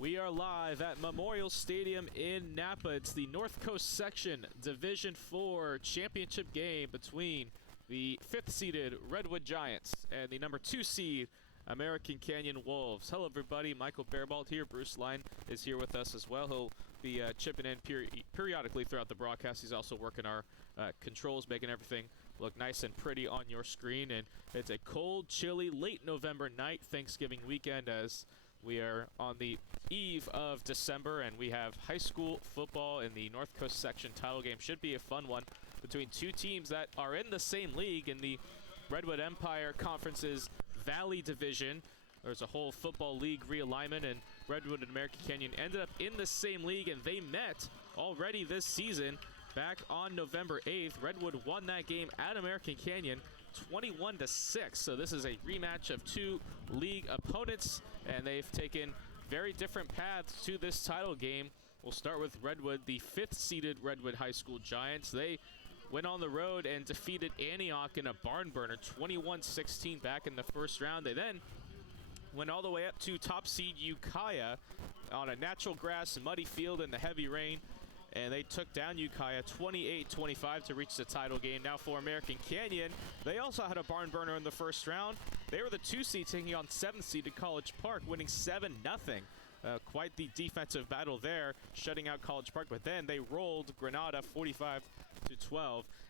We are live at Memorial Stadium in Napa. It's the North Coast Section Division 4 championship game between the 5th-seeded Redwood Giants and the number 2 seed American Canyon Wolves. Hello, everybody. Michael Bearbold here. Bruce Line is here with us as well. He'll be chipping in periodically throughout the broadcast. He's also working our controls, making everything look nice and pretty on your screen. And it's a cold, chilly, late November night, Thanksgiving weekend, as we are on the eve of December, and we have high school football in the North Coast Section title game. Should be a fun one between two teams that are in the same league in the Redwood Empire Conference's Valley Division. There's a whole football league realignment, and Redwood and American Canyon ended up in the same league, and they met already this season back on November 8th. Redwood won that game at American Canyon 21-6. So this is a rematch of two league opponents, and they've taken very different paths to this title game. We'll start with Redwood, the 5th-seeded Redwood High School Giants. They went on the road and defeated Antioch in a barn burner, 21-16 back in the first round. They then went all the way up to top seed Ukiah on a natural grass muddy field in the heavy rain, and they took down Ukiah 28-25 to reach the title game. Now for American Canyon, they also had a barn burner in the first round. They were the 2 seed taking on 7th seeded College Park, winning 7-0. Quite the defensive battle there, shutting out College Park, but then they rolled Granada 45-12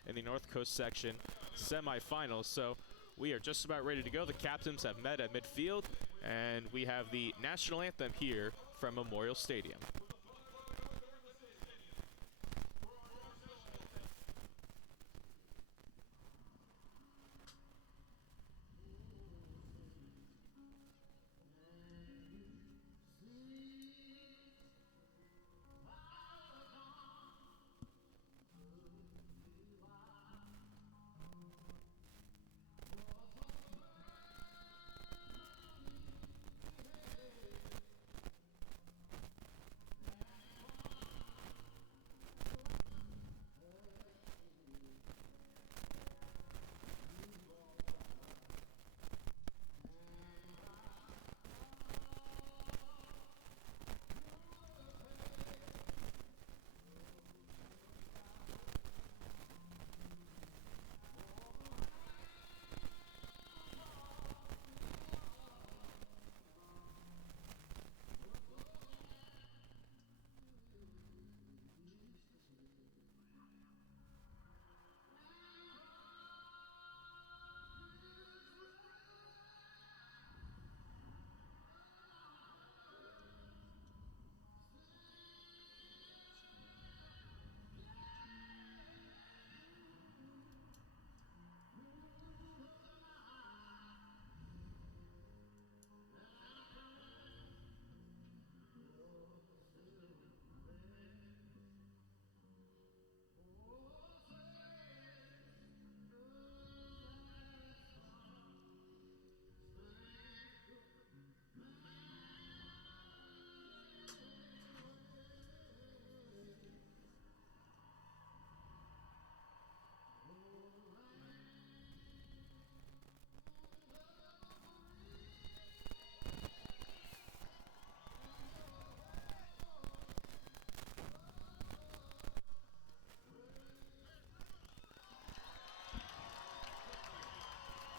in the North Coast Section semifinals. So we are just about ready to go. The captains have met at midfield, and we have the national anthem here from Memorial Stadium.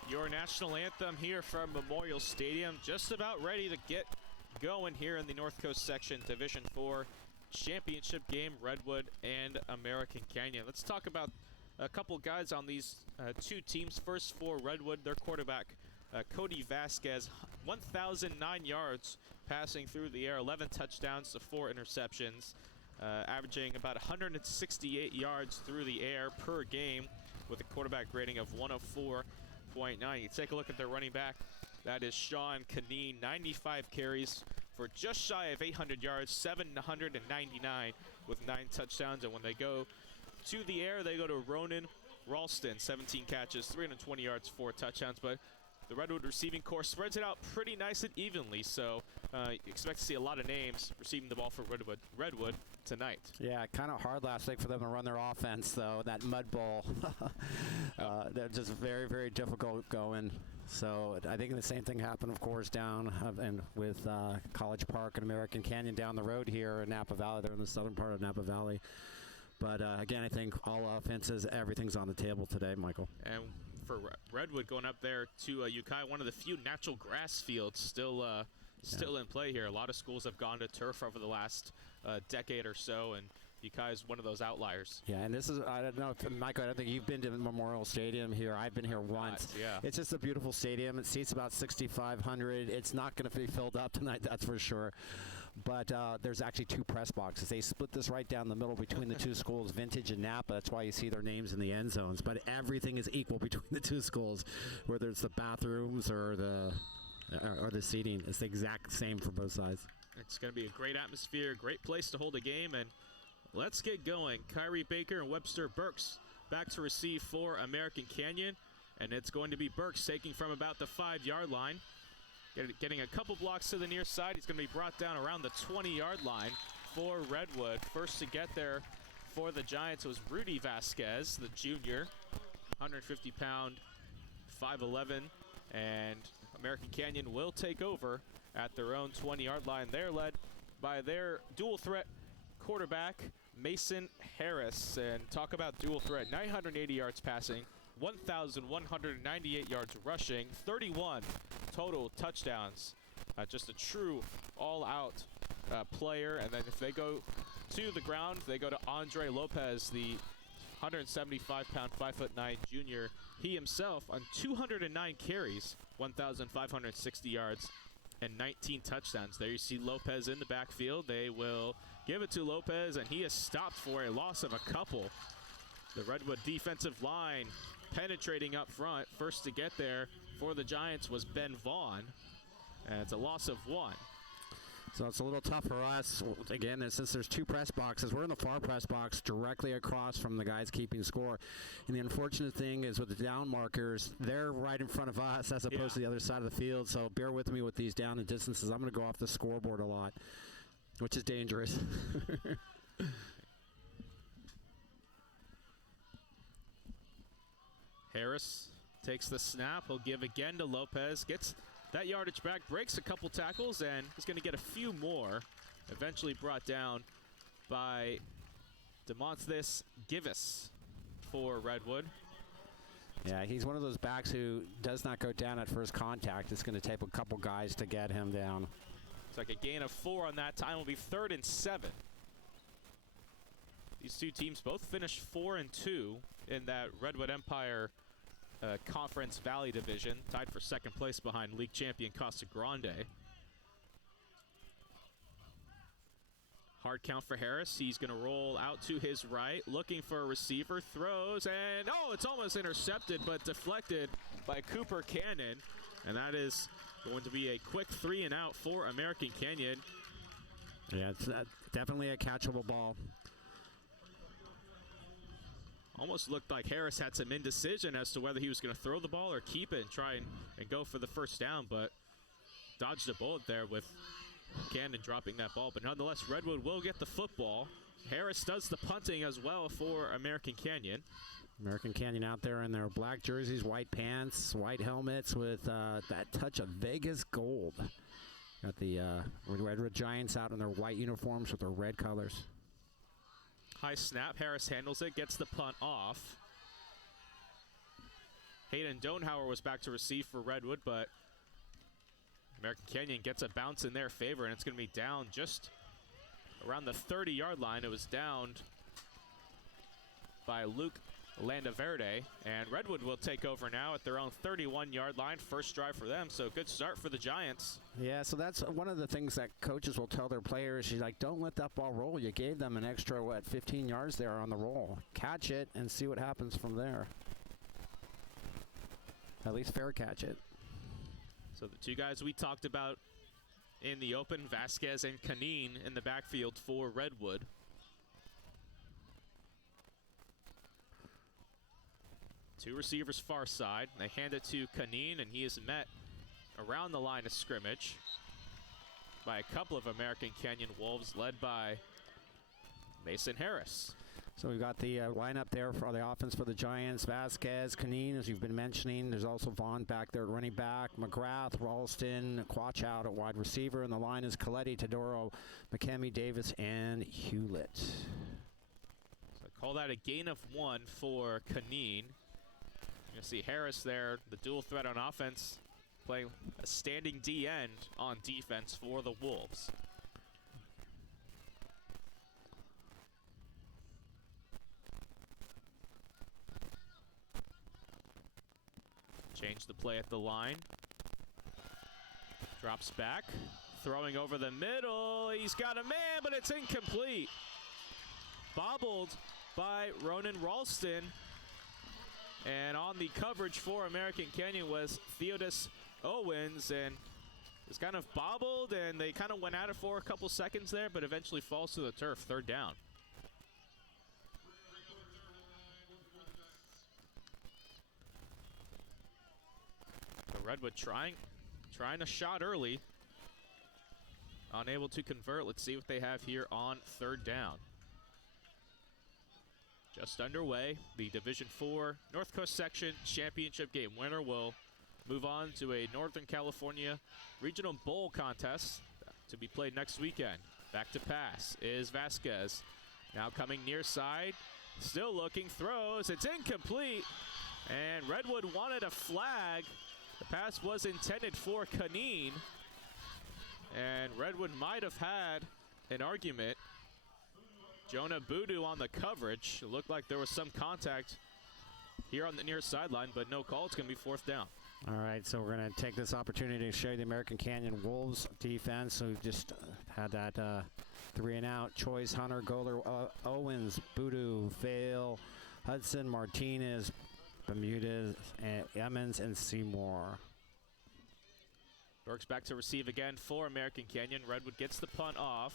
Your national anthem here from Memorial Stadium, just about ready to get going here in the North Coast Section Division 4 championship game, Redwood and American Canyon. Let's talk about a couple guys on these two teams. First for Redwood, their quarterback, Cody Vasquez, 1,009 yards passing through the air, 11 touchdowns to 4 interceptions, averaging about 168 yards through the air per game with a quarterback rating of 104.9. You take a look at their running back. That is Sean Kaneen, 95 carries for just shy of 800 yards, 799 with 9 touchdowns. And when they go to the air, they go to Ronan Ralston, 17 catches, 320 yards, 4 touchdowns. But the Redwood receiving corps spreads it out pretty nice and evenly, so expect to see a lot of names receiving the ball for Redwood tonight. Yeah, kind of hard last week for them to run their offense, though, that mud bowl. They're just very, very difficult going. So I think the same thing happened, of course, down and with College Park and American Canyon down the road here in Napa Valley. They're in the southern part of Napa Valley. But again, I think all offenses, everything's on the table today, Michael. And for Redwood going up there to Ukiah, one of the few natural grass fields still in play here. A lot of schools have gone to turf over the last decade or so, and Ukiah is one of those outliers. Yeah, and this is, I don't know, Michael, I don't think you've been to Memorial Stadium here. I've been here once. Yeah. It's just a beautiful stadium. It seats about 6,500. It's not going to be filled up tonight, that's for sure. But there's actually 2 press boxes. They split this right down the middle between the 2 schools, Vintage and Napa. That's why you see their names in the end zones. But everything is equal between the 2 schools, whether it's the bathrooms or the seating. It's the exact same for both sides. It's going to be a great atmosphere, great place to hold a game, and let's get going. Kyrie Baker and Webster Burks back to receive for American Canyon, and it's going to be Burks taking from about the 5-yard line. Getting a couple blocks to the near side. He's going to be brought down around the 20-yard line for Redwood. First to get there for the Giants was Rudy Vasquez, the junior, 150-pound, 5'11", and American Canyon will take over at their own 20-yard line. They're led by their dual threat quarterback, Mason Harris. And talk about dual threat, 980 yards passing, 1,198 yards rushing, 31 total touchdowns. Just a true all-out player. And then if they go to the ground, they go to Andre Lopez, the 175-pound, 5'9" junior. He himself on 209 carries, 1,560 yards, and 19 touchdowns. There you see Lopez in the backfield. They will give it to Lopez, and he is stopped for a loss of a couple. The Redwood defensive line penetrating up front. First to get there for the Giants was Ben Vaughn, and it's a loss of 1. So it's a little tough for us. Again, since there's 2 press boxes, we're in the far press box directly across from the guys keeping score. And the unfortunate thing is with the down markers, they're right in front of us as opposed to the other side of the field. So bear with me with these down and distances. I'm going to go off the scoreboard a lot, which is dangerous. Harris takes the snap. He'll give again to Lopez. Gets that yardage back, breaks a couple tackles, and is going to get a few more. Eventually brought down by Demontis Givas for Redwood. Yeah, he's one of those backs who does not go down at first contact. It's going to take a couple guys to get him down. It's like a gain of 4 on that time. Will be 3rd and 7. These 2 teams both finished 4-2 in that Redwood Empire Conference Valley Division, tied for 2nd place behind league champion Casa Grande. Hard count for Harris. He's going to roll out to his right, looking for a receiver, throws, and it's almost intercepted, but deflected by Cooper Cannon. And that is going to be a quick 3-and-out for American Canyon. Yeah, it's definitely a catchable ball. Almost looked like Harris had some indecision as to whether he was going to throw the ball or keep it and try and go for the first down, but dodged a bullet there with Cannon dropping that ball. But nonetheless, Redwood will get the football. Harris does the punting as well for American Canyon. American Canyon out there in their black jerseys, white pants, white helmets with that touch of Vegas gold. Got the Redwood Giants out in their white uniforms with their red colors. High snap. Harris handles it, gets the punt off. Hayden Donhauer was back to receive for Redwood, but American Canyon gets a bounce in their favor, and it's going to be down just around the 30-yard line. It was downed by Luke Landaverde, and Redwood will take over now at their own 31-yard line. First drive for them, so good start for the Giants. Yeah, so that's one of the things that coaches will tell their players. She's like, don't let that ball roll. You gave them an extra, 15 yards there on the roll. Catch it and see what happens from there. At least fair catch it. So the 2 guys we talked about in the open, Vasquez and Canine in the backfield for Redwood. Two receivers far side. They hand it to Canine, and he is met around the line of scrimmage by a couple of American Canyon Wolves led by Mason Harris. So we've got the lineup there for the offense for the Giants. Vasquez, Canine, as you've been mentioning. There's also Vaughn back there at running back. McGrath, Ralston, Quach out at wide receiver. And the line is Coletti, Todoro, McKemmy, Davis, and Hewlett. So call that a gain of 1 for Canine. You'll see Harris there, the dual threat on offense, playing a standing D end on defense for the Wolves. Change the play at the line. Drops back. Throwing over the middle. He's got a man, but it's incomplete. Bobbled by Ronan Ralston. And on the coverage for American Canyon was Theodis Owens. And it's kind of bobbled, and they kind of went at it for a couple seconds there, but eventually falls to the turf. Third down. Redwood trying a shot early. Unable to convert. Let's see what they have here on third down. Just underway. The Division IV North Coast Section Championship game. Winner will move on to a Northern California Regional Bowl contest to be played next weekend. Back to pass is Vasquez. Now coming near side. Still looking. Throws. It's incomplete. And Redwood wanted a flag. The pass was intended for Canine, and Redwood might have had an argument. Jonah Boodoo on the coverage. It looked like there was some contact here on the near sideline, but no call. It's going to be fourth down. All right, so we're going to take this opportunity to show you the American Canyon Wolves defense. So we've just had that 3-and-out choice. Hunter, Goler, Owens, Boodoo, Vale, Hudson, Martinez, Bermudez, and Emmons, and Seymour. Burks back to receive again for American Canyon. Redwood gets the punt off.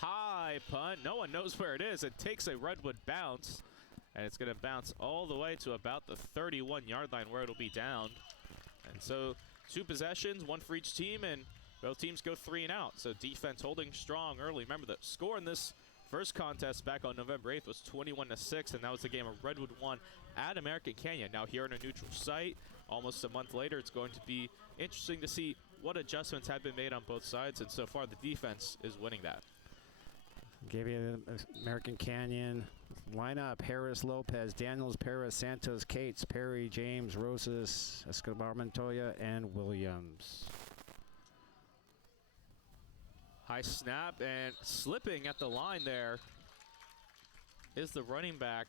High punt. No one knows where it is. It takes a Redwood bounce, and it's going to bounce all the way to about the 31-yard line where it'll be down. And so 2 possessions, 1 for each team, and both teams go 3-and-out. So defense holding strong early. Remember, the score in this first contest back on November 8th was 21-6, and that was the game of Redwood won at American Canyon. Now here in a neutral site, almost a month later, it's going to be interesting to see what adjustments have been made on both sides, and so far the defense is winning that. Gave you the American Canyon lineup: Harris, Lopez, Daniels, Perez, Santos, Cates, Perry, James, Rosas, Escobar, Montoya, and Williams. High snap, and slipping at the line there is the running back.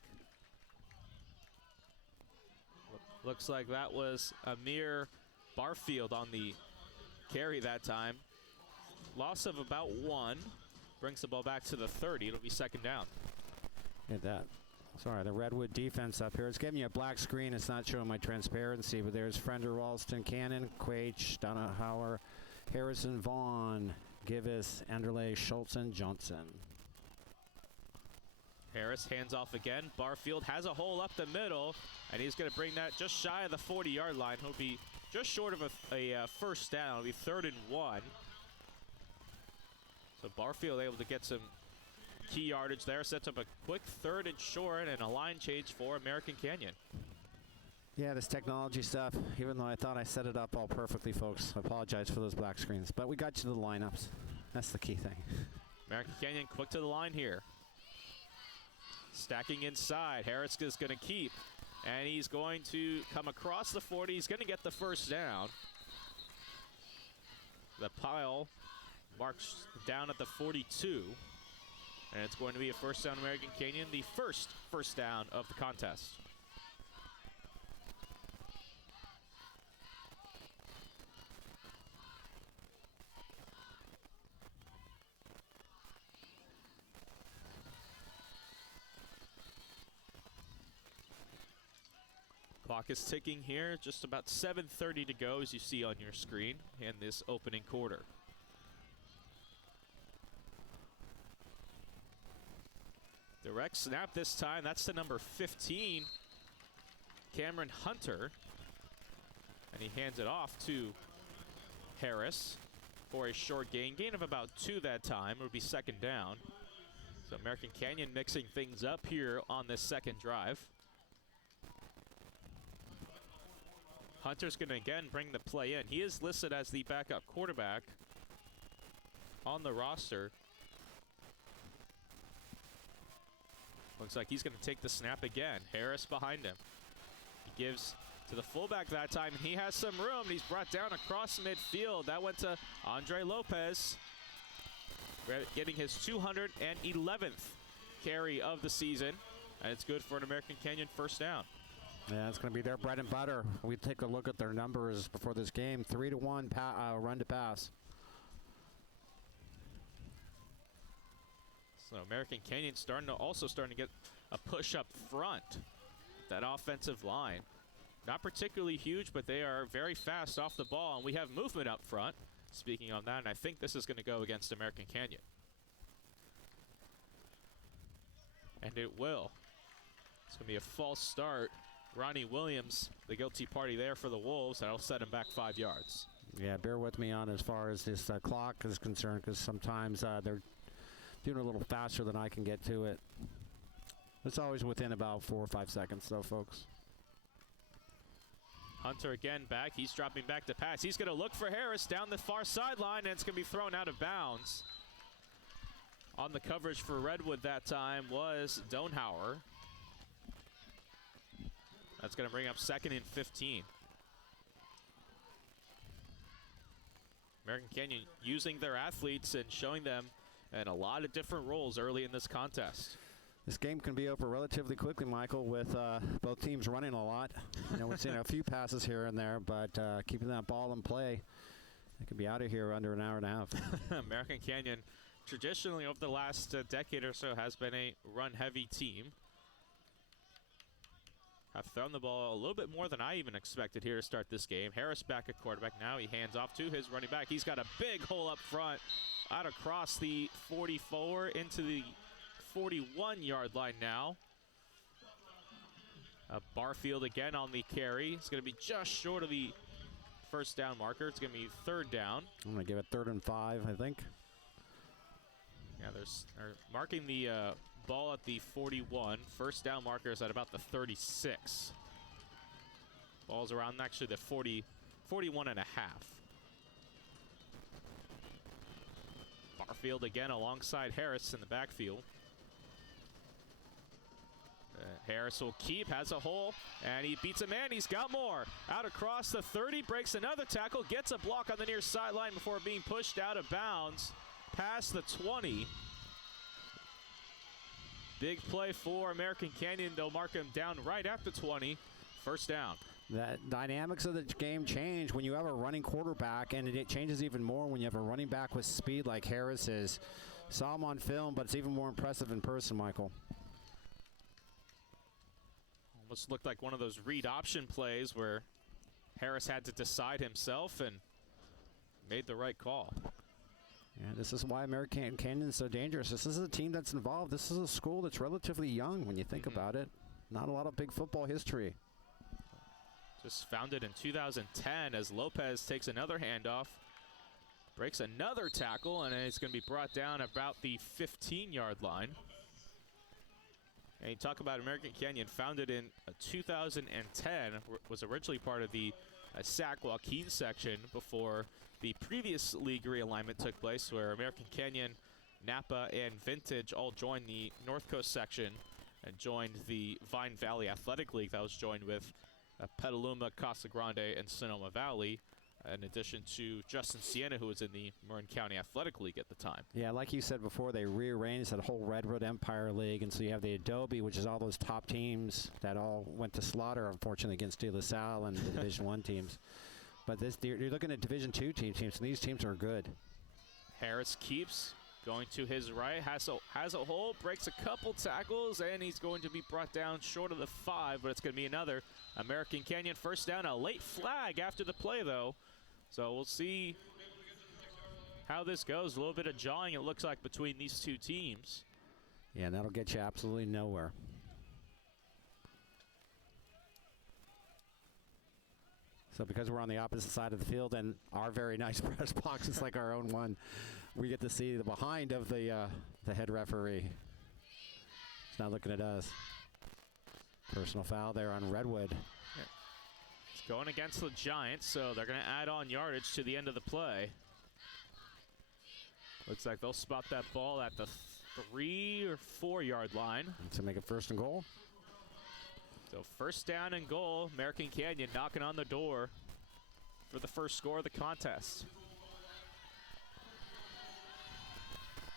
Looks like that was Amir Barfield on the carry that time. Loss of about 1. Brings the ball back to the 30. It'll be second down. Hit that. Sorry, the Redwood defense up here. It's giving you a black screen. It's not showing my transparency, but there's Frender, Ralston, Cannon, Quach, Donahauer, Harrison, Vaughn, Givas, Anderle, Schultz, and Johnson. Harris hands off again. Barfield has a hole up the middle, and he's going to bring that just shy of the 40-yard line. He'll be just short of a first down. It'll be 3rd and 1. So Barfield able to get some key yardage there. Sets up a quick 3rd and short, and a line change for American Canyon. Yeah, this technology stuff, even though I thought I set it up all perfectly, folks. I apologize for those black screens. But we got you to the lineups. That's the key thing. American Canyon quick to the line here. Stacking inside. Harris is going to keep. And he's going to come across the 40. He's going to get the first down. The pile marks down at the 42. And it's going to be a first down American Canyon, the first down of the contest. Clock is ticking here, just about 7:30 to go, as you see on your screen in this opening quarter. Direct snap this time. That's the number 15, Cameron Hunter. And he hands it off to Harris for a short gain. Gain of about 2 that time. It would be second down. So American Canyon mixing things up here on this second drive. Hunter's going to again bring the play in. He is listed as the backup quarterback on the roster. Looks like he's going to take the snap again. Harris behind him. He gives to the fullback that time, and he has some room. He's brought down across midfield. That went to Andre Lopez, getting his 211th carry of the season, and it's good for an American Canyon first down. Yeah, it's going to be their bread and butter. We take a look at their numbers before this game. 3-to-1 run to pass. So American Canyon starting to get a push up front. That offensive line, not particularly huge, but they are very fast off the ball, and we have movement up front. Speaking on that, and I think this is going to go against American Canyon. And it will. It's going to be a false start. Ronnie Williams, the guilty party there for the Wolves. That'll set him back 5 yards. Yeah, bear with me on as far as this clock is concerned, because sometimes they're doing a little faster than I can get to it. It's always within about 4 or 5 seconds, though, folks. Hunter again back. He's dropping back to pass. He's going to look for Harris down the far sideline, and it's going to be thrown out of bounds. On the coverage for Redwood that time was Donhauer. That's going to bring up 2nd and 15. American Canyon using their athletes and showing them in a lot of different roles early in this contest. This game can be over relatively quickly, Michael, with both teams running a lot. You know, we're seeing a few passes here and there, but keeping that ball in play, they could be out of here under an hour and a half. American Canyon, traditionally over the last decade or so, has been a run-heavy team. Have thrown the ball a little bit more than I even expected here to start this game. Harris back at quarterback. Now he hands off to his running back. He's got a big hole up front, out across the 44 into the 41-yard line now. Barfield again on the carry. It's going to be just short of the first down marker. It's going to be 3rd down. I'm going to give it 3rd and 5, I think. Yeah, they're marking the ball at the 41. First down marker is at about the 36. Ball's around actually the 41 and a half. Barfield again alongside Harris in the backfield. Harris will keep, has a hole, and he beats a man. He's got more. Out across the 30, breaks another tackle, gets a block on the near sideline before being pushed out of bounds past the 20. Big play for American Canyon. They'll mark him down right at the 20. First down. The dynamics of the game change when you have a running quarterback, and it changes even more when you have a running back with speed like Harris is. Saw him on film, but it's even more impressive in person, Michael. Almost looked like one of those read option plays where Harris had to decide himself and made the right call. Yeah, this is why American Canyon is so dangerous. This is a team that's involved. This is a school that's relatively young when you think about it. Not a lot of big football history. Just founded in 2010 as Lopez takes another handoff, breaks another tackle, and it's going to be brought down about the 15-yard line. And you talk about American Canyon, founded in 2010, was originally part of the SAC Joaquin section before the previous league realignment took place, where American Canyon, Napa, and Vintage all joined the North Coast section and joined the Vine Valley Athletic League that was joined with Petaluma, Casa Grande, and Sonoma Valley, in addition to Justin Siena, who was in the Marin County Athletic League at the time. Yeah, like you said before, they rearranged that whole Redwood Empire League, and so you have the Adobe, which is all those top teams that all went to slaughter, unfortunately, against De La Salle and the Division I teams. But you're looking at Division II teams, and these teams are good. Harris keeps going to his right, has a hole, breaks a couple tackles, and he's going to be brought down short of the 5, but it's going to be another American Canyon first down. A late flag after the play, though. So we'll see how this goes. A little bit of jawing, it looks like, between these two teams. Yeah, and that'll get you absolutely nowhere. So because we're on the opposite side of the field and our very nice press box is like our own one, we get to see the behind of the head referee. It's not looking at us. Personal foul there on Redwood. It's going against the Giants, so they're going to add on yardage to the end of the play. Looks like they'll spot that ball at the 3 or 4 yard line. To make it 1st and goal. So 1st down and goal. American Canyon knocking on the door for the first score of the contest.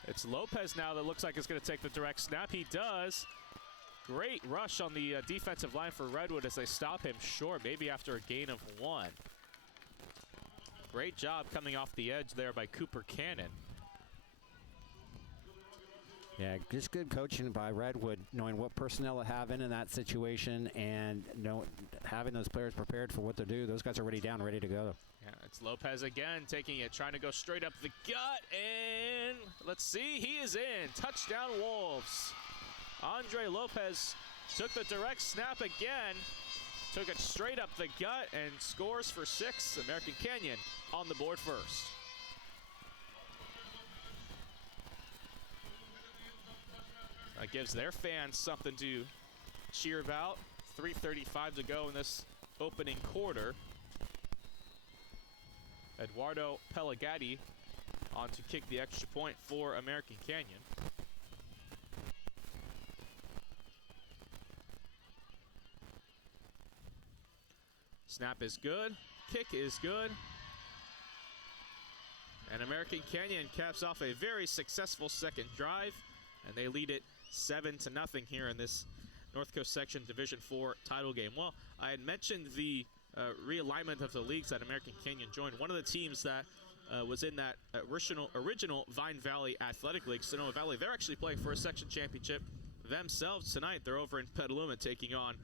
It's Lopez now that looks like it's going to take the direct snap. He does. Great rush on the defensive line for Redwood as they stop him short, maybe after a gain of 1. Great job coming off the edge there by Cooper Cannon. Yeah, just good coaching by Redwood, knowing what personnel to have in that situation and having those players prepared for what to do. Those guys are already down, ready to go. Yeah, it's Lopez again, taking it, trying to go straight up the gut, and let's see, he is in. Touchdown Wolves. Andre Lopez took the direct snap again, took it straight up the gut, and scores for 6. American Canyon on the board first. That gives their fans something to cheer about. 3:35 to go in this opening quarter. Eduardo Pelagatti on to kick the extra point for American Canyon. Snap is good, kick is good, and American Canyon caps off a very successful second drive, and they lead it 7-0 here in this North Coast Section Division IV title game. Well, I had mentioned the realignment of the leagues that American Canyon joined. One of the teams that was in that original Vine Valley Athletic League, Sonoma Valley, they're actually playing for a section championship themselves tonight. They're over in Petaluma taking on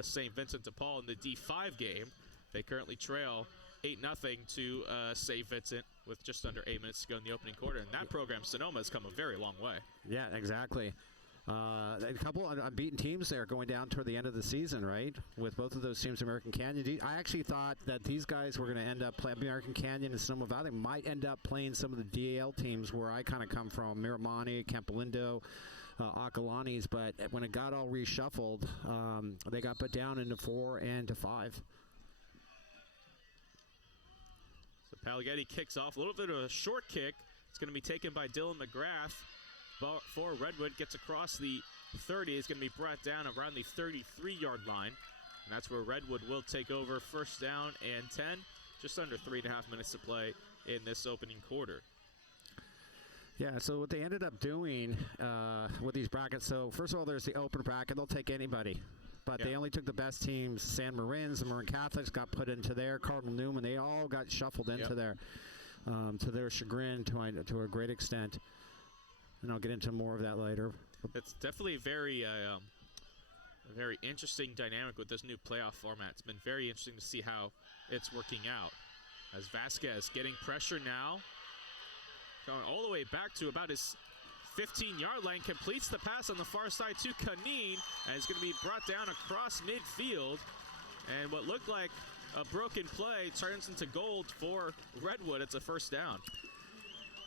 St. Vincent de Paul in the D5 game. They currently trail 8-0 to St. Vincent with just under 8 minutes to go in the opening quarter. And that program, Sonoma, has come a very long way. Yeah, exactly. A couple unbeaten teams there going down toward the end of the season, right? With both of those teams, American Canyon. I actually thought that these guys were going to end up playing American Canyon and Sonoma Valley might end up playing some of the DAL teams where I kind of come from, Miramani, Campolindo, Acalanes, but when it got all reshuffled, they got put down into 4 and to 5. So Pelagatti kicks off. A little bit of a short kick. It's going to be taken by Dylan McGrath. For Redwood, gets across the 30. Is going to be brought down around the 33-yard line. And that's where Redwood will take over. 1st down and 10. Just under 3.5 minutes to play in this opening quarter. Yeah, so what they ended up doing with these brackets, so first of all, there's the open bracket. They'll take anybody. But they only took the best teams. San Marins, the Marin Catholics got put into there. Cardinal Newman, they all got shuffled into there to their chagrin to a great extent. And I'll get into more of that later. It's definitely a very interesting dynamic with this new playoff format. It's been very interesting to see how it's working out. As Vasquez getting pressure now, going all the way back to about his 15-yard line, completes the pass on the far side to Canine, and it's going to be brought down across midfield. And what looked like a broken play turns into gold for Redwood. It's a 1st down.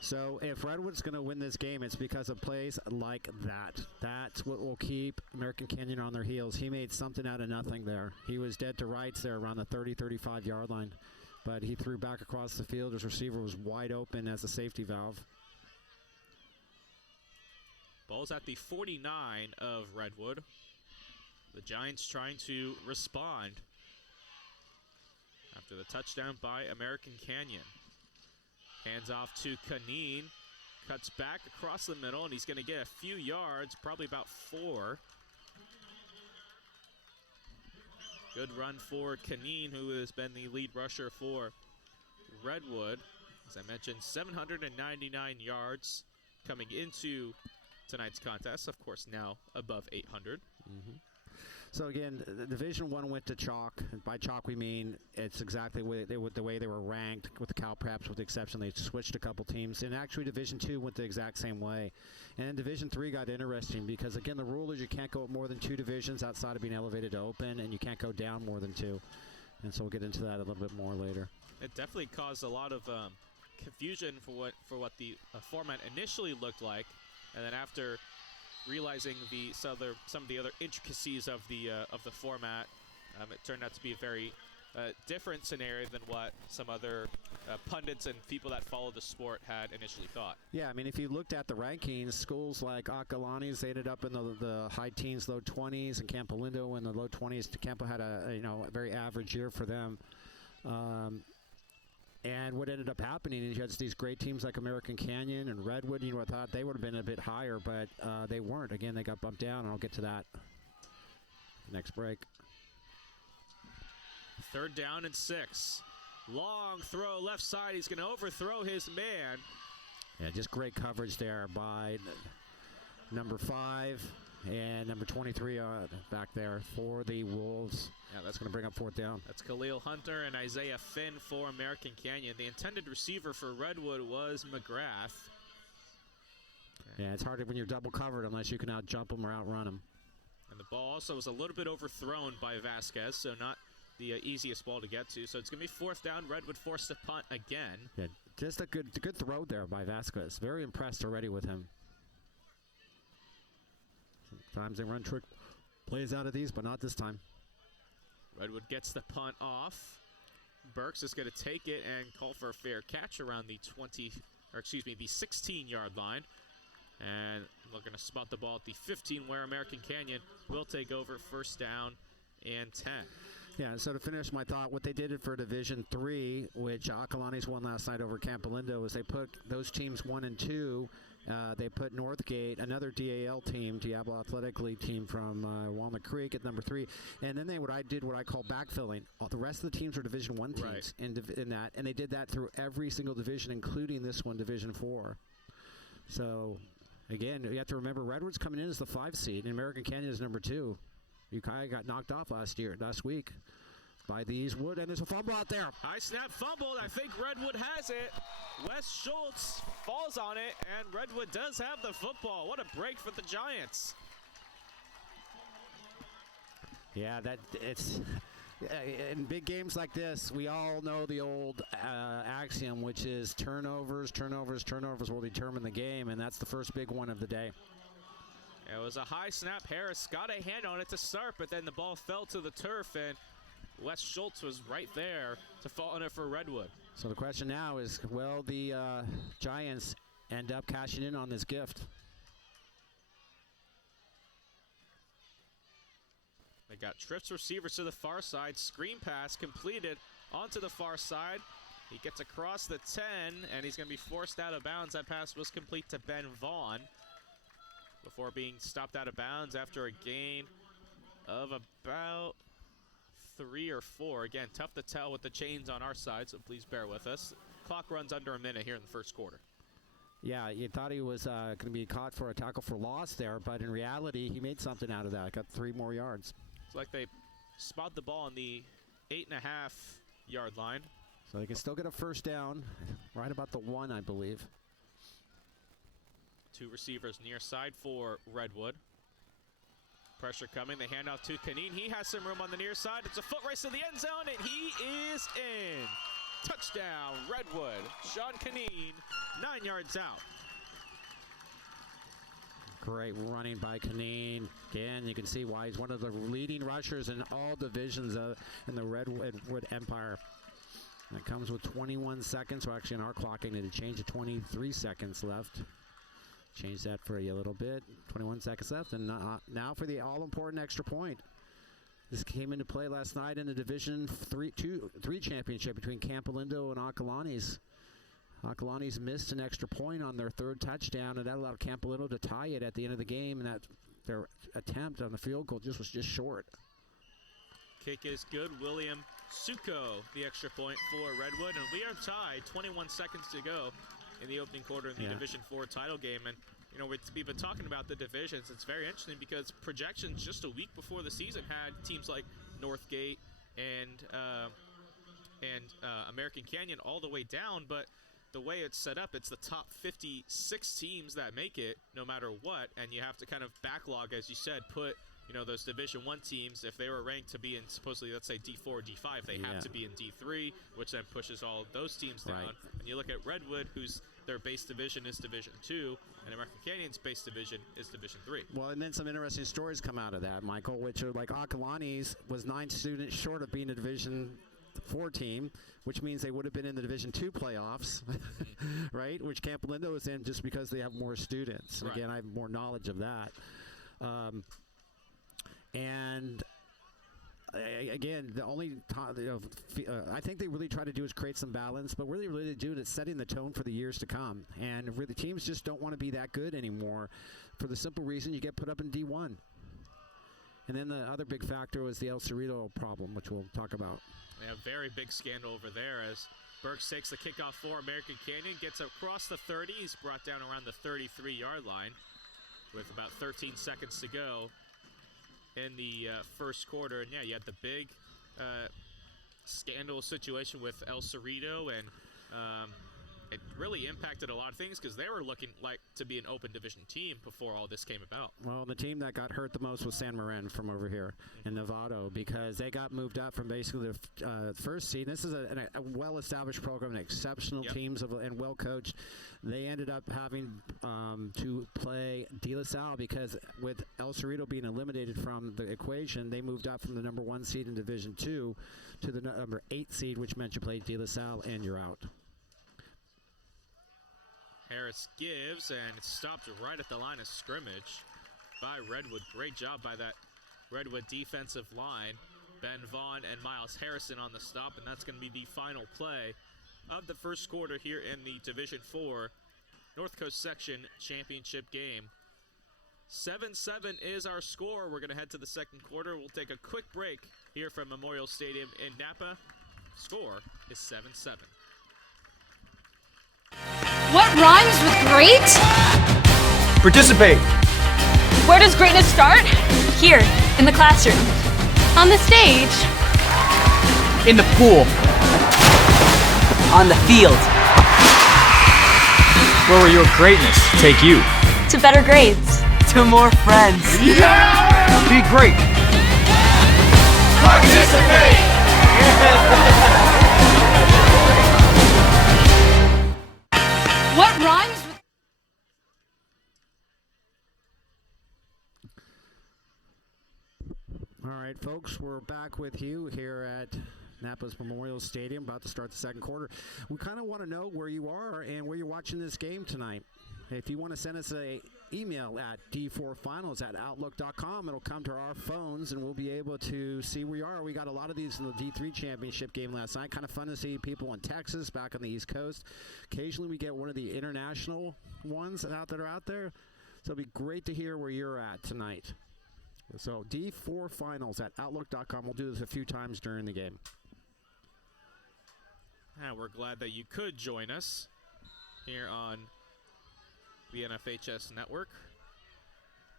So if Redwood's going to win this game, it's because of plays like that. That's what will keep American Canyon on their heels. He made something out of nothing there. He was dead to rights there around the 30, 35-yard line. But he threw back across the field. His receiver was wide open as a safety valve. Ball's at the 49 of Redwood. The Giants trying to respond after the touchdown by American Canyon. Hands off to Canine, cuts back across the middle, and he's going to get a few yards, probably about 4. Good run for Canine, who has been the lead rusher for Redwood. As I mentioned, 799 yards coming into tonight's contest. Of course, now above 800. Mm-hmm. So again, the Division I went to chalk. By chalk, we mean it's exactly the way they were ranked with the Cal Preps, with the exception they switched a couple teams. And actually, Division II went the exact same way. And then Division III got interesting because, again, the rule is you can't go more than 2 divisions outside of being elevated to open, and you can't go down more than 2. And so we'll get into that a little bit more later. It definitely caused a lot of confusion for what the format initially looked like, and then after realizing some of the other intricacies of the format, it turned out to be a very different scenario than what some other pundits and people that follow the sport had initially thought. Yeah, I mean, if you looked at the rankings, schools like Akalani's, they ended up in the high teens, low 20s, and Campo Lindo in the low 20s. Campo had a very average year for them. And what ended up happening is you had these great teams like American Canyon and Redwood. I thought they would have been a bit higher, but they weren't. Again, they got bumped down, and I'll get to that next break. 3rd down and 6. Long throw left side. He's going to overthrow his man. Yeah, just great coverage there by number 5 and number 23 back there for the Wolves. Yeah, that's going to bring up 4th down. That's Khalil Hunter and Isaiah Finn for American Canyon. The intended receiver for Redwood was McGrath. Yeah, it's hard when you're double covered unless you can out-jump them or outrun them. And the ball also was a little bit overthrown by Vasquez, so not the easiest ball to get to. So it's going to be 4th down. Redwood forced to punt again. Yeah, just a good throw there by Vasquez. Very impressed already with him. Sometimes they run trick plays out of these, but not this time. Redwood gets the punt off. Burks is going to take it and call for a fair catch around the 16-yard line. And we're going to spot the ball at the 15, where American Canyon will take over 1st down and 10. Yeah, so to finish my thought, what they did for Division III, which Akalani's won last night over Campo Lindo, was they put those teams 1 and 2. They put Northgate, another DAL team, Diablo Athletic League team from Walnut Creek at number 3. And then what I call backfilling. The rest of the teams were Division I teams right. in that. And they did that through every single division, including this one, Division 4. So, again, you have to remember, Redwood's coming in as the 5 seed, and American Canyon is number 2. Ukiah got knocked off last week by the Eastwood, and there's a fumble out there. High snap fumbled. I think Redwood has it. Wes Schultz falls on it, and Redwood does have the football. What a break for the Giants. Yeah, it's in big games like this, we all know the old axiom, which is turnovers will determine the game, and that's the first big one of the day. It was a high snap. Harris got a hand on it to start, but then the ball fell to the turf, and Wes Schultz was right there to fall on it for Redwood. So the question now is, will the Giants end up cashing in on this gift? They got trips receivers to the far side. Screen pass completed onto the far side. He gets across the 10, and he's going to be forced out of bounds. That pass was complete to Ben Vaughn before being stopped out of bounds after a gain of about 3 or 4. Again, tough to tell with the chains on our side, so please bear with us. Clock runs under a minute here in the 1st quarter. Yeah, you thought he was going to be caught for a tackle for loss there, but in reality, he made something out of that. Got 3 more yards. It's like they spot the ball on the 8.5-yard line. So they can still get a 1st down, right about the 1, I believe. 2 receivers near side for Redwood. Pressure coming. They hand off to Kaneen. He has some room on the near side. It's a foot race to the end zone, and he is in. Touchdown, Redwood. Sean Kaneen, 9 yards out. Great running by Kaneen. Again, you can see why he's one of the leading rushers in all divisions in the Redwood Empire. That comes with 21 seconds. Well, actually, in our clocking, it had changed to 23 seconds left. Change that for you a little bit. 21 seconds left, and now for the all-important extra point. This came into play last night in the Division 3 championship between Campo Lindo and Akalani's. Akalani's missed an extra point on their 3rd touchdown, and that allowed Campo Lindo to tie it at the end of the game, and that their attempt on the field goal was just short. Kick is good. William Suko, the extra point for Redwood, and we are tied. 21 seconds to go in the opening quarter in the Division 4 title game. And we've been talking about the divisions. It's very interesting because projections just a week before the season had teams like Northgate and American Canyon all the way down, but the way it's set up, it's the top 56 teams that make it no matter what, and you have to kind of backlog, as you said, put those Division 1 teams, if they were ranked to be in supposedly, let's say, D4 or D5, they have to be in D3, which then pushes all of those teams down. Right. And you look at Redwood, whose their base division is Division 2. And American Canyon's base division is Division 3. Well, and then some interesting stories come out of that, Michael, which are like Akalani's was 9 students short of being a Division 4 team, which means they would have been in the Division 2 playoffs, right? Which Camp Lindo is in just because they have more students. Right. Again, I have more knowledge of that. And again, the only I think they really try to do is create some balance, but really do it is setting the tone for the years to come. And really, teams just don't want to be that good anymore for the simple reason you get put up in D1. And then the other big factor was the El Cerrito problem, which we'll talk about. Yeah, very big scandal over there as Burks takes the kickoff for American Canyon, gets across the 30. He's brought down around the 33-yard line with about 13 seconds to go in the first quarter. And yeah, you had the big scandal situation with El Cerrito, and it really impacted a lot of things because they were looking like to be an open division team before all this came about. Well, the team that got hurt the most was San Marin from over here in Novato, because they got moved up from basically the first seed. This is a well-established program, exceptional teams and well-coached. They ended up having to play De La Salle because with El Cerrito being eliminated from the equation, they moved up from the number 1 seed in Division 2 to the number 8 seed, which meant you played De La Salle and you're out. Harris gives, and it's stopped right at the line of scrimmage by Redwood. Great job by that Redwood defensive line. Ben Vaughn and Miles Harrison on the stop, and that's going to be the final play of the first quarter here in the Division 4 North Coast Section Championship game. 7-7 is our score. We're going to head to the second quarter. We'll take a quick break here from Memorial Stadium in Napa. Score is 7-7. What rhymes with great? Participate. Where does greatness start? Here, in the classroom. On the stage. In the pool. On the field. Where will your greatness take you? To better grades. To more friends. Yeah! Be great. Participate! What rhymes with... All right, folks, we're back with you here at Napa's Memorial Stadium, about to start the second quarter. We kind of want to know where you are and where you're watching this game tonight. If you want to send us an email at d4finals@outlook.com, it'll come to our phones, and we'll be able to see where you are. We got a lot of these in the D3 championship game last night. Kind of fun to see people in Texas, back on the East Coast. Occasionally we get one of the international ones that are out there. So it'll be great to hear where you're at tonight. So d4finals@outlook.com. We'll do this a few times during the game. And we're glad that you could join us here on the NFHS network.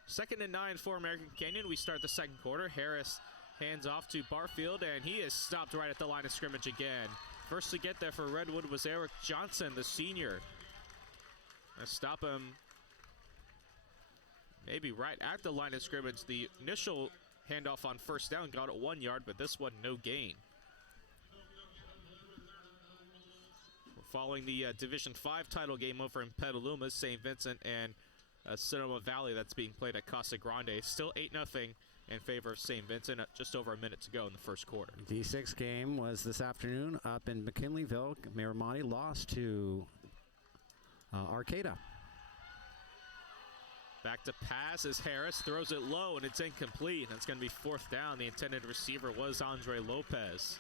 2nd and 9 for American Canyon. We start the second quarter. Harris hands off to Barfield, and he is stopped right at the line of scrimmage again. First to get there for Redwood was Eric Johnson, the senior. Let's stop him maybe right at the line of scrimmage. The initial handoff on first down got it 1 yard, but this one no gain. Following the Division 5 title game over in Petaluma, St. Vincent and Sonoma Valley that's being played at Casa Grande. Still 8-0 in favor of St. Vincent, just over a minute to go in the first quarter. D6 game was this afternoon up in McKinleyville. Miramati lost to Arcata. Back to pass as Harris throws it low, and it's incomplete. That's going to be 4th down. The intended receiver was Andre Lopez.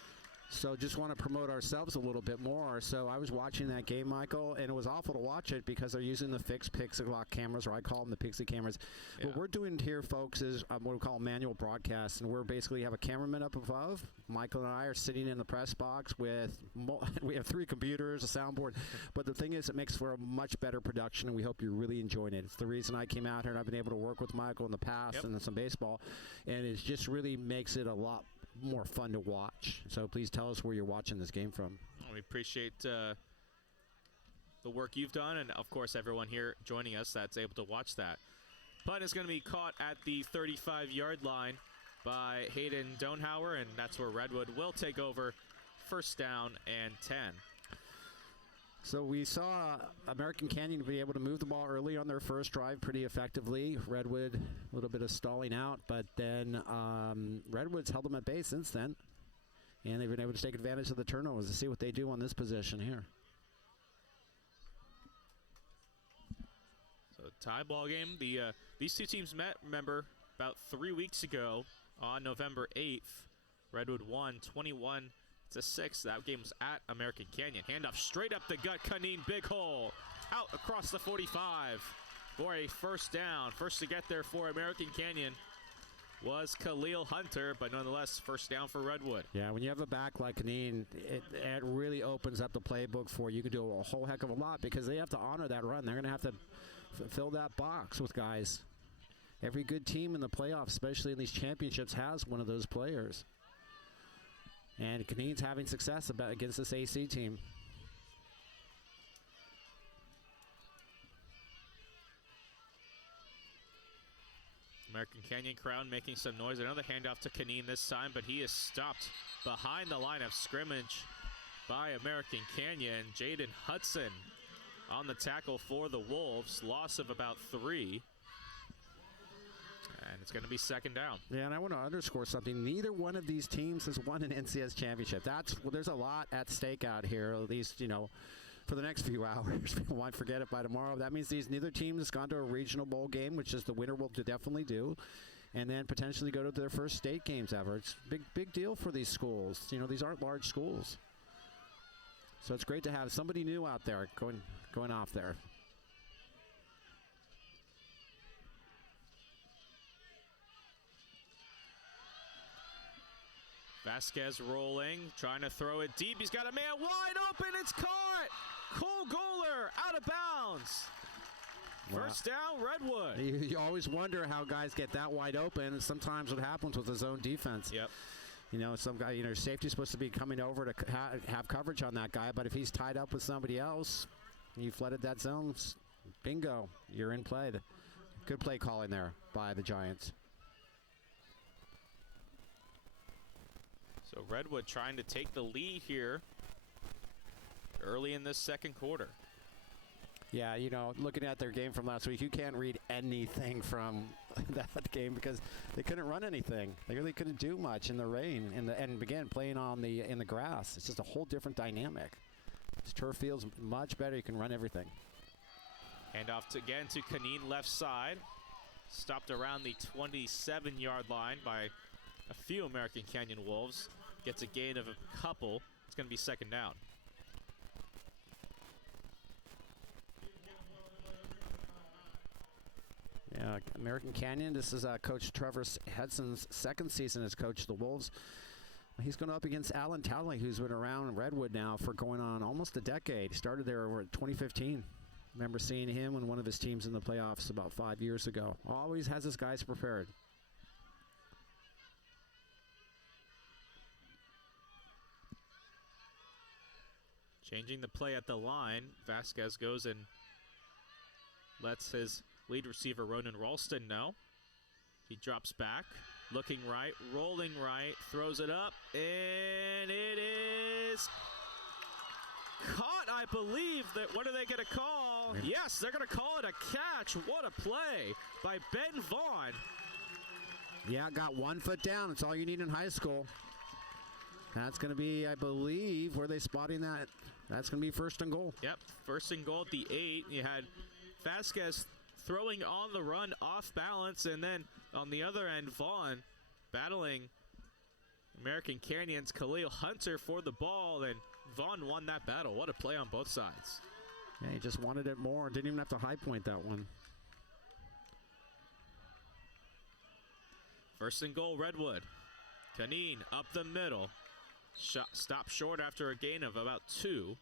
So just want to promote ourselves a little bit more. So I was watching that game, Michael, and it was awful to watch it because they're using the fixed pixel lock cameras, or I call them the pixie cameras. Yeah. What we're doing here, folks, is what we call manual broadcast, and we're basically have a cameraman up above. Michael and I are sitting in the press box with we have 3 computers, a soundboard. But the thing is, it makes for a much better production, and we hope you're really enjoying it. It's the reason I came out here, and I've been able to work with Michael in the past and some baseball, and it just really makes it a lot more fun to watch. So please tell us where you're watching this game from. Well, we appreciate the work you've done, and of course everyone here joining us that's able to watch that. Punt is going to be caught at the 35-yard line by Hayden Donhauer, and that's where Redwood will take over. First down and 10. So we saw American Canyon be able to move the ball early on their first drive pretty effectively. Redwood, a little bit of stalling out, but then Redwood's held them at bay since then. And they've been able to take advantage of the turnovers to see what they do on this possession here. So tie ball game. These two teams met, remember, about 3 weeks ago on November 8th. Redwood won 21-6. That game was at American Canyon. Handoff straight up the gut. Kaneen, big hole. Out across the 45 for a first down. First to get there for American Canyon was Khalil Hunter, but nonetheless, first down for Redwood. Yeah, when you have a back like Kaneen, it really opens up the playbook for you. You can do a whole heck of a lot because they have to honor that run. They're going to have to fill that box with guys. Every good team in the playoffs, especially in these championships, has one of those players. And Kaneen's having success against this AC team. American Canyon crowd making some noise. Another handoff to Kaneen this time, but he is stopped behind the line of scrimmage by American Canyon. Jaden Hudson on the tackle for the Wolves. Loss of about 3. And it's going to be second down. Yeah, and I want to underscore something. Neither one of these teams has won an NCS championship. There's a lot at stake out here, at least, for the next few hours. People might forget it by tomorrow. That means neither team has gone to a regional bowl game, which is the winner will definitely do, and then potentially go to their first state games ever. It's a big deal for these schools. These aren't large schools. So it's great to have somebody new out there going off there. Vasquez rolling, trying to throw it deep. He's got a man wide open. It's caught. Cole Goler out of bounds. Wow. First down, Redwood. You always wonder how guys get that wide open. And sometimes what happens with the zone defense. Yep. Some guy, safety's supposed to be coming over to have coverage on that guy. But if he's tied up with somebody else, and you flooded that zone, bingo, you're in play. Good play calling there by the Giants. So Redwood trying to take the lead here early in this second quarter. Yeah, looking at their game from last week, you can't read anything from that game because they couldn't run anything. They really couldn't do much in the rain and again playing in the grass. It's just a whole different dynamic. This turf field's much better. You can run everything. Handoff again to Kaneen left side. Stopped around the 27-yard line by a few American Canyon Wolves. Gets a gain of a couple. It's going to be second down. Yeah, American Canyon, this is Coach Trevor Hudson's second season as coach of the Wolves. He's going up against Alan Talley, who's been around Redwood now for going on almost a decade. He started there over 2015. Remember seeing him when one of his teams in the playoffs about 5 years ago. Always has his guys prepared. Changing the play at the line, Vasquez goes and lets his lead receiver, Ronan Ralston, know. He drops back, looking right, rolling right, throws it up, and it is caught, I believe. What are they going to call? Yes, they're going to call it a catch. What a play by Ben Vaughn. Yeah, got 1 foot down. That's all you need in high school. That's going to be, I believe, where they spotting that. That's going to be first and goal. Yep, first and goal at the 8. You had Vasquez throwing on the run off balance, and then on the other end, Vaughn battling American Canyon's Khalil Hunter for the ball, and Vaughn won that battle. What a play on both sides. Yeah, he just wanted it more. Didn't even have to high point that one. First and goal, Redwood. Kaneen up the middle. Stop short after a gain of about 2.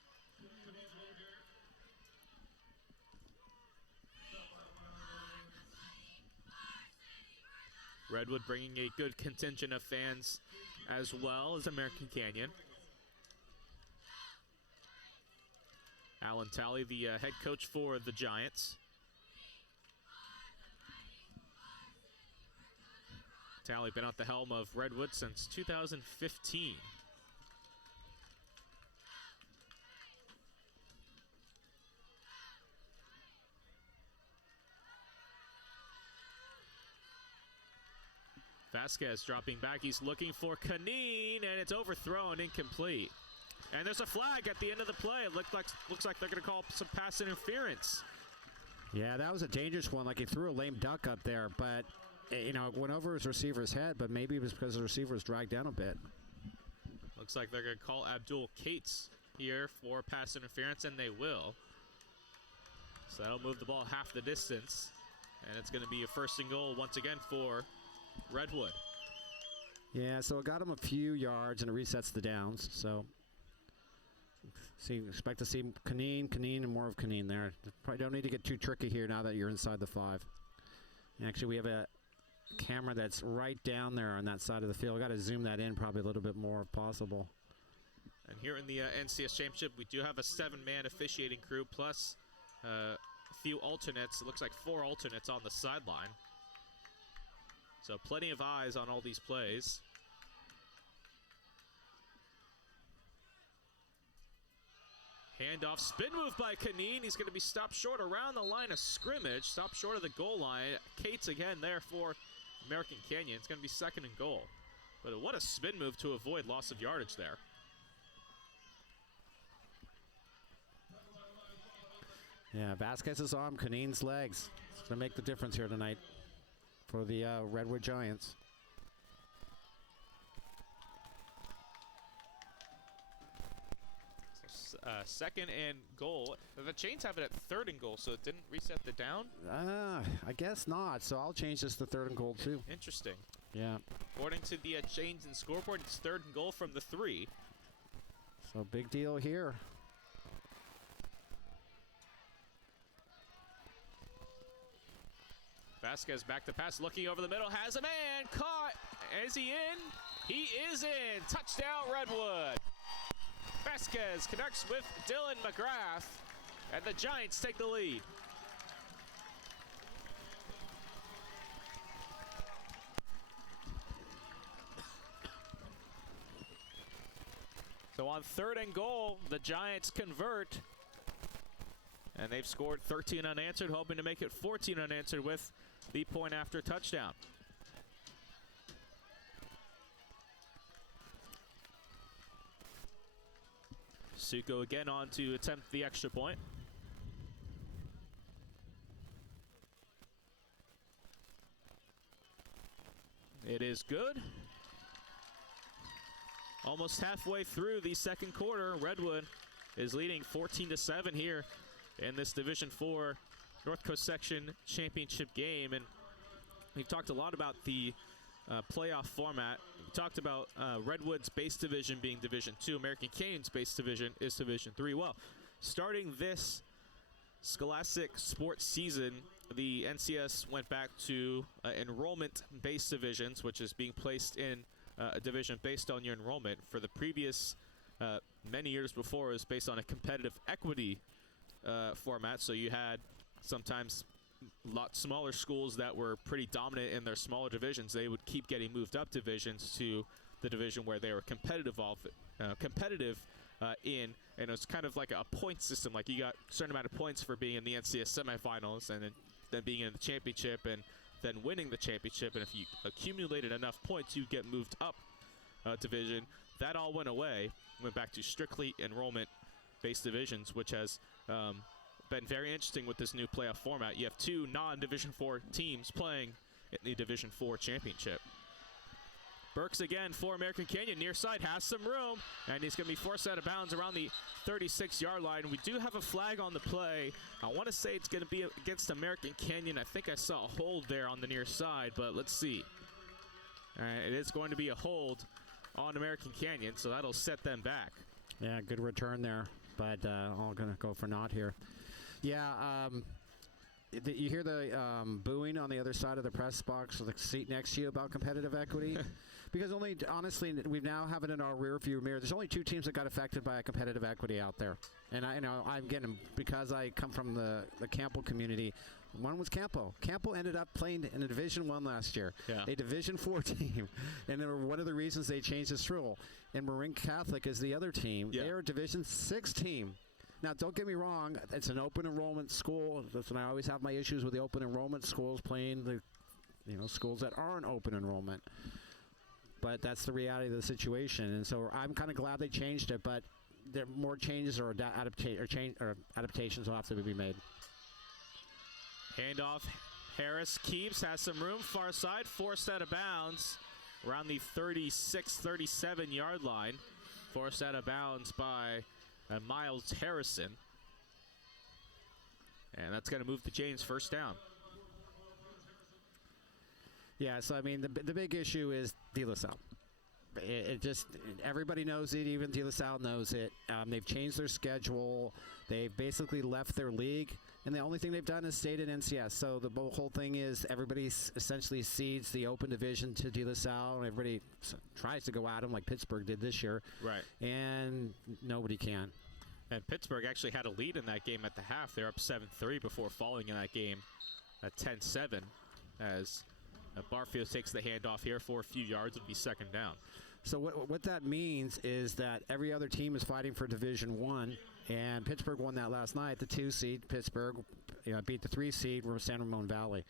Redwood bringing a good contingent of fans as well as American Canyon. Alan Talley, the head coach for the Giants. Talley been at the helm of Redwood since 2015. Vasquez dropping back. He's looking for Canine, and it's overthrown, incomplete. And there's a flag at the end of the play. It looks like they're going to call some pass interference. Yeah, that was a dangerous one. Like, he threw a lame duck up there, but, it went over his receiver's head, but maybe it was because the receiver was dragged down a bit. Looks like they're going to call Abdul Cates here for pass interference, and they will. So that'll move the ball half the distance. And it's going to be a 1st and goal once again for Redwood. Yeah, so it got him a few yards, and it resets the downs. So, expect to see Canine, and more of Canine there. Probably don't need to get too tricky here now that you're inside the 5. Actually, we have a camera that's right down there on that side of the field. Got to zoom that in probably a little bit more if possible. And here in the NCS Championship, we do have a 7-man officiating crew plus a few alternates. It looks like 4 alternates on the sideline. So plenty of eyes on all these plays. Handoff, spin move by Canine. He's going to be stopped short around the line of scrimmage. Stopped short of the goal line. Cates again there for American Canyon. It's going to be 2nd and goal. But what a spin move to avoid loss of yardage there. Yeah, Vasquez's arm, Canine's legs. It's going to make the difference here tonight for the Redwood Giants. So, 2nd and goal. The Chains have it at 3rd and goal, so it didn't reset the down? I guess not. So I'll change this to 3rd and goal too. Interesting. Yeah. According to the Chains and scoreboard, it's 3rd and goal from the 3. So big deal here. Vasquez back to pass, looking over the middle, has a man, caught. Is he in? He is in. Touchdown, Redwood. Vasquez connects with Dylan McGrath, and the Giants take the lead. So on 3rd and goal, the Giants convert. And they've scored 13 unanswered, hoping to make it 14 unanswered with the point after touchdown. Suko again on to attempt the extra point. It is good. Almost halfway through the 2nd quarter, Redwood is leading 14-7 here in this Division IV North Coast Section Championship game. And we've talked a lot about the playoff format. We talked about Redwood's base division being Division II. American Canyon's base division is Division III. Well, starting this Scholastic sports season, the NCS went back to enrollment-based divisions, which is being placed in a division based on your enrollment. For the previous many years before, it was based on a competitive equity format. So you had sometimes a lot smaller schools that were pretty dominant in their smaller divisions. They would keep getting moved up divisions to the division where they were competitive in, and it was kind of like a point system. Like, you got a certain amount of points for being in the NCS semifinals, and then being in the championship, and then winning the championship. And if you accumulated enough points, you get moved up division. That all went away. Went back to strictly enrollment-based divisions, which has been very interesting with this new playoff format. You have 2 non-Division IV teams playing in the Division IV championship. Burks again for American Canyon. Near side has some room, and he's going to be forced out of bounds around the 36-yard line. We do have a flag on the play. I want to say it's going to be against American Canyon. I think I saw a hold there on the near side, but let's see. All right, it is going to be a hold on American Canyon, so that'll set them back. Yeah, good return there, but all going to go for naught here. Yeah, you hear the booing on the other side of the press box with the seat next to you about competitive equity? Because honestly, we now have it in our rear view mirror. There's only 2 teams that got affected by a competitive equity out there. And I'm getting, because I come from the Campo community, one was Campo. Campo ended up playing in a Division I last year, a Division IV team. And one of the reasons they changed this rule. And Marin Catholic is the other team. Yeah. They're a Division VI team. Now, don't get me wrong. It's an open enrollment school. Listen, I always have my issues with the open enrollment schools playing the schools that aren't open enrollment. But that's the reality of the situation, and so I'm kind of glad they changed it. But there more changes or adaptations will have to be made. Handoff. Harris keeps, has some room, far side, forced out of bounds around the 36-37 yard line. Forced out of bounds by Miles Harrison. And that's going to move the James first down. Yeah, so I mean, the big issue is De La Salle. It just, everybody knows it, even De La Salle knows it. They've changed their schedule. They've basically left their league, and the only thing they've done is stayed in NCS. So the whole thing is everybody essentially cedes the open division to De La Salle, and everybody tries to go at them like Pittsburgh did this year. Right. And nobody can. And Pittsburgh actually had a lead in that game at the half. They're up 7-3 before falling in that game at 10-7 as Barfield takes the handoff here for a few yards. It'll be second down. So what that means is that every other team is fighting for Division One, and Pittsburgh won that last night. The 2 seed Pittsburgh beat the 3 seed San Ramon Valley.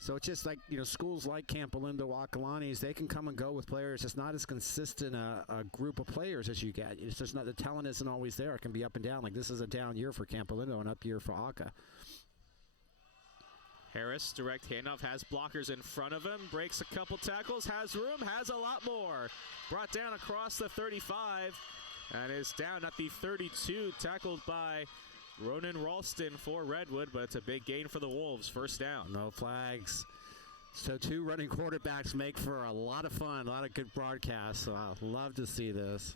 So it's just like schools like Camp Lindo, Acalanes, they can come and go with players. It's not as consistent a group of players as you get. It's just not, the talent isn't always there. It can be up and down. Like this is a down year for Camp Lindo, and up year for Aka. Harris, direct handoff, has blockers in front of him, breaks a couple tackles, has room, has a lot more. Brought down across the 35 and is down at the 32, tackled by Ronan Ralston for Redwood, but it's a big gain for the Wolves. First down. No flags. So 2 running quarterbacks make for a lot of fun, a lot of good broadcasts. So I'd love to see this.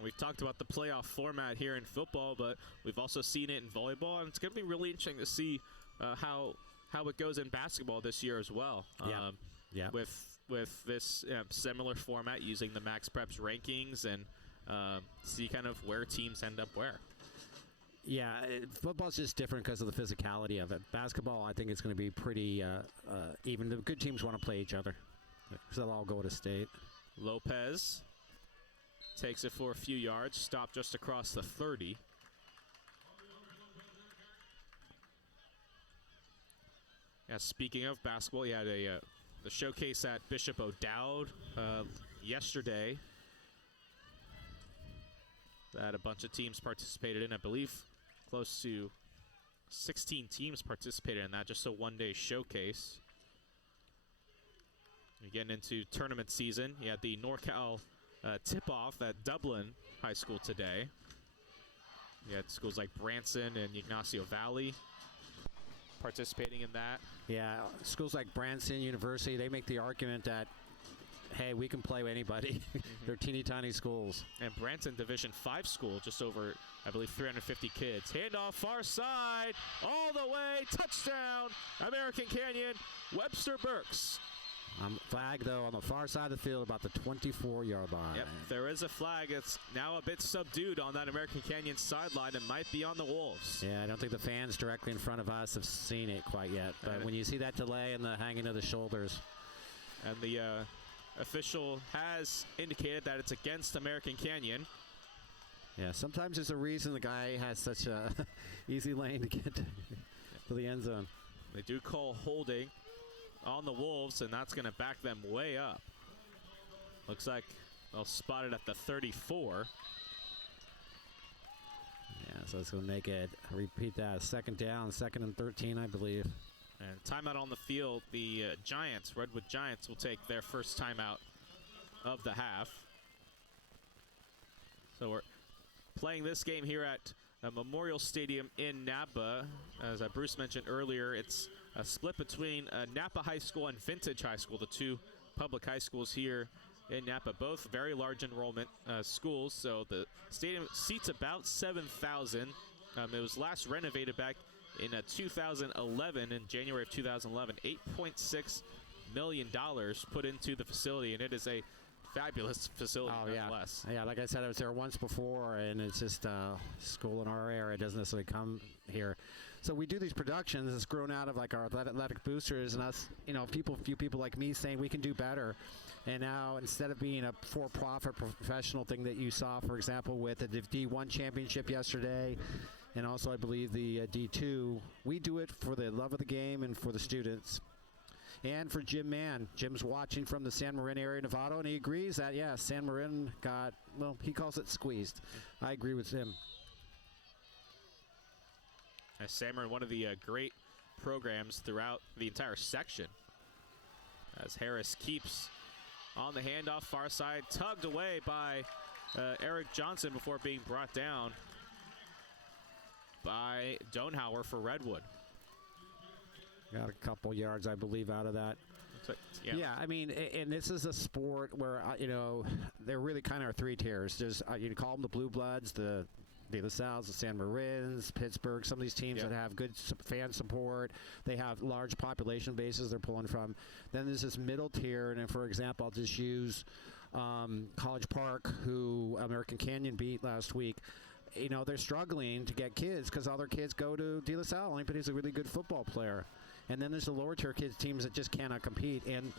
We've talked about the playoff format here in football, but we've also seen it in volleyball, and it's going to be really interesting to see how it goes in basketball this year as well. Yeah. With this similar format using the Max Preps rankings and see kind of where teams end up where. Yeah, football's just different because of the physicality of it. Basketball, I think it's going to be pretty even. The good teams want to play each other, so they'll all go to state. Lopez takes it for a few yards, stopped just across the 30. Yeah, speaking of basketball, you had the showcase at Bishop O'Dowd yesterday that a bunch of teams participated in. I believe close to 16 teams participated in that, just a one-day showcase. You're getting into tournament season. You had the NorCal tip-off at Dublin High School today. You had schools like Branson and Ignacio Valley participating in that. Yeah, schools like Branson University, they make the argument that, hey, we can play with anybody. They're teeny tiny schools. And Branson Division 5 school, just over, I believe, 350 kids. Handoff far side, all the way, touchdown, American Canyon, Webster Burks. Flag, though, on the far side of the field, about the 24-yard line. Yep, there is a flag. It's now a bit subdued on that American Canyon sideline. It might be on the Wolves. Yeah, I don't think the fans directly in front of us have seen it quite yet. But when you see that delay and the hanging of the shoulders. And the official has indicated that it's against American Canyon. Yeah, sometimes there's a reason the guy has such a easy lane to get to the end zone. They do call holding on the Wolves, and that's going to back them way up. Looks like they'll spot it at the 34. Yeah, so it's going to make it, repeat that, second down, 2nd and 13, I believe. And timeout on the field, the Giants, Redwood Giants, will take their first timeout of the half. So we're playing this game here at Memorial Stadium in Napa. As Bruce mentioned earlier, it's a split between Napa High School and Vintage High School, the two public high schools here in Napa, both very large enrollment schools. So the stadium seats about 7,000. It was last renovated back in 2011, in January of 2011. $8.6 million put into the facility, and it is a fabulous facility nonetheless. Yeah, like I said, I was there once before, and it's just school in our area. It doesn't necessarily come here. So we do these productions. It's grown out of like our athletic boosters and us, few people like me saying we can do better. And now instead of being a for-profit professional thing that you saw, for example, with the D1 championship yesterday, And also, I believe the D2, we do it for the love of the game and for the students. And for Jim Mann. Jim's watching from the San Marin area, Nevada, and he agrees that, yeah, San Marin got, well, he calls it squeezed. I agree with him. San Marin, one of the great programs throughout the entire section. As Harris keeps on the handoff, far side, tugged away by Eric Johnson before being brought down by Donhauer for Redwood. Got a couple yards, I believe, out of that. Yeah, I mean, and this is a sport where, there really kind of are three tiers. There's, you call them the Blue Bloods, the De La Salles, the San Marins, Pittsburgh, some of these teams that have good fan support. They have large population bases they're pulling from. Then there's this middle tier, and for example, I'll just use College Park, who American Canyon beat last week. They're struggling to get kids because all their kids go to De La Salle, only because he's a really good football player. And then there's the lower tier kids teams that just cannot compete. And,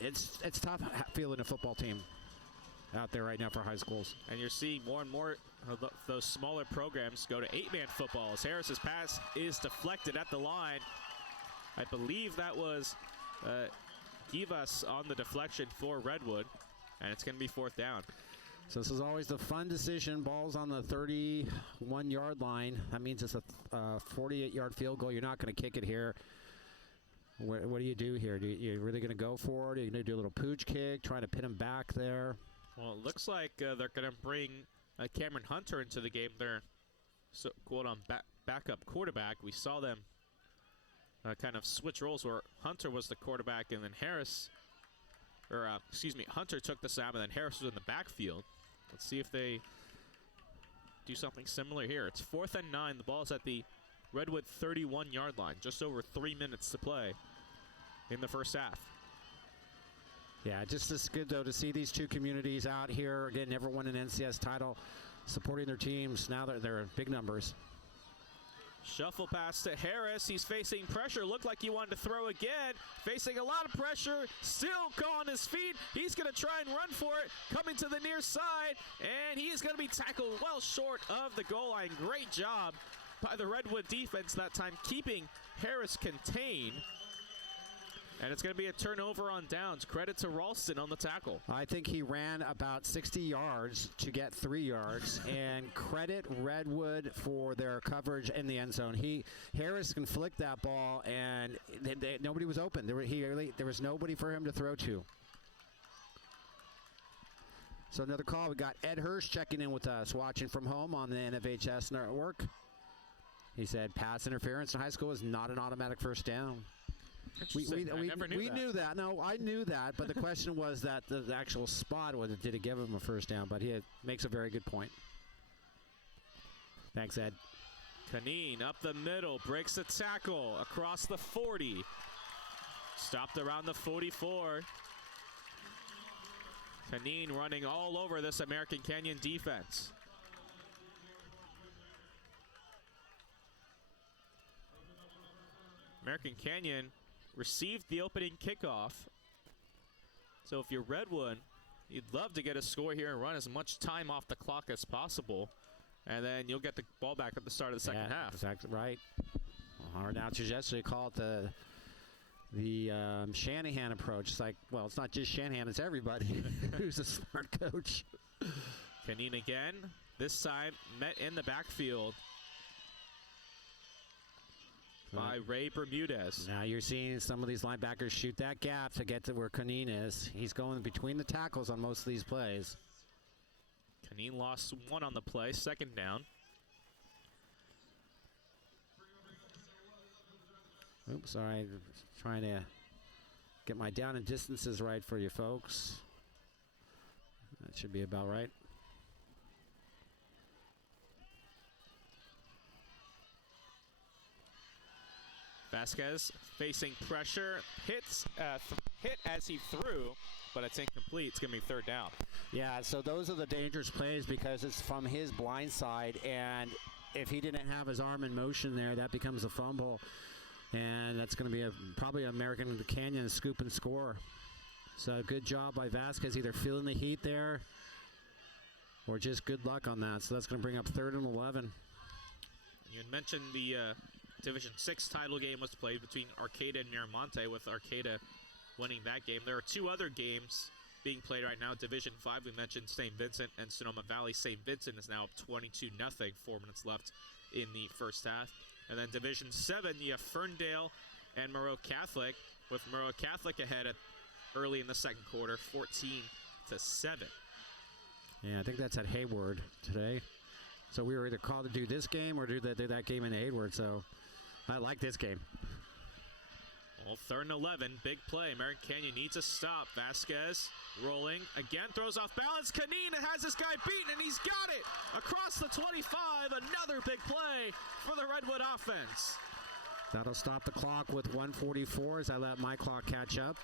it's tough fielding a football team out there right now for high schools. And you're seeing more and more of those smaller programs go to 8-man football. As Harris's pass is deflected at the line. I believe that was Givas on the deflection for Redwood. And it's going to be 4th down. So this is always the fun decision. Ball's on the 31-yard line. That means it's a 48-yard field goal. You're not going to kick it here. What do you do here? You really going to go for it? Are you going to do a little pooch kick, trying to pin him back there? Well, it looks like they're going to bring Cameron Hunter into the game. Their quote-on backup quarterback. We saw them kind of switch roles where Hunter was the quarterback and then Hunter took the snap and then Harris was in the backfield. Let's see if they do something similar here. It's 4th and 9. The ball is at the Redwood 31-yard line. Just over 3 minutes to play in the first half. Yeah, just as good, though, to see these two communities out here. Again, never won an NCS title, supporting their teams. Now they're big numbers. Shuffle pass to Harris. He's facing pressure. Looked like he wanted to throw again. Facing a lot of pressure. Still on his feet. He's going to try and run for it. Coming to the near side. And he is going to be tackled well short of the goal line. Great job by the Redwood defense that time, keeping Harris contained. And it's going to be a turnover on downs. Credit to Ralston on the tackle. I think he ran about 60 yards to get 3 yards. And credit Redwood for their coverage in the end zone. Harris can flick that ball, and nobody was open. There was nobody for him to throw to. So another call. We got Ed Hirsch checking in with us, watching from home on the NFHS network. He said pass interference in high school is not an automatic first down. We knew that. No, I knew that. But the question was that the actual spot was, did it give him a first down? But he makes a very good point. Thanks, Ed. Kaneen up the middle, breaks the tackle across the 40. Stopped around the 44. Kaneen running all over this American Canyon defense. American Canyon received the opening kickoff. So if you're Redwood, you'd love to get a score here and run as much time off the clock as possible. And then you'll get the ball back at the start of the second half. Exactly right. Our announcers yesterday called it the Shanahan approach. It's like, well, it's not just Shanahan, it's everybody who's a smart coach. Kaneen again, this time met in the backfield by Ray Bermudez. Now you're seeing some of these linebackers shoot that gap to get to where Kaneen is. He's going between the tackles on most of these plays. Kaneen lost 1 on the play, 2nd down. Oops, sorry. Trying to get my down and distances right for you folks. That should be about right. Vasquez facing pressure, hit as he threw, but it's incomplete. It's going to be 3rd down. Yeah, so those are the dangerous plays because it's from his blind side, and if he didn't have his arm in motion there, that becomes a fumble, and that's going to be probably American Canyon scoop and score. So good job by Vasquez, either feeling the heat there or just good luck on that. So that's going to bring up 3rd and 11. You had mentioned the Division 6 title game was played between Arcata and Miramonte, with Arcata winning that game. There are two other games being played right now. Division 5, we mentioned St. Vincent and Sonoma Valley. St. Vincent is now up 22-0, 4 minutes left in the first half. And then Division 7, you have Ferndale and Moreau Catholic, with Moreau Catholic ahead early in the second quarter, 14-7. Yeah, I think that's at Hayward today. So we were either called to do this game or do that game in Hayward. So I like this game. Well, 3rd and 11, big play. American Canyon needs a stop. Vasquez rolling again, throws off balance. Canine has this guy beaten, and he's got it across the 25. Another big play for the Redwood offense. That'll stop the clock with 1:44 as I let my clock catch up.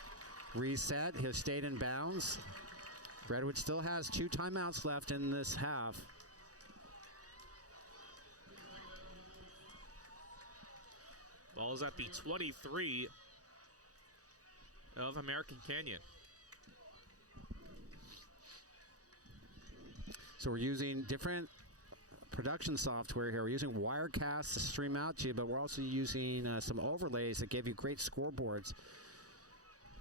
Reset. He'll stayed in bounds. Redwood still has 2 timeouts left in this half. Ball's at the 23 of American Canyon. So we're using different production software here. We're using Wirecast to stream out to you, but we're also using some overlays that give you great scoreboards.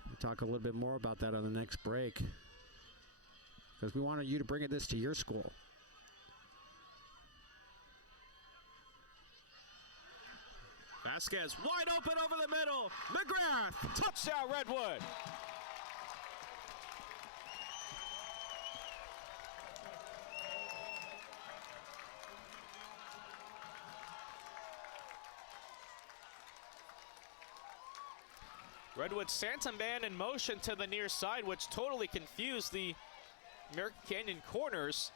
We'll talk a little bit more about that on the next break, because we wanted you to bring this to your school. Vasquez wide open over the middle. McGrath, touchdown Redwood. Redwood sent a man in motion to the near side, which totally confused the American Canyon corners.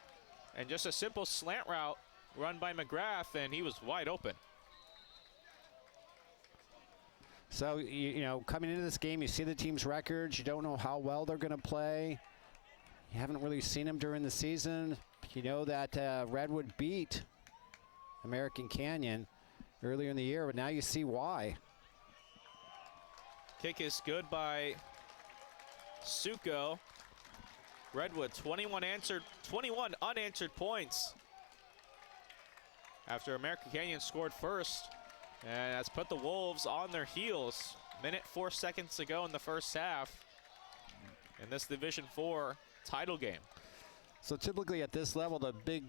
And just a simple slant route run by McGrath, and he was wide open. So, you know, coming into this game, you see the team's records. You don't know how well they're going to play. You haven't really seen them during the season. You know that Redwood beat American Canyon earlier in the year, but now you see why. Kick is good by Suko. Redwood, 21 unanswered points after American Canyon scored first. And that's put the Wolves on their heels. Minute 4 seconds to go in the first half in this Division 4 title game. So typically at this level, the big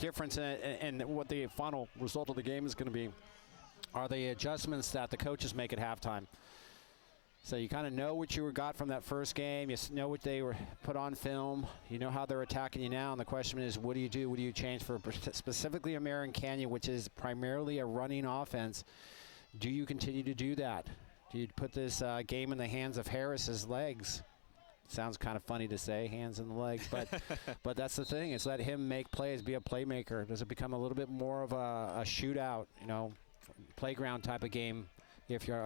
difference in what the final result of the game is going to be are the adjustments that the coaches make at halftime. So you kind of know what you got from that first game. You know what they were put on film. You know how they're attacking you now. And the question is, what do you do? What do you change for specifically American Canyon, which is primarily a running offense? Do you continue to do that? Do you put this game in the hands of Harris's legs? Sounds kind of funny to say, hands in the legs, but but that's the thing. Is let him make plays, be a playmaker. Does it become a little bit more of a shootout, you know, playground type of game if you're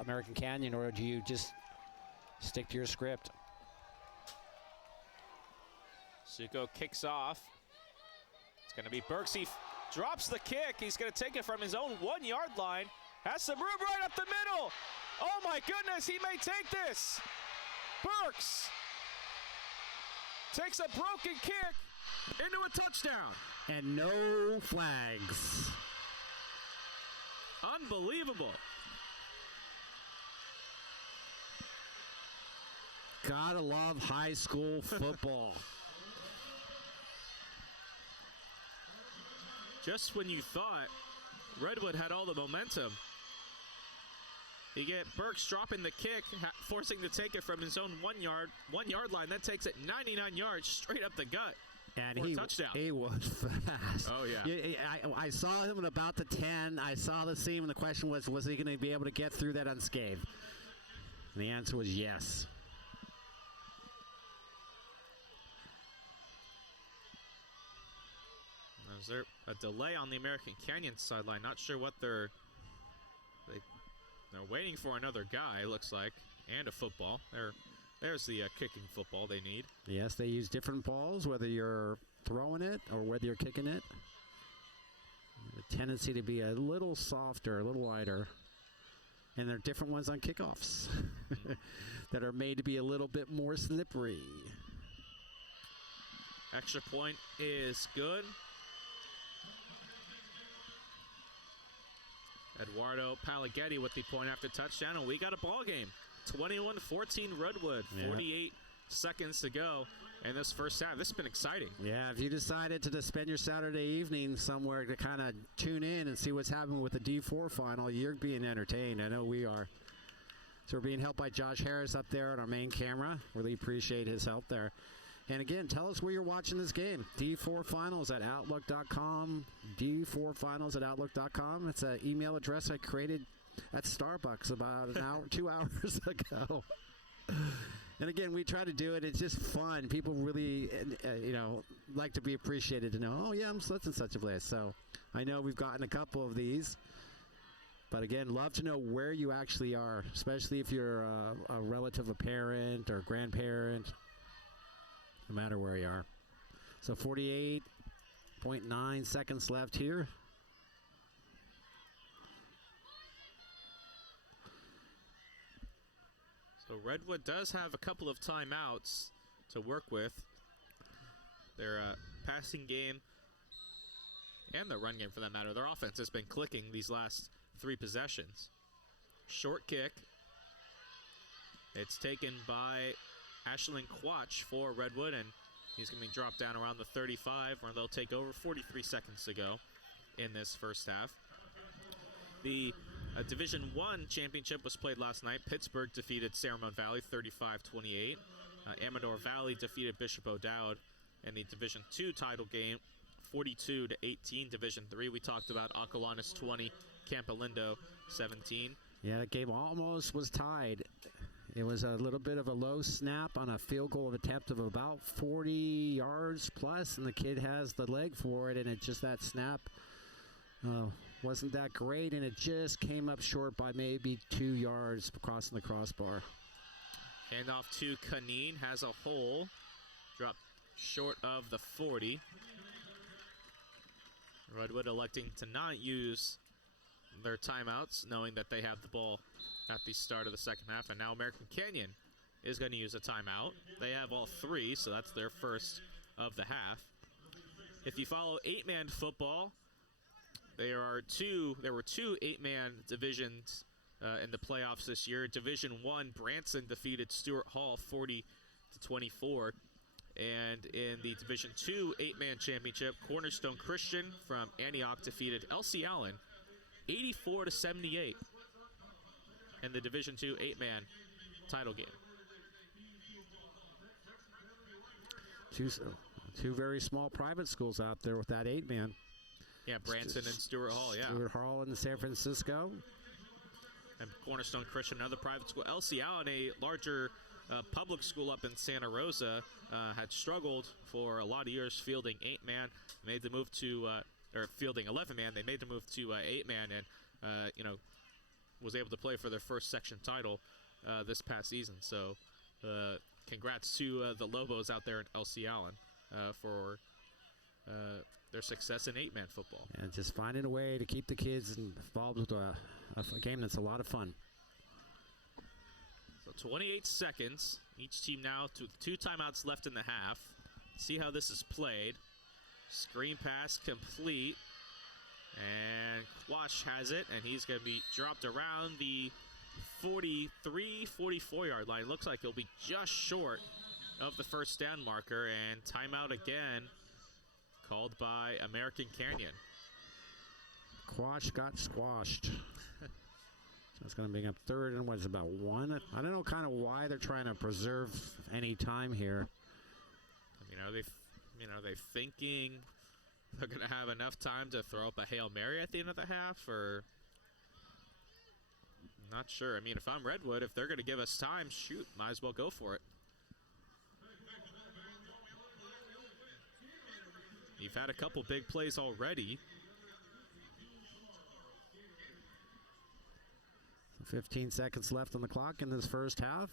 American Canyon, or do you just stick to your script? Suko kicks off. It's going to be Burks. He drops the kick. He's going to take it from his own 1 yard line. Has some room right up the middle. Oh my goodness, he may take this. Burks takes a broken kick into a touchdown. And no flags. Unbelievable. Gotta love high school football. Just when you thought Redwood had all the momentum, you get Burks dropping the kick, forcing to take it from his own 1 yard line. That takes it 99 yards straight up the gut. And for a touchdown. He was fast. Oh, yeah. I saw him at about the 10. I saw the seam, and the question was he going to be able to get through that unscathed? And the answer was yes. Is there a delay on the American Canyon sideline? Not sure what they're waiting for. Another guy, looks like, and a football. There's the kicking football they need. Yes, they use different balls, whether you're throwing it or whether you're kicking it. A tendency to be a little softer, a little lighter. And there are different ones on kickoffs that are made to be a little bit more slippery. Extra point is good. Eduardo Palaghetti with the point after touchdown, and we got a ball game. 21-14 Redwood, 48 seconds to go in this first half. This has been exciting. Yeah, if you decided to just spend your Saturday evening somewhere to kind of tune in and see what's happening with the D4 final, you're being entertained. I know we are. So we're being helped by Josh Harris up there on our main camera. Really appreciate his help there. And again, tell us where you're watching this game. D4 Finals at Outlook.com. D4 Finals at Outlook.com. It's an email address I created at Starbucks about an hour, 2 hours ago. And again, we try to do it. It's just fun. People really, like to be appreciated to know, oh, yeah, I'm such and such a place. So I know we've gotten a couple of these. But again, love to know where you actually are, especially if you're a relative, a parent, or grandparent, no matter where you are. So 48.9 seconds left here. So Redwood does have a couple of timeouts to work with. Their passing game and their run game, for that matter. Their offense has been clicking these last 3 possessions. Short kick. It's taken by Ashlyn Quach for Redwood, and he's going to be dropped down around the 35, where they'll take over. 43 seconds to go in this first half. The Division I championship was played last night. Pittsburgh defeated Saramone Valley 35-28. Amador Valley defeated Bishop O'Dowd in the Division II title game 42-18. Division III, we talked about Acalanes 20, Campalindo 17. Yeah, that game almost was tied. It was a little bit of a low snap on a field goal attempt of about 40 yards plus, and the kid has the leg for it, and it just that snap wasn't that great, and it just came up short by maybe 2 yards crossing the crossbar. Handoff to Kaneen, has a hole, dropped short of the 40. Redwood electing to not use their timeouts, knowing that they have the ball at the start of the second half, and now American Canyon is going to use a timeout. They have all 3, so that's their first of the half. If you follow 8-man football, there were 2 8-man divisions in the playoffs this year. Division I, Branson defeated Stuart Hall 40-24. And in the Division II 8-man championship, Cornerstone Christian from Antioch defeated LC Allen 84-78 in the Division II 8-man title game. Two very small private schools out there with that 8-man. Yeah, Branson and Stuart Hall, yeah. Stuart Hall in San Francisco. And Cornerstone Christian, another private school. LC Allen, a larger public school up in Santa Rosa, had struggled for a lot of years fielding 8-man. Made the move to, or fielding 11-man. They made the move to 8-man and, was able to play for their first section title this past season. So, congrats to the Lobos out there in LC Allen for their success in 8-man football. And just finding a way to keep the kids involved with a game that's a lot of fun. So 28 seconds. Each team now to 2 timeouts left in the half. See how this is played. Screen pass complete. And Quach has it, and he's going to be dropped around the 43, 44-yard line. Looks like he'll be just short of the first down marker, and timeout again called by American Canyon. Quach got squashed. So it's going to be up third and what's about 1. I don't know kind of why they're trying to preserve any time here. I mean, are they thinking they're going to have enough time to throw up a Hail Mary at the end of the half, or not sure. I mean, if I'm Redwood, if they're going to give us time, shoot, might as well go for it. You've had a couple big plays already. 15 seconds left on the clock in this first half.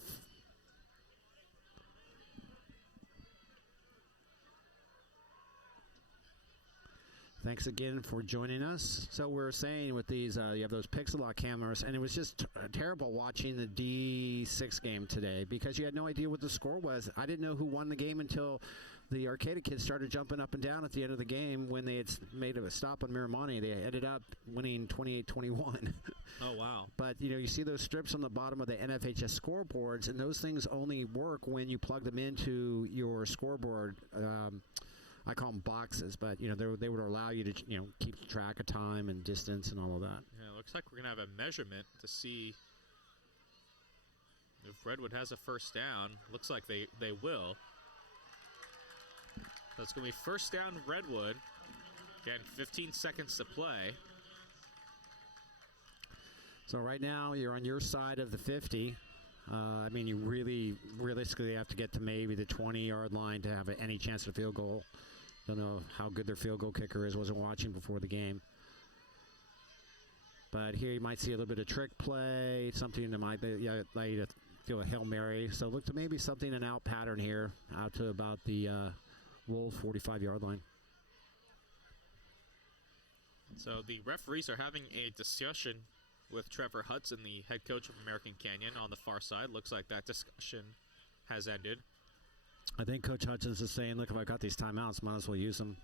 Thanks again for joining us. So we're saying with these, you have those pixel lock cameras, and it was just terrible watching the D6 game today because you had no idea what the score was. I didn't know who won the game until the Arcata kids started jumping up and down at the end of the game when they had made a stop on Miramani. They ended up winning 28-21. Oh, wow. But, you see those strips on the bottom of the NFHS scoreboards, and those things only work when you plug them into your scoreboard. I call them boxes, but, they would allow you to, keep track of time and distance and all of that. Yeah, it looks like we're going to have a measurement to see if Redwood has a first down. Looks like they will. That's going to be first down Redwood. Again, 15 seconds to play. So right now you're on your side of the 50. You really, realistically have to get to maybe the 20-yard line to have any chance at a field goal. Don't know how good their field goal kicker is. Wasn't watching before the game. But here you might see a little bit of trick play, something that might allow you to feel a Hail Mary. So look to maybe something an out pattern here out to about the Wolves 45-yard line. So the referees are having a discussion with Trevor Hudson, the head coach of American Canyon, on the far side. Looks like that discussion has ended. I think Coach Hutchins is saying, look, if I got these timeouts, might as well use them.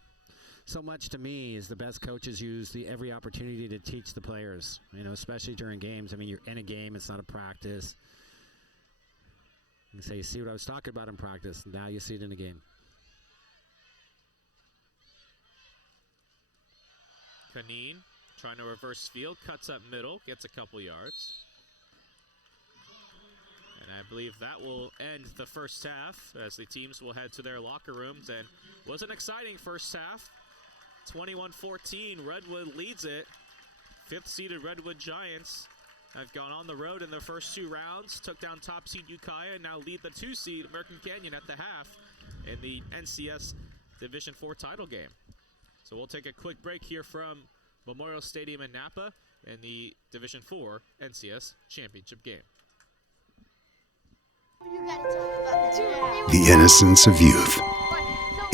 So much to me is the best coaches use every opportunity to teach the players, especially during games. You're in a game. It's not a practice. You can say, see what I was talking about in practice. Now you see it in a game. Kaneen trying to reverse field, cuts up middle, gets a couple yards. And I believe that will end the first half as the teams will head to their locker rooms. And was an exciting first half. 21-14, Redwood leads it. Fifth-seeded Redwood Giants have gone on the road in their first two rounds, took down top seed Ukiah, and now lead the 2-seed American Canyon at the half in the NCS Division IV title game. So we'll take a quick break here from Memorial Stadium in Napa in the Division IV NCS Championship game. The innocence of youth.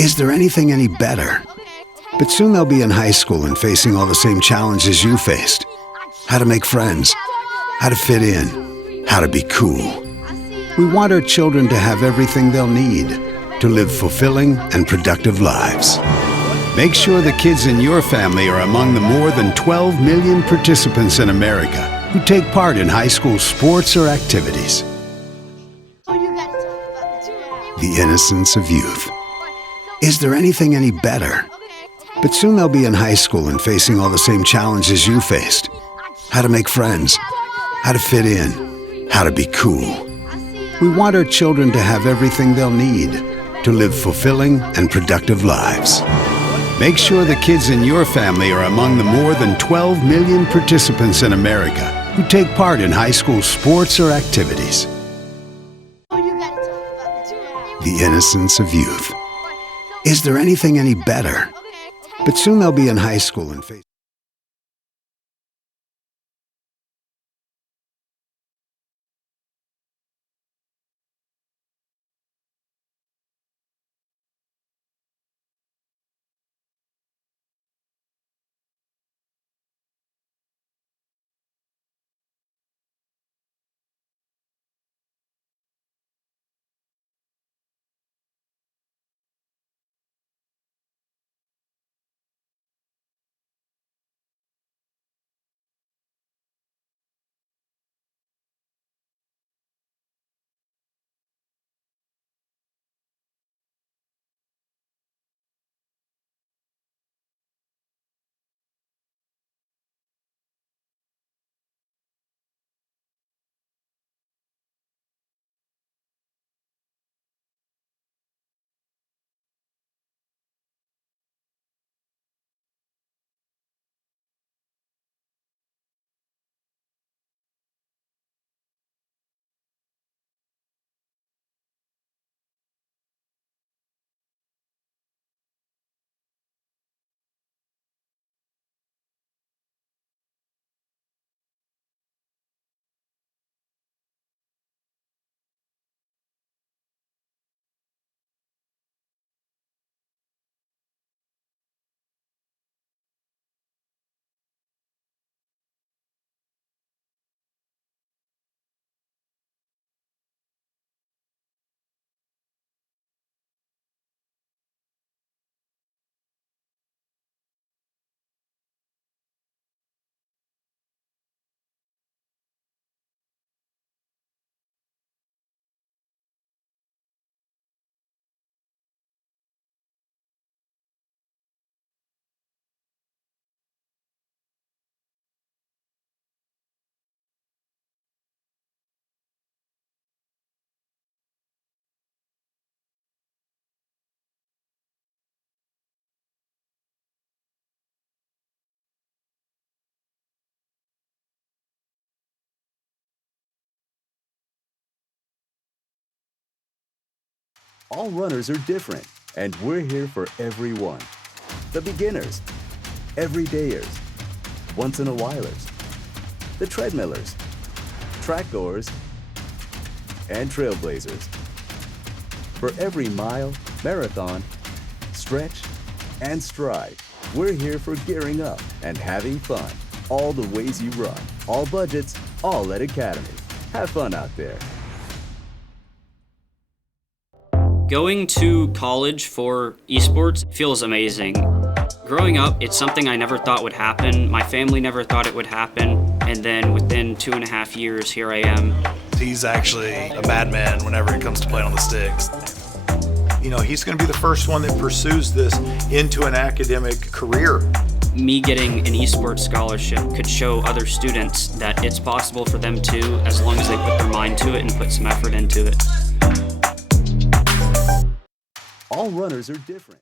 Is there anything any better? But soon they'll be in high school and facing all the same challenges you faced. How to make friends, how to fit in, how to be cool. We want our children to have everything they'll need to live fulfilling and productive lives. Make sure the kids in your family are among the more than 12 million participants in America who take part in high school sports or activities. The innocence of youth. Is there anything any better? But soon they'll be in high school and facing all the same challenges you faced. How to make friends, how to fit in, how to be cool. We want our children to have everything they'll need to live fulfilling and productive lives. Make sure the kids in your family are among the more than 12 million participants in America who take part in high school sports or activities. The innocence of youth. Is there anything any better? But soon they'll be in high school and face All runners are different, and we're here for everyone. The beginners, everydayers, once-in-a-whilers, the treadmillers, track goers, and trailblazers. For every mile, marathon, stretch, and stride, we're here for gearing up and having fun. All the ways you run, all budgets, all at Academy. Have fun out there. Going to college for esports feels amazing. Growing up, it's something I never thought would happen. My family never thought it would happen. And then within 2.5 years, here I am. He's actually a madman whenever it comes to playing on the sticks. You know, he's going to be the first one that pursues this into an academic career. Me getting an esports scholarship could show other students that it's possible for them too, as long as they put their mind to it and put some effort into it. All runners are different.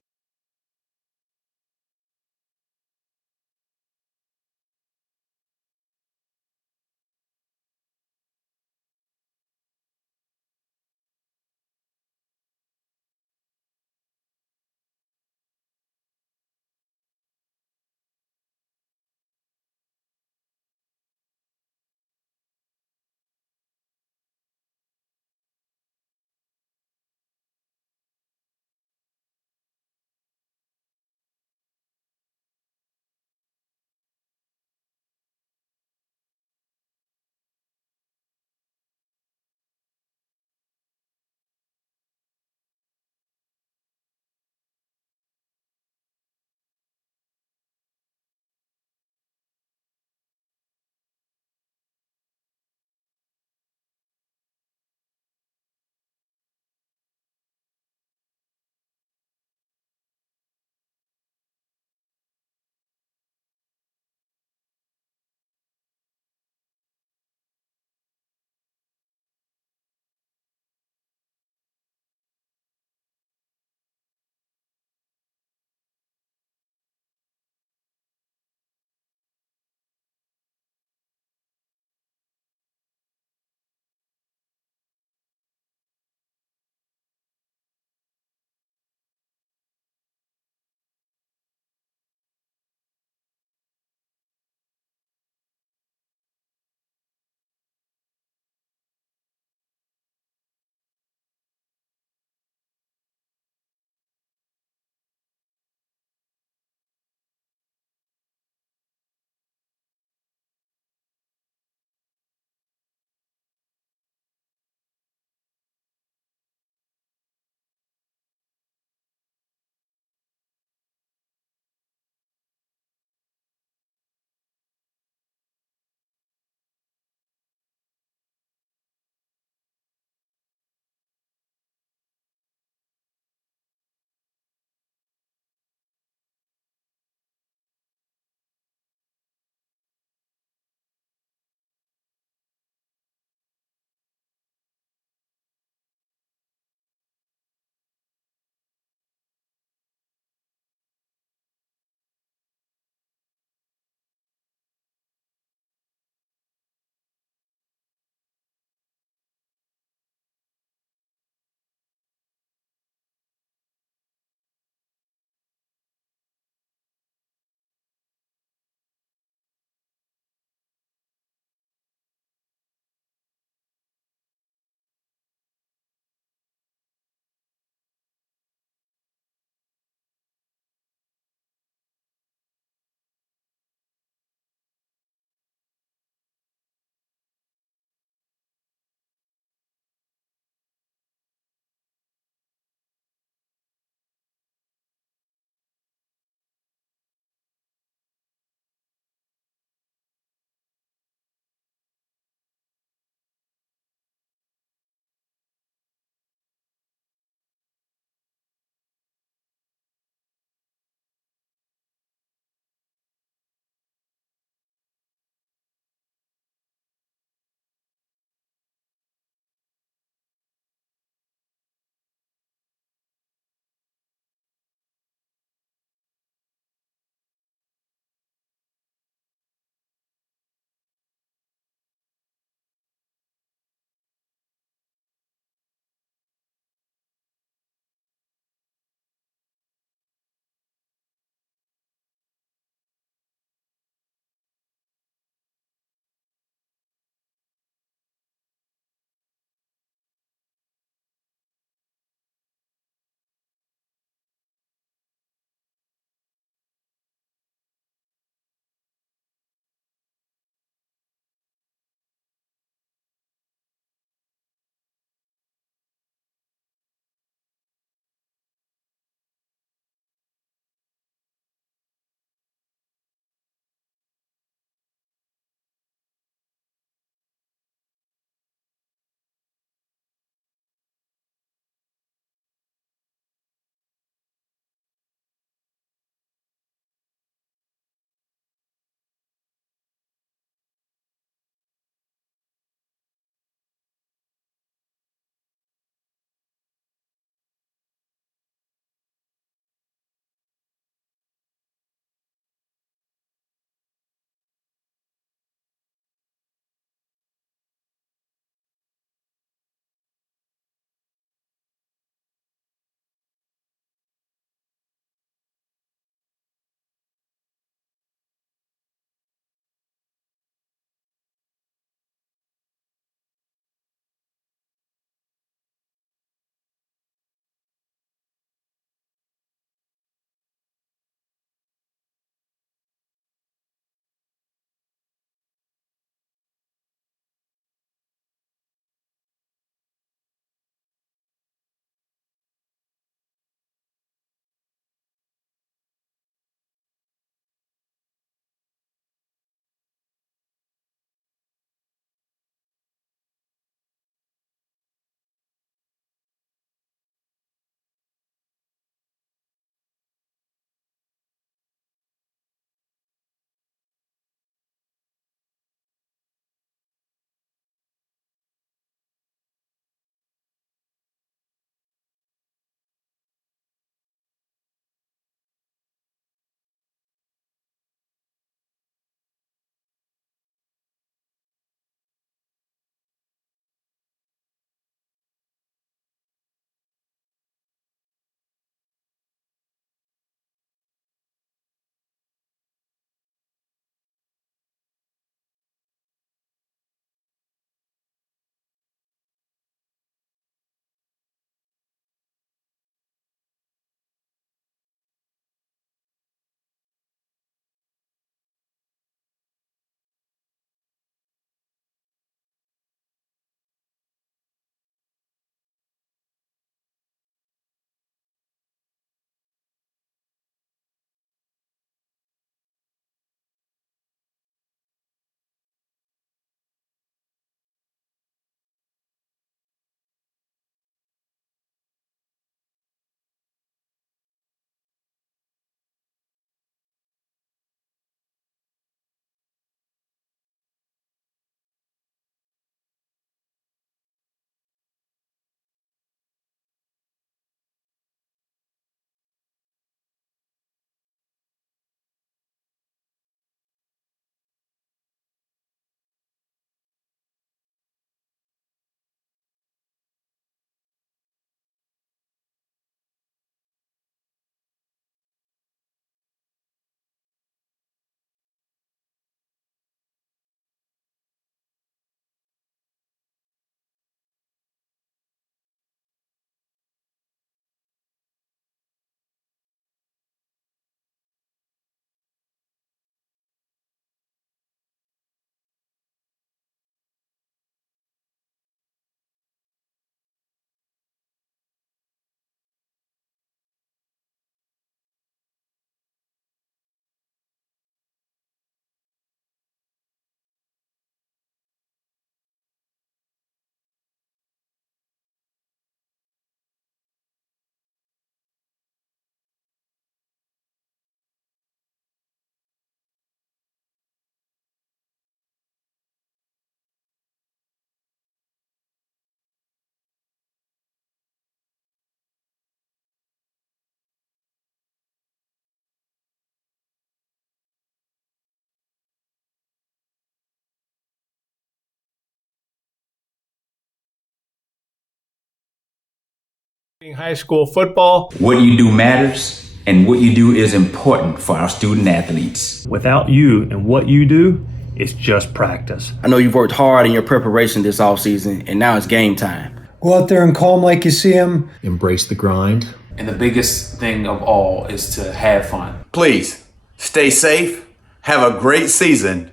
High school football. What you do matters, and what you do is important for our student athletes. Without you and what you do, it's just practice. I know you've worked hard in your preparation this offseason, and now it's game time. Go out there and call them like you see them. Embrace the grind. And the biggest thing of all is to have fun. Please, stay safe, have a great season,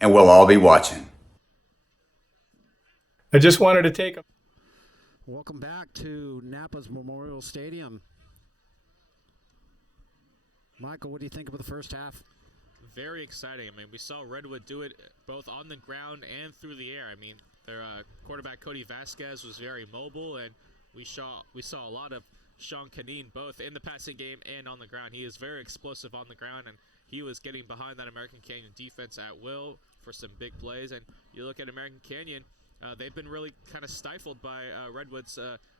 and we'll all be watching. I just wanted to take a... Welcome back to Napa's Memorial Stadium. Michael, what do you think of the first half? Very exciting. I mean, we saw Redwood do it both on the ground and through the air. I mean, their quarterback Cody Vasquez was very mobile, and we saw a lot of Sean Canine both in the passing game and on the ground. He is very explosive on the ground, and he was getting behind that American Canyon defense at will for some big plays. And you look at American Canyon, they've been really kind of stifled by Redwood's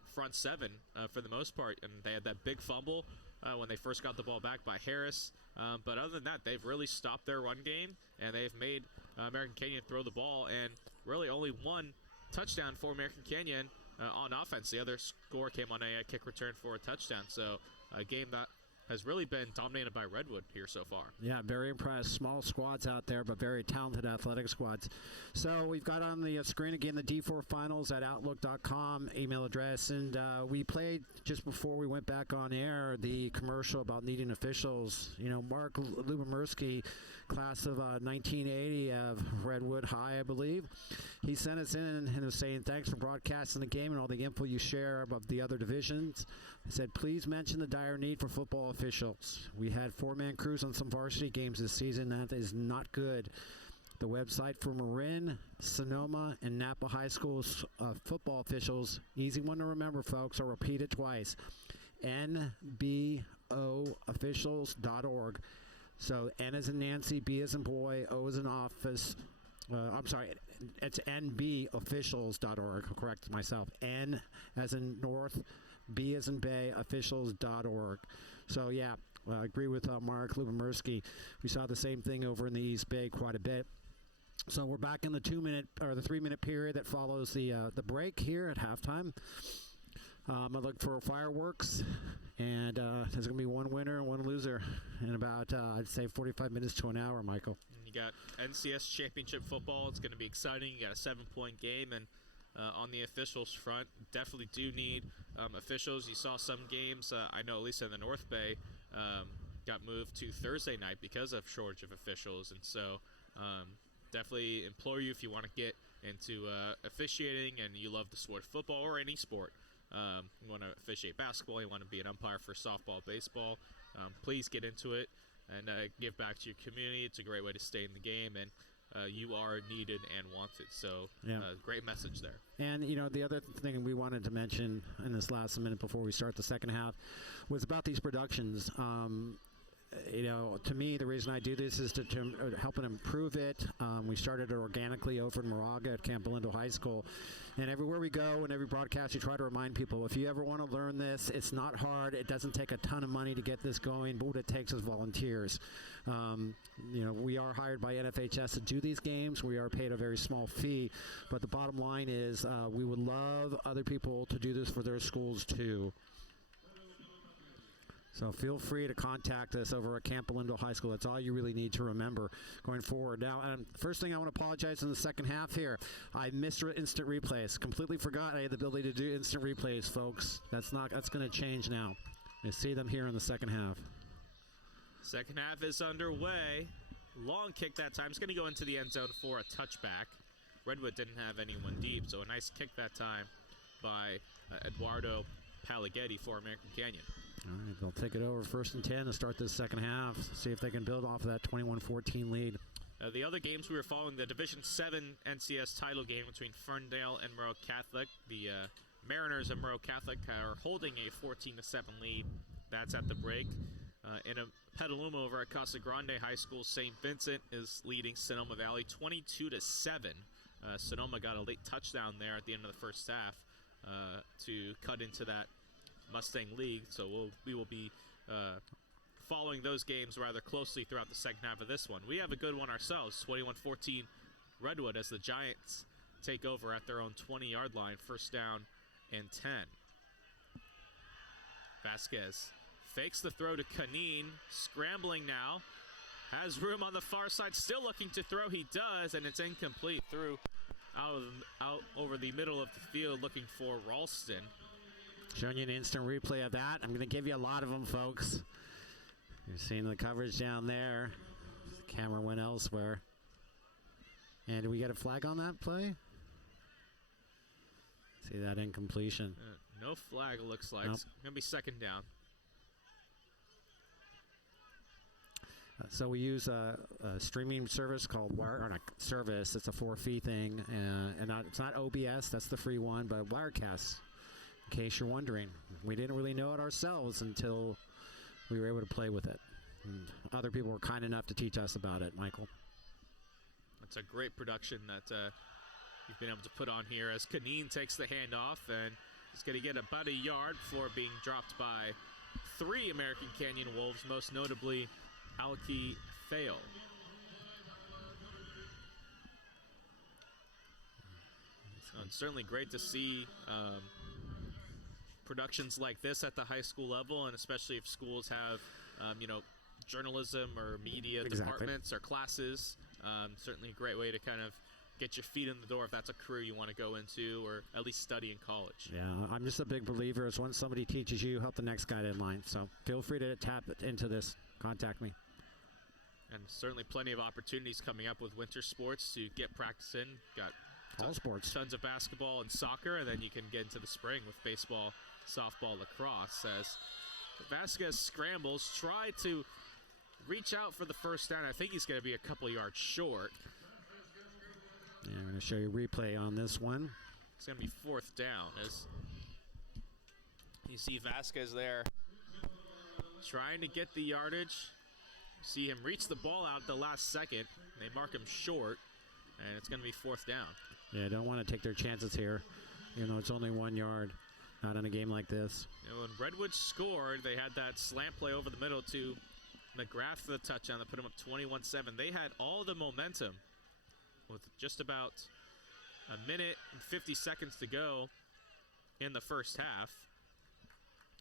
front seven for the most part, and they had that big fumble when they first got the ball back by Harris. But other than that, they've really stopped their run game, and they've made American Canyon throw the ball, and really only one touchdown for American Canyon on offense. The other score came on a kick return for a touchdown. So a game that has really been dominated by Redwood here so far. Yeah, very impressed. Small squads out there, but very talented athletic squads. So we've got on the screen again the D4 Finals at Outlook.com email address. And we played just before we went back on air the commercial about needing officials. You know, Mark Lubomirsky, class of 1980 of Redwood High, I believe. He sent us in and was saying, thanks for broadcasting the game and all the info you share about the other divisions. He said, please mention the dire need for football officials. We had four-man crews on some varsity games this season. That is not good. The website for Marin, Sonoma, and Napa High School's football officials, easy one to remember, folks. I'll repeat it twice. nboofficials.org. So N as in Nancy, B as in boy, O as in office. I'm sorry, it's nbofficials.org. I'll correct myself. N as in North, B as in Bay, officials.org. So yeah, I agree with Mark Lubomirsky. We saw the same thing over in the East Bay quite a bit. So we're back in the 2-minute or the 3-minute period that follows the break here at halftime. I look for fireworks, and there's going to be one winner and one loser in about, I'd say, 45 minutes to an hour, Michael. You got NCS Championship football. It's going to be exciting. You got a 7-point game, and on the officials front, definitely do need officials. You saw some games, I know at least in the North Bay, got moved to Thursday night because of shortage of officials, and so definitely implore you if you want to get into officiating and you love the sport of football or any sport. You want to officiate basketball, you want to be an umpire for softball, baseball, please get into it and give back to your community. It's a great way to stay in the game, and you are needed and wanted. So great message there. And, you know, the other thing we wanted to mention in this last minute before we start the second half was about these productions. You know, to me, the reason I do this is to help and improve it. We started it organically over in Moraga at Camp Belindo High School. And everywhere we go and every broadcast, we try to remind people, if you ever want to learn this, it's not hard. It doesn't take a ton of money to get this going, but what it takes is volunteers. You know, we are hired by NFHS to do these games. We are paid a very small fee. But the bottom line is we would love other people to do this for their schools, too. So feel free to contact us over at Camp Belindo High School. That's all you really need to remember going forward. Now, first thing I want to apologize in the second half here. I missed instant replays. Completely forgot I had the ability to do instant replays, folks. That's going to change now. I see them here in the second half. Second half is underway. Long kick that time. It's going to go into the end zone for a touchback. Redwood didn't have anyone deep, so a nice kick that time by Eduardo Palaghetti for American Canyon. All right, they'll take it over 1st and 10 to start this second half. See if they can build off of that 21-14 lead. The other games we were following, the Division 7 NCS title game between Ferndale and Monroe Catholic. The Mariners and Monroe Catholic are holding a 14-7 lead. That's at the break. In a Petaluma over at Casa Grande High School, St. Vincent is leading Sonoma Valley 22-7. Sonoma got a late touchdown there at the end of the first half to cut into that Mustang League, so we will be following those games rather closely throughout the second half of this one. We have a good one ourselves, 21-14 Redwood, as the Giants take over at their own 20-yard line, 1st down and 10. Vasquez fakes the throw to Canine, scrambling now. Has room on the far side, still looking to throw. He does, and it's incomplete. Through out over the middle of the field, looking for Ralston. Showing you an instant replay of that. I'm going to give you a lot of them, folks. You're seeing the coverage down there. The camera went elsewhere. And do we get a flag on that play? See that incompletion. No flag, it looks like. Nope. It's going to be second down. So we use a streaming service called Wire, or not service. It's a for-fee thing, and it's not OBS. That's the free one, but Wirecast. In case you're wondering, we didn't really know it ourselves until we were able to play with it. And other people were kind enough to teach us about it, Michael. It's a great production that you've been able to put on here as Canine takes the handoff, and he's going to get about a yard before being dropped by 3 American Canyon Wolves, most notably Alki Fail. So it's certainly great to see productions like this at the high school level, and especially if schools have, journalism or media departments or classes. Certainly a great way to kind of get your feet in the door if that's a career you want to go into or at least study in college. Yeah, I'm just a big believer is once somebody teaches you, help the next guy in line. So feel free to tap into this. Contact me. And certainly plenty of opportunities coming up with winter sports to get practice in. Got all sports. Tons of basketball and soccer, and then you can get into the spring with baseball, softball, lacrosse. As Vasquez scrambles, try to reach out for the first down. I think he's going to be a couple yards short. Yeah, I'm going to show you a replay on this one. It's going to be 4th down as you see Vasquez there trying to get the yardage. See him reach the ball out at the last second. They mark him short, and it's going to be 4th down. Yeah, don't want to take their chances here. You know, it's only 1 yard. Not in a game like this. When Redwood scored, they had that slant play over the middle to McGrath for the touchdown that put him up 21-7. They had all the momentum with just about a minute and 50 seconds to go in the first half,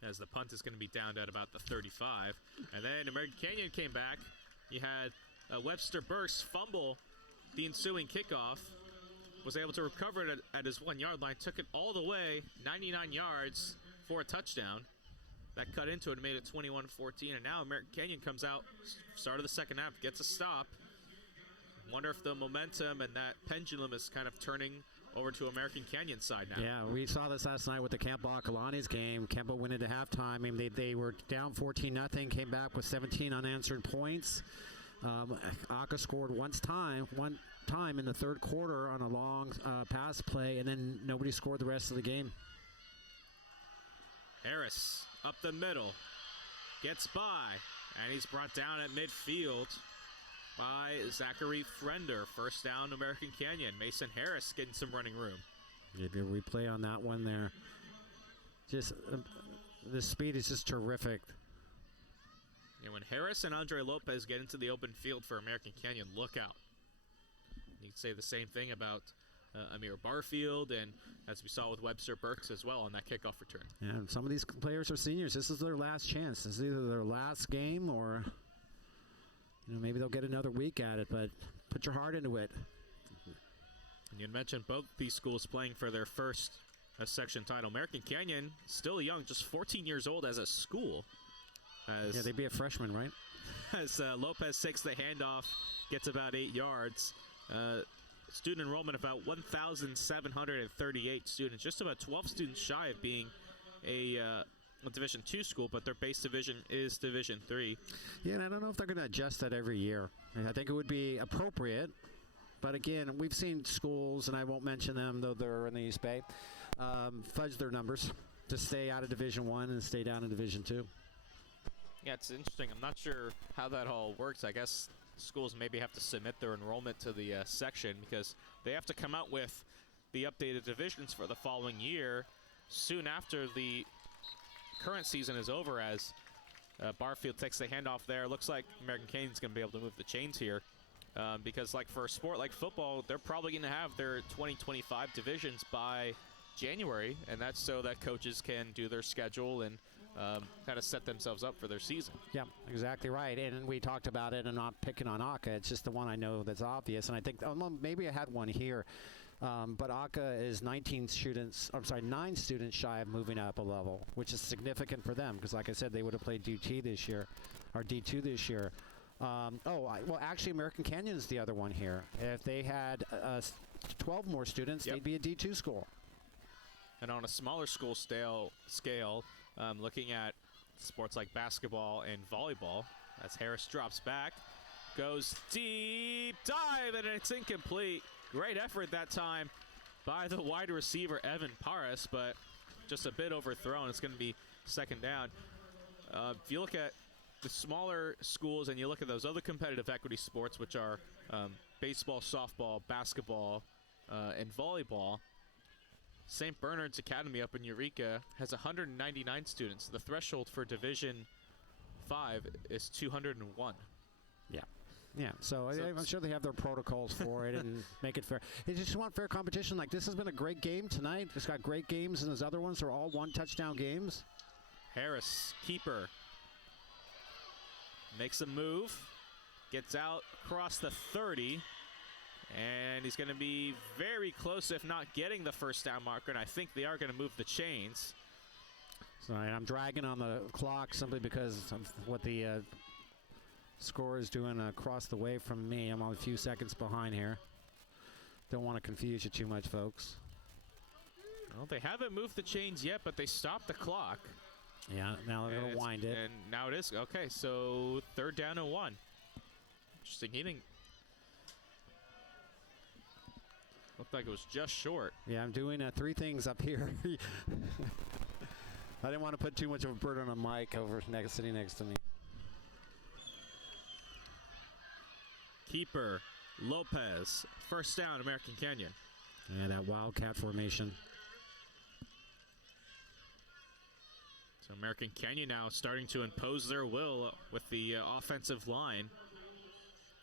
as the punt is going to be downed at about the 35. And then American Canyon came back. You had Webster Burks fumble the ensuing kickoff, was able to recover it at his 1 yard line, took it all the way 99 yards for a touchdown. That cut into it and made it 21-14, and now American Canyon comes out, start of the second half, gets a stop. Wonder if the momentum and that pendulum is kind of turning over to American Canyon's side now. Yeah, we saw this last night with the Campbell-Akalani's game. Campbell went into halftime. I mean, they were down 14-0, came back with 17 unanswered points. Aka scored one time in the third quarter on a long pass play, and then nobody scored the rest of the game. Harris up the middle, gets by, and he's brought down at midfield by Zachary Frender. First down, American Canyon. Mason Harris getting some running room. Give you a replay on that one there. Just the speed is just terrific. And when Harris and Andre Lopez get into the open field for American Canyon, look out. You can say the same thing about Amir Barfield, and as we saw with Webster Burks as well on that kickoff return. Yeah, some of these players are seniors. This is their last chance. This is either their last game or maybe they'll get another week at it, but put your heart into it. And you mentioned both these schools playing for their first section title. American Canyon, still young, just 14 years old as a school. Yeah, they'd be a freshman, right? As Lopez takes the handoff, gets about 8 yards. Student enrollment about 1,738 students, just about 12 students shy of being a Division II school, but their base division is Division III. Yeah, and I don't know if they're going to adjust that every year. I think it would be appropriate, but again, we've seen schools, and I won't mention them, though they're in the East Bay, fudge their numbers to stay out of Division I and stay down in Division II. Yeah, it's interesting. I'm not sure how that all works. I guess schools maybe have to submit their enrollment to the section because they have to come out with the updated divisions for the following year soon after the current season is over, as Barfield takes the handoff there. Looks like American Canyon's going to be able to move the chains here because like for a sport like football, they're probably going to have their 2025 divisions by January, and that's so that coaches can do their schedule and kind of set themselves up for their season. Yeah, exactly right. And we talked about it, and I'm not picking on Aka. It's just the one I know that's obvious. And I think maybe I had one here, but Aka is 9 students shy of moving up a level, which is significant for them because, like I said, they would have played D2 this year, or D2 this year. Well, actually, American Canyon is the other one here. If they had 12 more students, they'd be a D2 school. And on a smaller school scale, looking at sports like basketball and volleyball, as Harris drops back, goes deep dive, and it's incomplete. Great effort that time by the wide receiver, Evan Paris, but just a bit overthrown. It's going to be second down. If you look at the smaller schools and you look at those other competitive equity sports, which are baseball, softball, basketball, and volleyball, St. Bernard's Academy up in Eureka has 199 students. The threshold for Division 5 is 201. Yeah, so I'm sure they have their protocols for it and make it fair. They just want fair competition. Like, this has been a great game tonight. It's got great games, and those other ones are all one-touchdown games. Harris, keeper, makes a move, gets out across the 30, and he's going to be very close, if not getting the first down marker, and I think they are going to move the chains. Sorry, I'm dragging on the clock simply because of what the score is doing across the way from me. I'm a few seconds behind here. Don't want to confuse you too much, folks. Well, they haven't moved the chains yet, but they stopped the clock. Yeah, now they're going to wind it. And now it is. Okay, so 3rd down and 1. Interesting. He didn't... Looked like it was just short. Yeah, I'm doing 3 things up here. I didn't want to put too much of a burden on Mike sitting next to me. Keeper, Lopez. First down, American Canyon. Yeah, that wildcat formation. So American Canyon now starting to impose their will with the offensive line.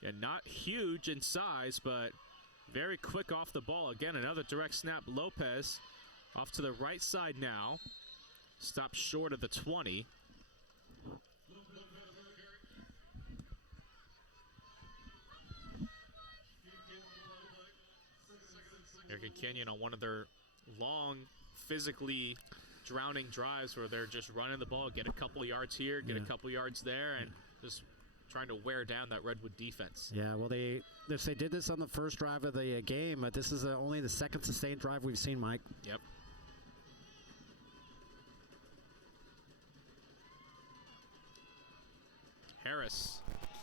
Yeah, not huge in size, but very quick off the ball. Again, another direct snap. Lopez off to the right side now. Stopped short of the 20. American Canyon on one of their long, physically drowning drives where they're just running the ball, get a couple yards here, get a couple yards there, and just trying to wear down that Redwood defense. Yeah, well, they did this on the first drive of the game, but this is only the second sustained drive we've seen, Mike. Yep. Harris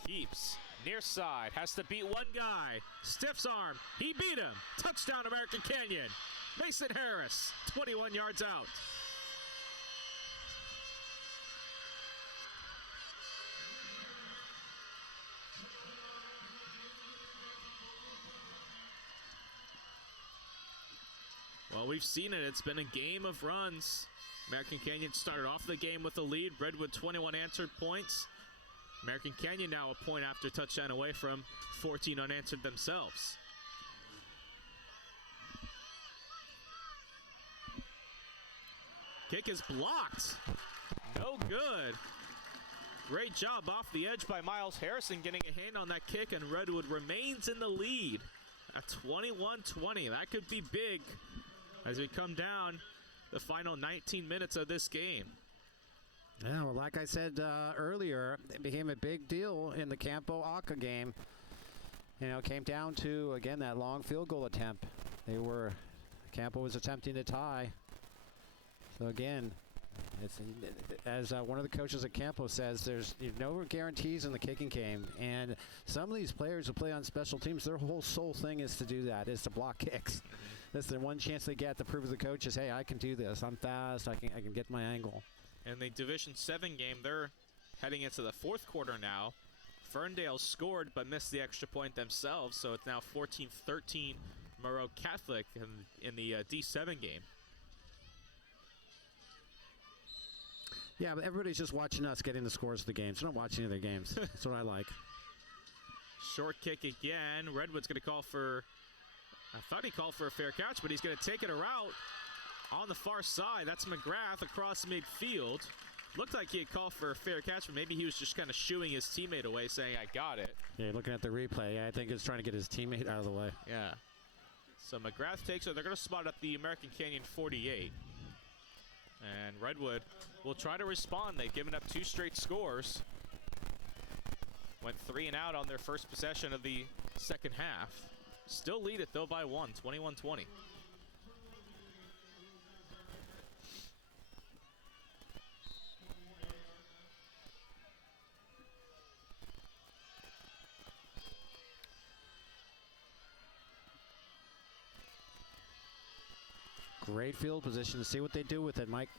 keeps near side, has to beat one guy. Stiff's arm, he beat him. Touchdown, American Canyon. Mason Harris, 21 yards out. Well, we've seen it. It's been a game of runs. American Canyon started off the game with a lead. Redwood 21 answered points. American Canyon now a point after touchdown away from 14 unanswered themselves. Kick is blocked. No good. Great job off the edge by Miles Harrison getting a hand on that kick, and Redwood remains in the lead at 21-20. That could be big as we come down the final 19 minutes of this game. Yeah, well, like I said earlier, it became a big deal in the Campo-Aka game. You know, it came down to, again, that long field goal attempt. Campo was attempting to tie. So, again, as one of the coaches at Campo says, there's no guarantees in the kicking game. And some of these players who play on special teams, their whole sole thing is to do that, is to block kicks. That's the one chance they get to prove to the coaches, hey, I can do this. I'm fast. I can get my angle. In the Division 7 game, they're heading into the 4th quarter now. Ferndale scored but missed the extra point themselves, so it's now 14-13 Moreau Catholic in the D7 game. Yeah, but everybody's just watching us getting the scores of the games. They're not watching any of their games. That's what I like. Short kick again. Redwood's going to call for, I thought he called for a fair catch, but he's going to take it a route on the far side. That's McGrath across midfield. Looked like he had called for a fair catch, but maybe he was just kind of shooing his teammate away, saying, I got it. Yeah, looking at the replay, I think he's trying to get his teammate out of the way. Yeah. So McGrath takes it. They're going to spot at the American Canyon 48. And Redwood will try to respond. They've given up 2 straight scores. Went 3 and out on their first possession of the second half. Still lead it, though, by 1, 21-20. Great field position. See what they do with it, Mike.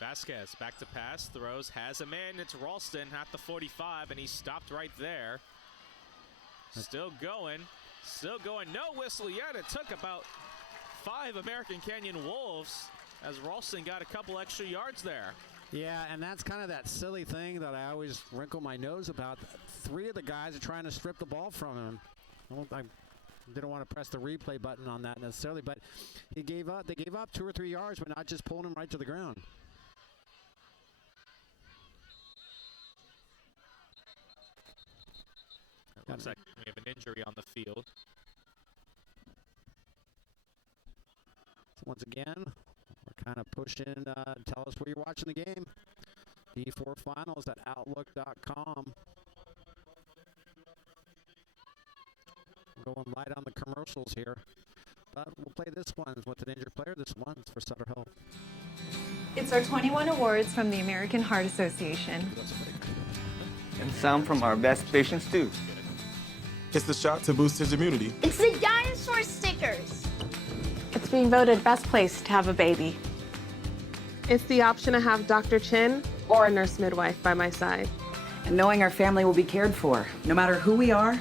Vasquez back to pass, throws, has a man. It's Ralston at the 45, and he stopped right there. Still going. No whistle yet. It took about 5 American Canyon Wolves as Ralston got a couple extra yards there. Yeah, and that's kind of that silly thing that I always wrinkle my nose about. 3 of the guys are trying to strip the ball from him. I didn't want to press the replay button on that necessarily, but he gave up. They gave up 2 or 3 yards, but not just pulling him right to the ground. It looks like we have an injury on the field. So once again, we're kind of pushing. Tell us where you're watching the game. D4 Finals at Outlook.com. Going light on the commercials here. But we'll play this one with an injured player. This one's for Sutter Hill. It's our 21 awards from the American Heart Association. And some from our best patients, too. It's the shot to boost his immunity. It's the dinosaur stickers. It's being voted best place to have a baby. It's the option to have Dr. Chin or a nurse midwife by my side. And knowing our family will be cared for, no matter who we are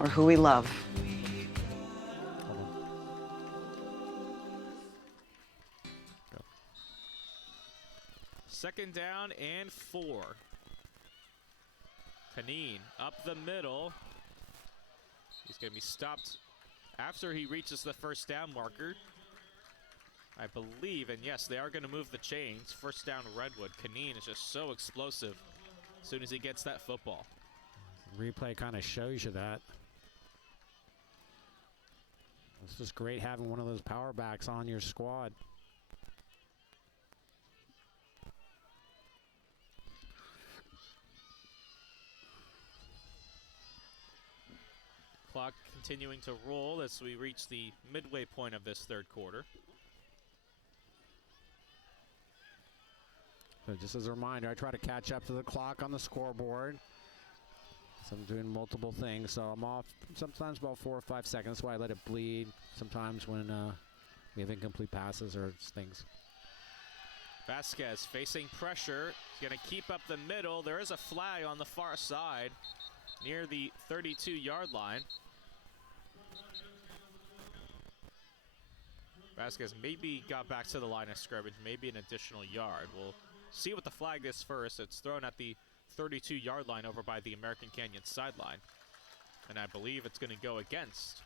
or who we love. Second down and 4. Panine up the middle. He's going to be stopped after he reaches the first down marker, I believe. And yes, they are going to move the chains. First down Redwood. Panine is just so explosive as soon as he gets that football. Replay kind of shows you that. It's just great having one of those power backs on your squad. Clock continuing to roll as we reach the midway point of this third quarter. So just as a reminder, I try to catch up to the clock on the scoreboard. So I'm doing multiple things, so I'm off sometimes about 4 or 5 seconds. That's why I let it bleed sometimes when we have incomplete passes or things. Vasquez facing pressure. He's going to keep up the middle. There is a flag on the far side near the 32-yard line. Vasquez maybe got back to the line of scrimmage, maybe an additional yard. We'll see what the flag is first. It's thrown at the 32-yard line over by the American Canyon sideline. And I believe it's going to go against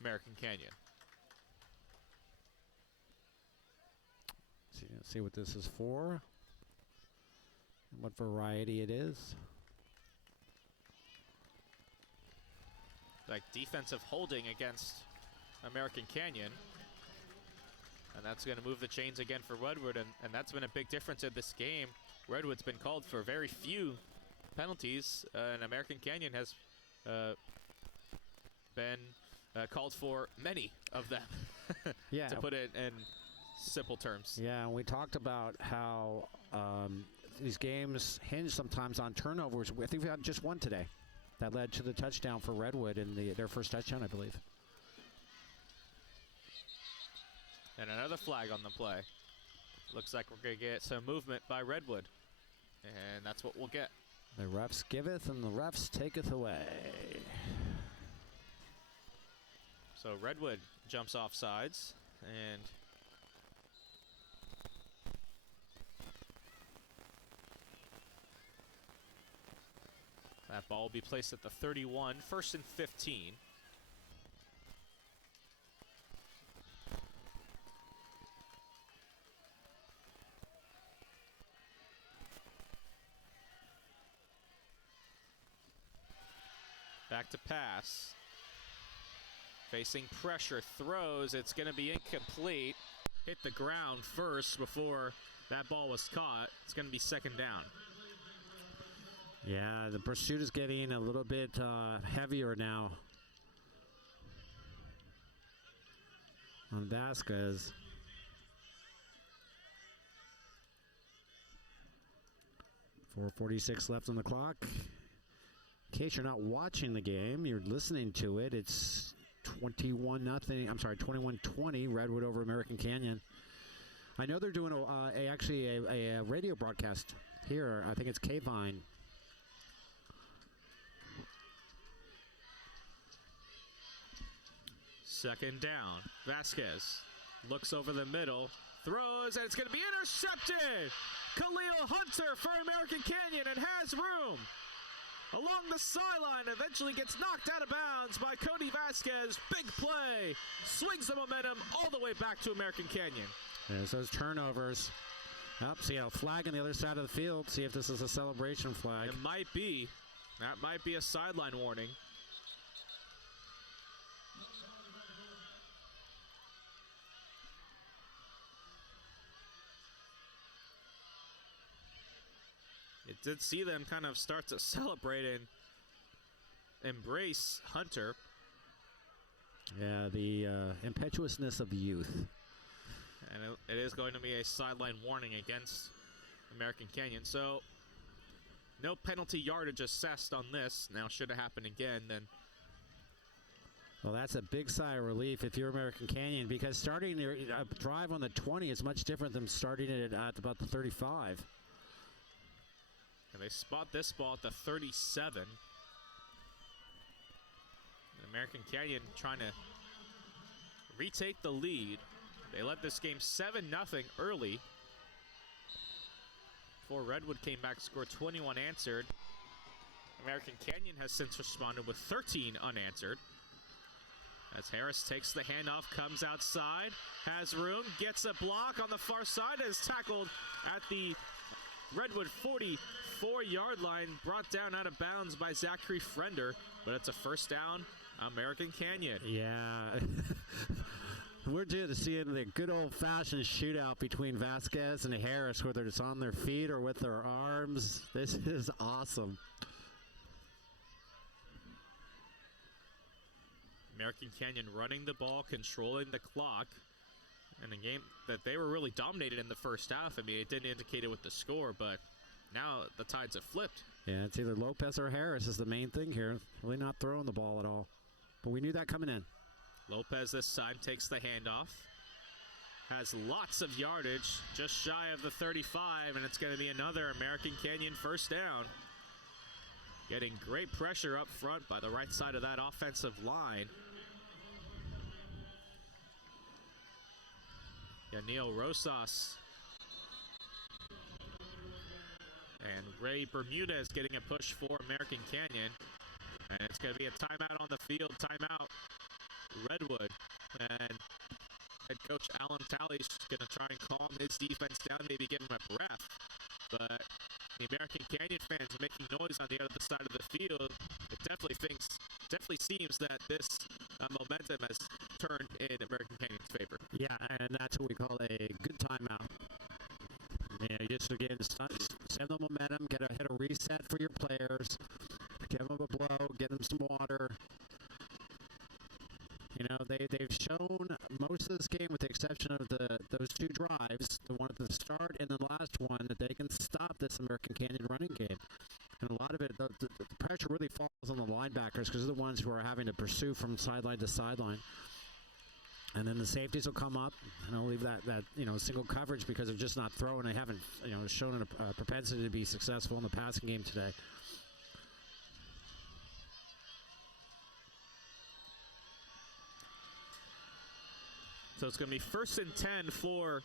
American Canyon. See what this is for, and what variety it is. Like defensive holding against American Canyon. And that's going to move the chains again for Redwood, and that's been a big difference in this game. Redwood's been called for very few penalties, and American Canyon has been called for many of them, Yeah. to put it in simple terms. Yeah, and we talked about how these games hinge sometimes on turnovers. I think we had just one today that led to the touchdown for Redwood in their first touchdown, I believe. And another flag on the play. Looks like we're going to get some movement by Redwood. And that's what we'll get. The refs giveth and the refs taketh away. So Redwood jumps off sides. And that ball will be placed at the 31. First and 15. Back to pass. Facing pressure, throws. It's going to be incomplete. Hit the ground first before that ball was caught. It's going to be second down. Yeah, the pursuit is getting a little bit heavier now on Vasquez. .446 left on the clock. In case you're not watching the game, you're listening to it. It's 21-20 Redwood over American Canyon. I know they're doing a radio broadcast here. I think it's K-Vine. Second down. Vasquez looks over the middle, throws, and it's going to be intercepted. Khalil Hunter for American Canyon and has room along the sideline, eventually gets knocked out of bounds by Cody Vasquez. Big play, swings the momentum all the way back to American Canyon. There's those turnovers. See a flag on the other side of the field. See if this is a celebration flag. It might be. That might be a sideline warning. It did see them kind of start to celebrate and embrace Hunter. Yeah, the impetuousness of youth. And it is going to be a sideline warning against American Canyon. So, no penalty yardage assessed on this. Now, should it happen again, then... Well, that's a big sigh of relief if you're American Canyon, because starting your drive on the 20 is much different than starting it at about the 35. And they spot this ball at the 37. And American Canyon trying to retake the lead. They led this game 7-0 early. Before Redwood came back, scored 21 answered. American Canyon has since responded with 13 unanswered. As Harris takes the handoff, comes outside, has room, gets a block on the far side, is tackled at the Redwood 44-yard line, brought down out of bounds by Zachary Frender, but it's a first down, American Canyon. Yeah. We're just seeing the good old-fashioned shootout between Vasquez and Harris, whether it's on their feet or with their arms. This is awesome. American Canyon running the ball, controlling the clock. In a game that they were really dominated in the first half. I mean, it didn't indicate it with the score, but now the tides have flipped. Yeah, it's either Lopez or Harris is the main thing here. Really not throwing the ball at all. But we knew that coming in. Lopez this time takes the handoff. Has lots of yardage, just shy of the 35, and it's going to be another American Canyon first down. Getting great pressure up front by the right side of that offensive line. Neil Rosas and Ray Bermudez getting a push for American Canyon, and it's going to be a timeout on the field. Timeout Redwood, and head coach Alan Talley's going to try and calm his defense down, maybe give him a breath, but the American Canyon fans are making noise on the other side of the field. It definitely seems that this momentum has turned in American Canyon's favor. Yeah, and that's what we call a good timeout. Yeah, just again, send the momentum, hit a reset for your players, give them a blow, get them some water. You know, they've shown most of this game, with the exception of those two drives, the one at the start and the last one, that they can stop this American Canyon running game. And a lot of it, the pressure really falls on the linebackers, because they're the ones who are having to pursue from sideline to sideline. And then the safeties will come up, and they'll leave that single coverage because they're just not throwing. They haven't shown a propensity to be successful in the passing game today. So it's going to be 1st and 10 for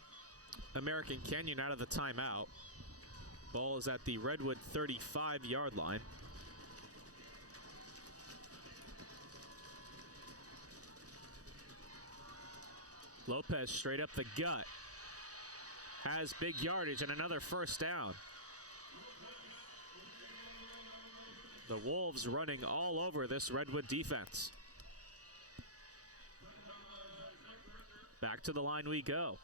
American Canyon out of the timeout. Ball is at the Redwood 35-yard line. Lopez straight up the gut. Has big yardage and another first down. The Wolves running all over this Redwood defense. Back to the line we go.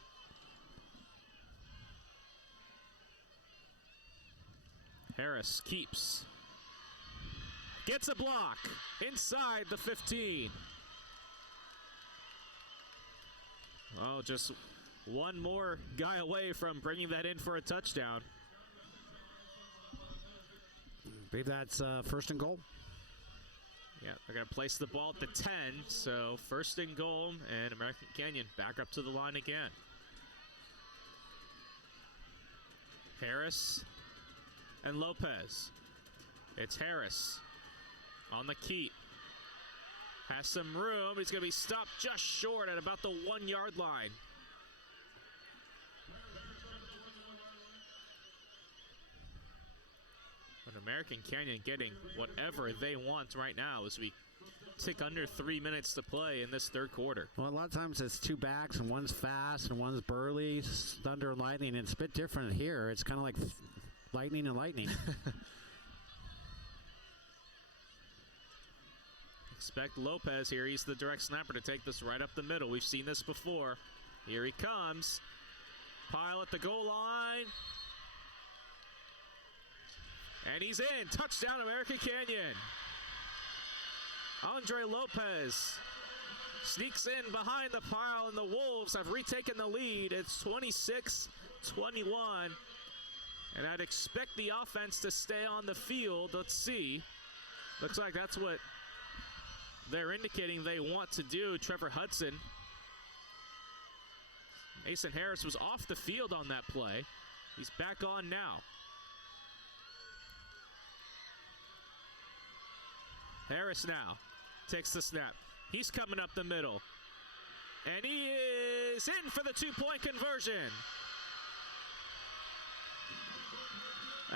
Harris keeps. Gets a block inside the 15. Oh, just one more guy away from bringing that in for a touchdown. I believe that's first and goal. Yeah, they're going to place the ball at the 10, so first and goal, and American Canyon back up to the line again. Harris and Lopez. It's Harris on the keep. Has some room. He's going to be stopped just short at about the 1 yard line. But American Canyon getting whatever they want right now as we tick under 3 minutes to play in this third quarter. Well, a lot of times it's two backs, and one's fast, and one's burly, thunder and lightning. And it's a bit different here. It's kind of like lightning and lightning. Expect Lopez here. He's the direct snapper to take this right up the middle. We've seen this before. Here he comes. Pile at the goal line. And he's in. Touchdown, American Canyon. Andre Lopez sneaks in behind the pile, and the Wolves have retaken the lead. It's 26-21. And I'd expect the offense to stay on the field. Let's see. Looks like that's what they're indicating they want to do. Trevor Hudson. Mason Harris was off the field on that play. He's back on now. Harris now takes the snap. He's coming up the middle. And he is in for the two-point conversion.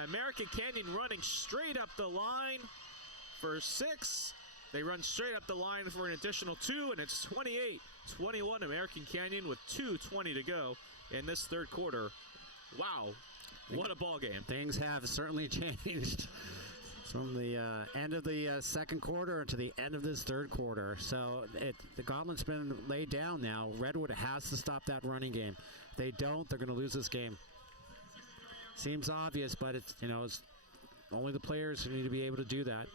American Canyon running straight up the line for 6. They run straight up the line for an additional 2, and it's 28-21 American Canyon with 2:20 to go in this third quarter. Wow, what a ball game. Things have certainly changed from the end of the second quarter to the end of this third quarter. So the gauntlet's been laid down now. Redwood has to stop that running game. If they don't, they're going to lose this game. Seems obvious, but it's only the players who need to be able to do that.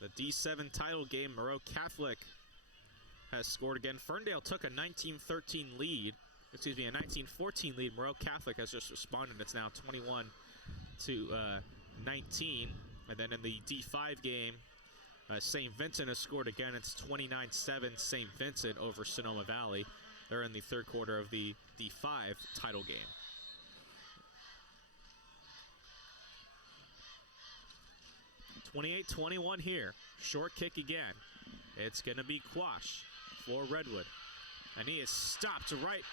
The D7 title game, Moreau Catholic has scored again. Ferndale took a 19-13 lead. Excuse me, a 19-14 lead. Moreau Catholic has just responded. It's now 21-19. And then in the D5 game, St. Vincent has scored again. It's 29-7 St. Vincent over Sonoma Valley. They're in the third quarter of the D5 title game. (28-21) here. Short kick again. It's going to be Quash for Redwood. And he is stopped right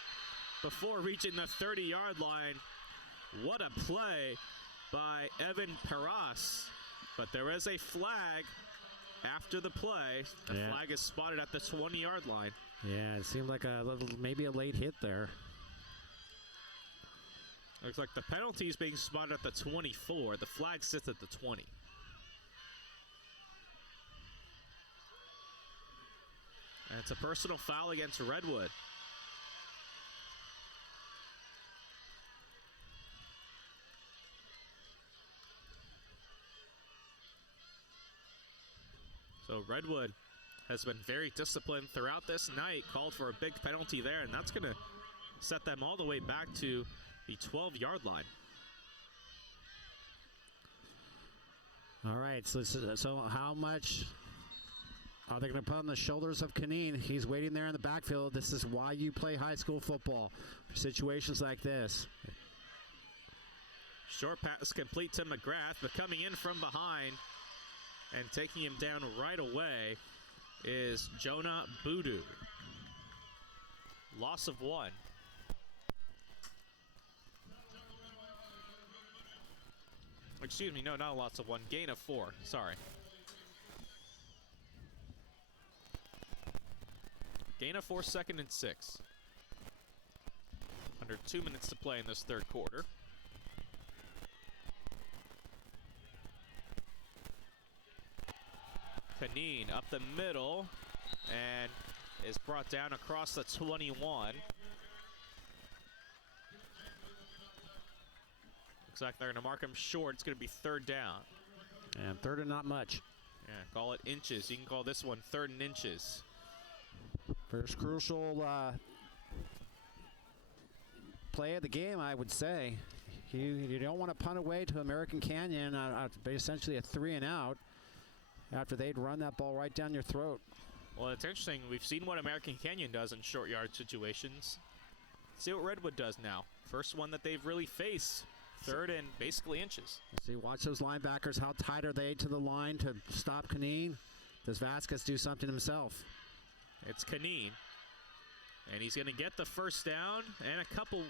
before reaching the 30-yard line. What a play by Evan Peras. But there is a flag after the play. The flag is spotted at the 20-yard line. Yeah, it seemed like maybe a late hit there. Looks like the penalty is being spotted at the 24. The flag sits at the 20. And it's a personal foul against Redwood. So Redwood has been very disciplined throughout this night, called for a big penalty there, and that's going to set them all the way back to the 12-yard line. All right, so how much are they going to put on the shoulders of Canine? He's waiting there in the backfield. This is why you play high school football, for situations like this. Short pass complete to McGrath, but coming in from behind and taking him down right away is Jonah Boodoo. Loss of 1. Excuse me, no, not a loss of 1. Gain of 4. Sorry. Gain of 4, 2nd and 6. Under 2 minutes to play in this third quarter. Kaneen up the middle and is brought down across the 21. Looks like they're going to mark him short. It's going to be 3rd down. And 3rd and not much. Yeah, call it inches. You can call this one 3rd and inches. First crucial play of the game, I would say. You don't want to punt away to American Canyon, essentially a 3 and out, after they'd run that ball right down your throat. Well, it's interesting. We've seen what American Canyon does in short yard situations. Let's see what Redwood does now. First one that they've really faced. 3rd and basically inches. See, watch those linebackers. How tight are they to the line to stop Kaneen? Does Vasquez do something himself? It's Kaneen. And he's going to get the first down and a couple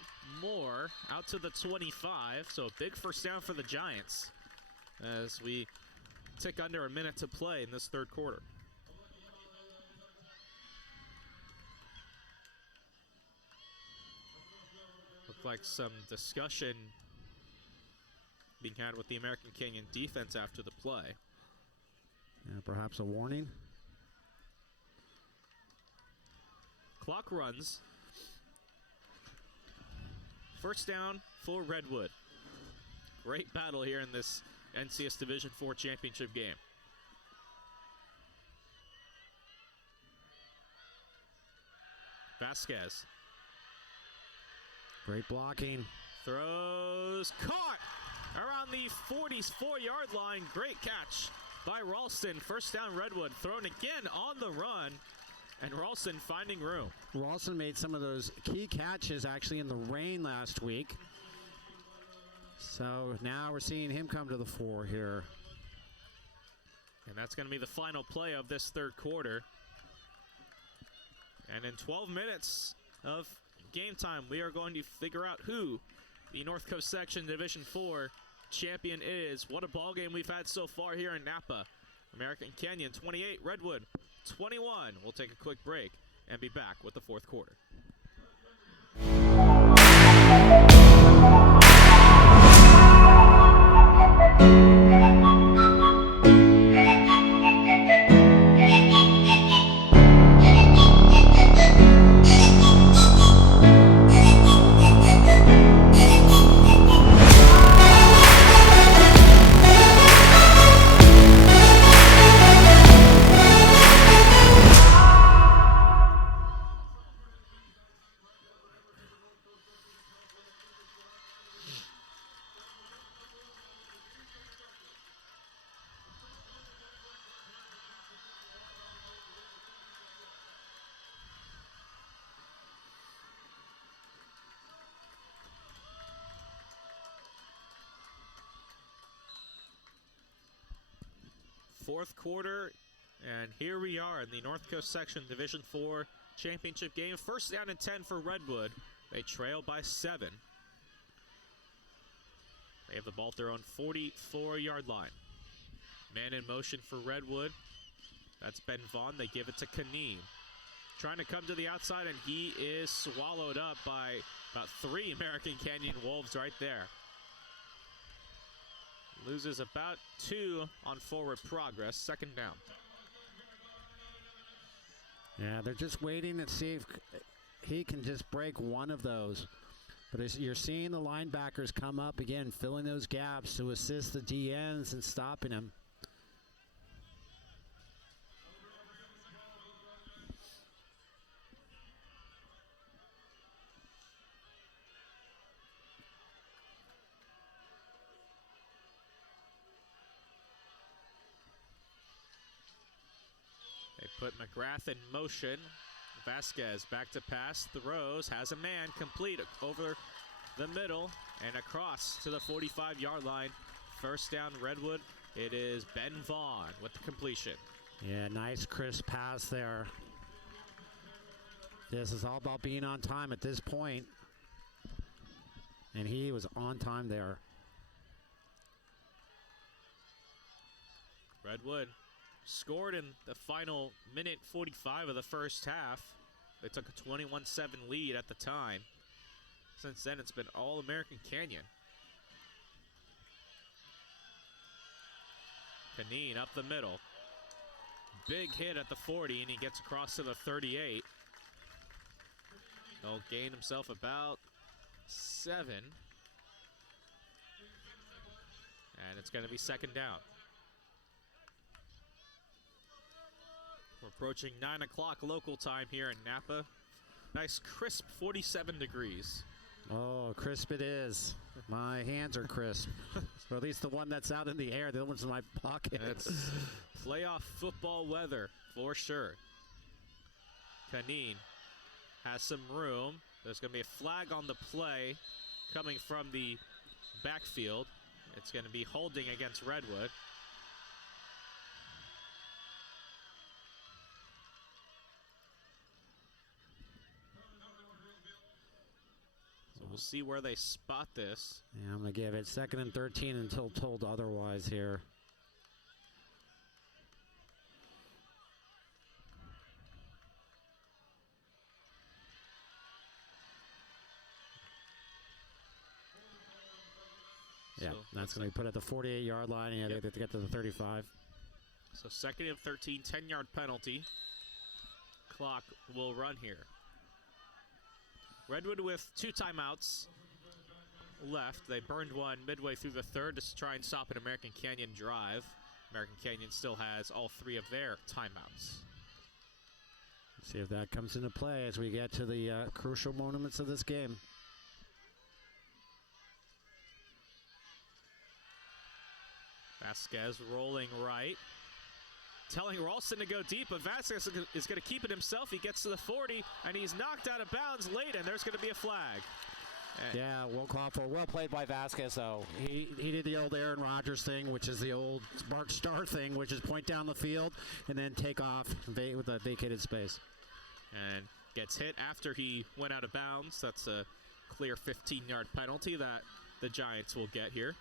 more out to the 25. So a big first down for the Giants as we tick under a minute to play in this 3rd quarter. Looked like some discussion being had with the American Canyon defense after the play. Yeah, perhaps a warning. Clock runs. First down for Redwood. Great battle here in this NCS Division IV championship game. Vasquez. Great blocking. Throws. Caught around the 44-yard line. Great catch by Ralston. First down Redwood. Thrown again on the run. And Ralston finding room. Ralston made some of those key catches actually in the rain last week. So now we're seeing him come to the fore here. And that's going to be the final play of this 3rd quarter. And in 12 minutes of game time, we are going to figure out who the North Coast Section Division IV champion is. What a ball game we've had so far here in Napa. American Canyon 28, Redwood 21. We'll take a quick break and be back with the 4th quarter. Fourth quarter, and here we are in the North Coast Section Division IV championship game. First down and 10 for Redwood. They trail by 7. They have the ball at their own 44-yard line. Man in motion for Redwood. That's Ben Vaughn. They give it to Kaneen. Trying to come to the outside, and he is swallowed up by about 3 American Canyon Wolves right there. Loses about 2 on forward progress. Second down. Yeah, they're just waiting to see if he can just break one of those. But as you're seeing the linebackers come up again, filling those gaps to assist the DNs and stopping them. Put McGrath in motion. Vasquez back to pass, throws, has a man, complete over the middle and across to the 45-yard line. First down Redwood. It is Ben Vaughn with the completion. Yeah, nice crisp pass there. This is all about being on time at this point. And he was on time there. Redwood scored in the final minute 45 of the first half. They took a 21-7 lead at the time. Since then, it's been all American Canyon. Kaneen up the middle. Big hit at the 40, and he gets across to the 38. He'll gain himself about 7. And it's going to be second down. We're approaching 9 o'clock local time here in Napa. Nice crisp 47 degrees. Oh, crisp it is. My hands are crisp. Or at least the one that's out in the air. The other one's in my pocket. It's playoff football weather for sure. Kaneen has some room. There's going to be a flag on the play coming from the backfield. It's going to be holding against Redwood. So we'll see where they spot this. Yeah, I'm going to give it 2nd and 13 until told otherwise here. Yeah, So that's going to be put at the 48-yard line, and they have to get to the 35. So 2nd and 13, 10-yard penalty. Clock will run here. Redwood with 2 timeouts left. They burned one midway through the 3rd to try and stop an American Canyon drive. American Canyon still has all 3 of their timeouts. Let's see if that comes into play as we get to the crucial moments of this game. Vasquez rolling right. Telling Ralston to go deep, but Vasquez is going to keep it himself. He gets to the 40, and he's knocked out of bounds late, and there's going to be a flag. Yeah, well called for. Well played by Vasquez, though. He did the old Aaron Rodgers thing, which is the old Mark Starr thing, which is point down the field and then take off with a vacated space. And gets hit after he went out of bounds. That's a clear 15-yard penalty that the Giants will get here.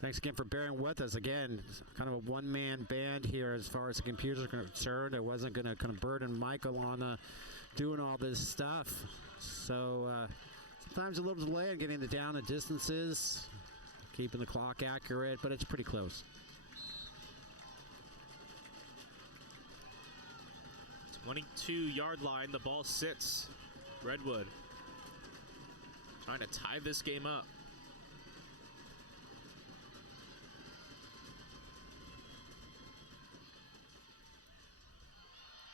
Thanks again for bearing with us. Again, kind of a one-man band here as far as the computers are concerned. I wasn't going to kind of burden Michael on doing all this stuff. So sometimes a little delay in getting the down and distances, keeping the clock accurate, but it's pretty close. 22-yard line, the ball sits. Redwood trying to tie this game up.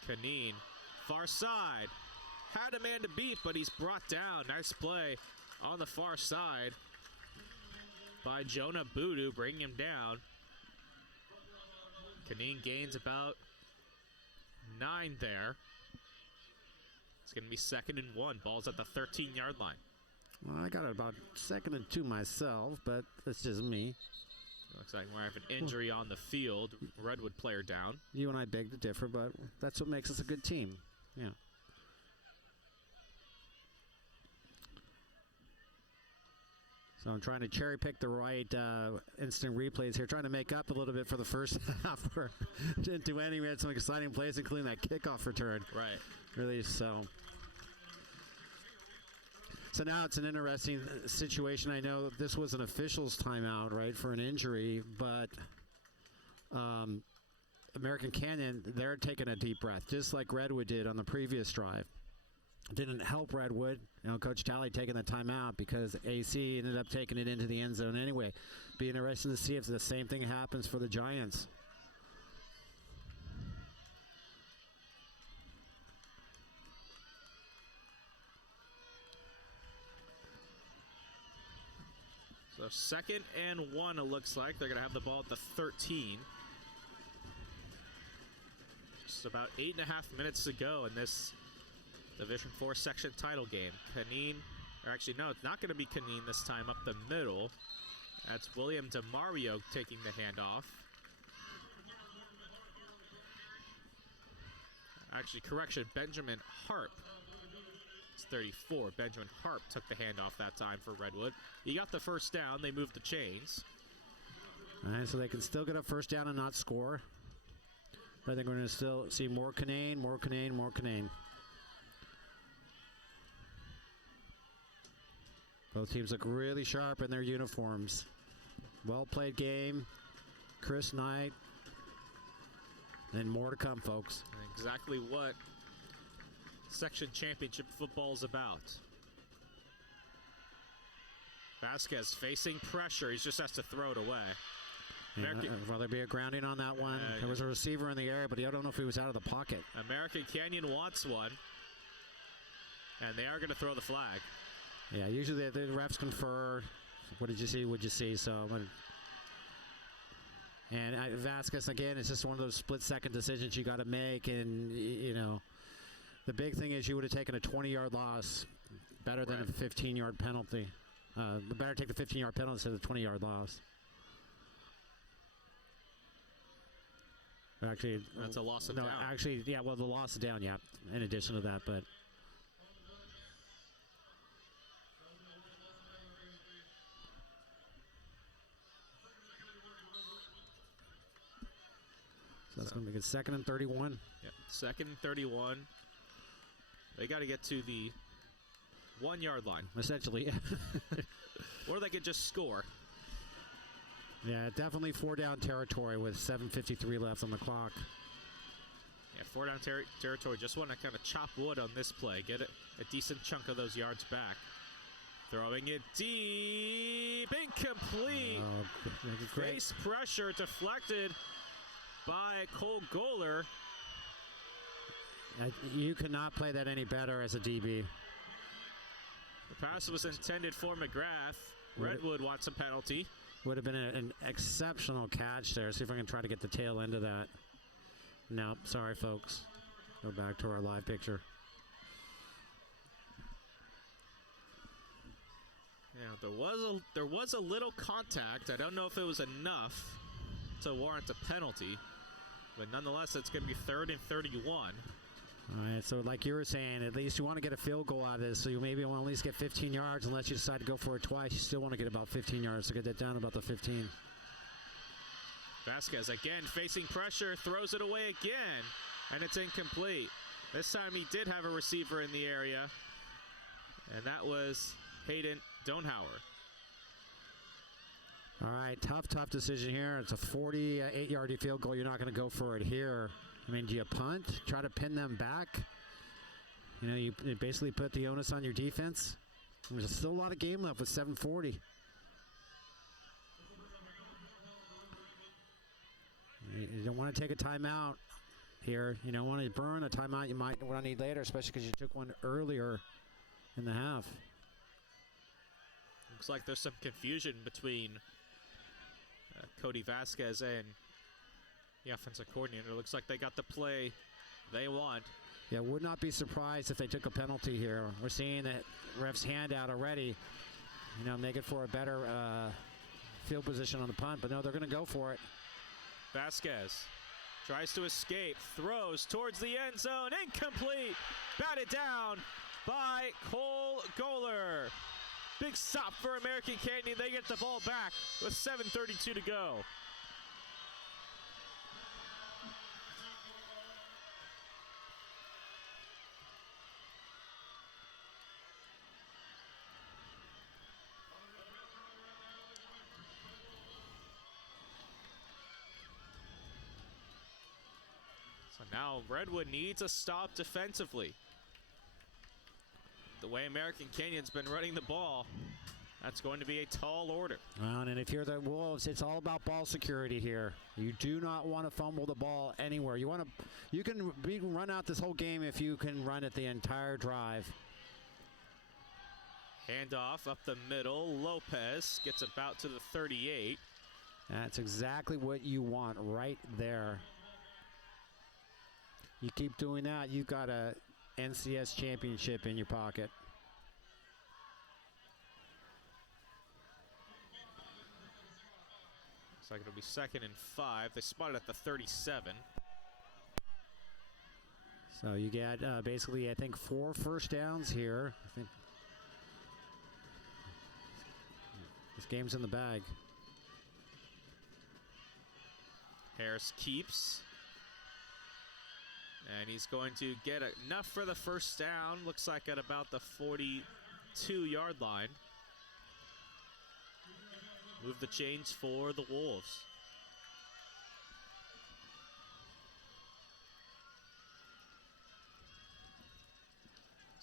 Kaneen, far side, had a man to beat, but he's brought down. Nice play on the far side by Jonah Boodoo, bringing him down. Kaneen gains about 9 there. It's going to be 2nd and 1. Ball's at the 13-yard line. Well, I got it about 2nd and 2 myself, but that's just me. Looks like we have an injury on the field. Redwood player down. You and I beg to differ, but that's what makes us a good team. Yeah. So I'm trying to cherry pick the right instant replays here, trying to make up a little bit for the first half. Where didn't do any. We had some exciting plays, including that kickoff return. Right. Really, so now it's an interesting situation. I know that this was an official's timeout, right, for an injury, but American Canyon, they're taking a deep breath, just like Redwood did on the previous drive. Didn't help Redwood, Coach Talley taking the timeout because AC ended up taking it into the end zone anyway. Be interesting to see if the same thing happens for the Giants. So 2nd and 1, it looks like. They're going to have the ball at the 13. Just about 8.5 minutes to go in this Division 4 section title game. Kaneen, or actually, no, it's not going to be Kaneen this time up the middle. That's William DeMario taking the handoff. Actually, correction, Benjamin Harp. It's 34. Benjamin Harp took the handoff that time for Redwood. He got the first down. They moved the chains. All right, so they can still get a first down and not score. But I think we're going to still see more Canaan, more Canaan, more Canaan. Both teams look really sharp in their uniforms. Well played game. Chris Knight. And more to come, folks. Exactly what section championship football is about. Vasquez facing pressure. He just has to throw it away. Well, there'd be a grounding on that one. There was a receiver in the area, but I don't know if he was out of the pocket. American Canyon wants one. And they are going to throw the flag. Yeah, usually the refs confer. What did you see? What'd you see? So, and Vasquez, again, it's just one of those split-second decisions you got to make. And, you know, the big thing is you would have taken a 20-yard loss better than a 15-yard penalty. Better take the 15-yard penalty instead of the 20-yard loss. Actually, that's a loss of down. Actually, yeah, well, the loss is down, yeah, in addition to that, but. So that's going to make it 2nd and 31. Yep, 2nd and 31. They got to get to the 1-yard line. Essentially. Or they could just score. Yeah, definitely 4-down territory with 7:53 left on the clock. Yeah, 4-down territory. Just want to kind of chop wood on this play. Get a decent chunk of those yards back. Throwing it deep. Incomplete. Face pressure deflected by Cole Goller. You could not play that any better as a DB. The pass was intended for McGrath. Redwood wants a penalty. Would have been an exceptional catch there. See if I can try to get the tail end of that. No, sorry, folks. Go back to our live picture. Yeah, there was a little contact. I don't know if it was enough to warrant a penalty, but nonetheless, it's going to be 3rd and 31. All right, so like you were saying, at least you want to get a field goal out of this, so you maybe want to at least get 15 yards. Unless you decide to go for it twice, you still want to get about 15 yards to get that down about the 15. Vasquez again facing pressure, throws it away again, and it's incomplete. This time he did have a receiver in the area, and that was Hayden Donhauer. All right, tough decision here. It's a 48-yard field goal. You're not going to go for it here. I mean, do you punt? Try to pin them back? You know, you basically put the onus on your defense. There's still a lot of game left with 7:40. You don't want to take a timeout here. You don't want to burn a timeout you might want to need later, especially because you took one earlier in the half. Looks like there's some confusion between Cody Vasquez and the offensive coordinator. Looks like they got the play they want. Yeah, would not be surprised if they took a penalty here. We're seeing that ref's hand out already. You know, make it for a better field position on the punt. But no, they're going to go for it. Vasquez tries to escape, throws towards the end zone, incomplete. Batted down by Cole Goller. Big stop for American Canyon. They get the ball back with 7:32 to go. So now Redwood needs a stop defensively. The way American Canyon's been running the ball, that's going to be a tall order. Well, and if you're the Wolves, it's all about ball security here. You do not want to fumble the ball anywhere. You can run out this whole game if you can run it the entire drive. Handoff up the middle. Lopez gets about to the 38. That's exactly what you want right there. You keep doing that, you've got a NCS championship in your pocket. Looks like it'll be 2nd and 5. They spotted at the 37. So you get basically, I think, 4 first downs here. I think this game's in the bag. Harris keeps. And he's going to get enough for the first down. Looks like at about the 42-yard line. move the chains for the Wolves.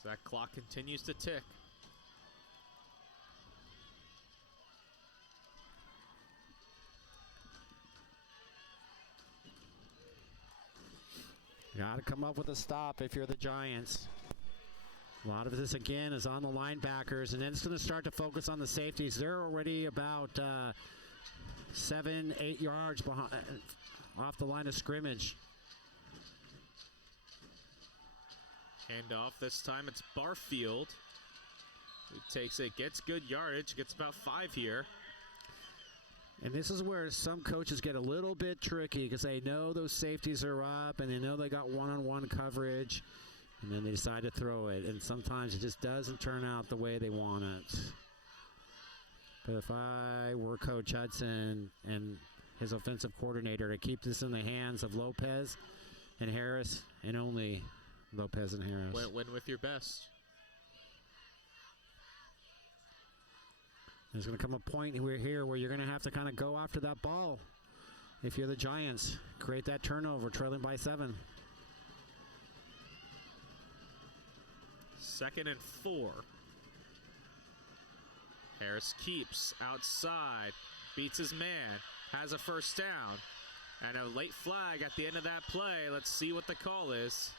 So that clock continues to tick. Got to come up with a stop if you're the Giants. A lot of this, again, is on the linebackers, and then it's going to start to focus on the safeties. They're already about 7-8 yards behind, off the line of scrimmage. Handoff this time. It's Barfield who takes it, gets good yardage, gets about 5 here. And this is where some coaches get a little bit tricky because they know those safeties are up and they know they got one-on-one coverage, and then they decide to throw it. And sometimes it just doesn't turn out the way they want it. But if I were Coach Hudson and his offensive coordinator, to keep this in the hands of Lopez and Harris, and only Lopez and Harris. Win with your best. There's going to come a point here where you're going to have to kind of go after that ball if you're the Giants. Create that turnover, trailing by 7. 2nd and 4. Harris keeps outside, beats his man, has a first down, and a late flag at the end of that play. Let's see what the call is.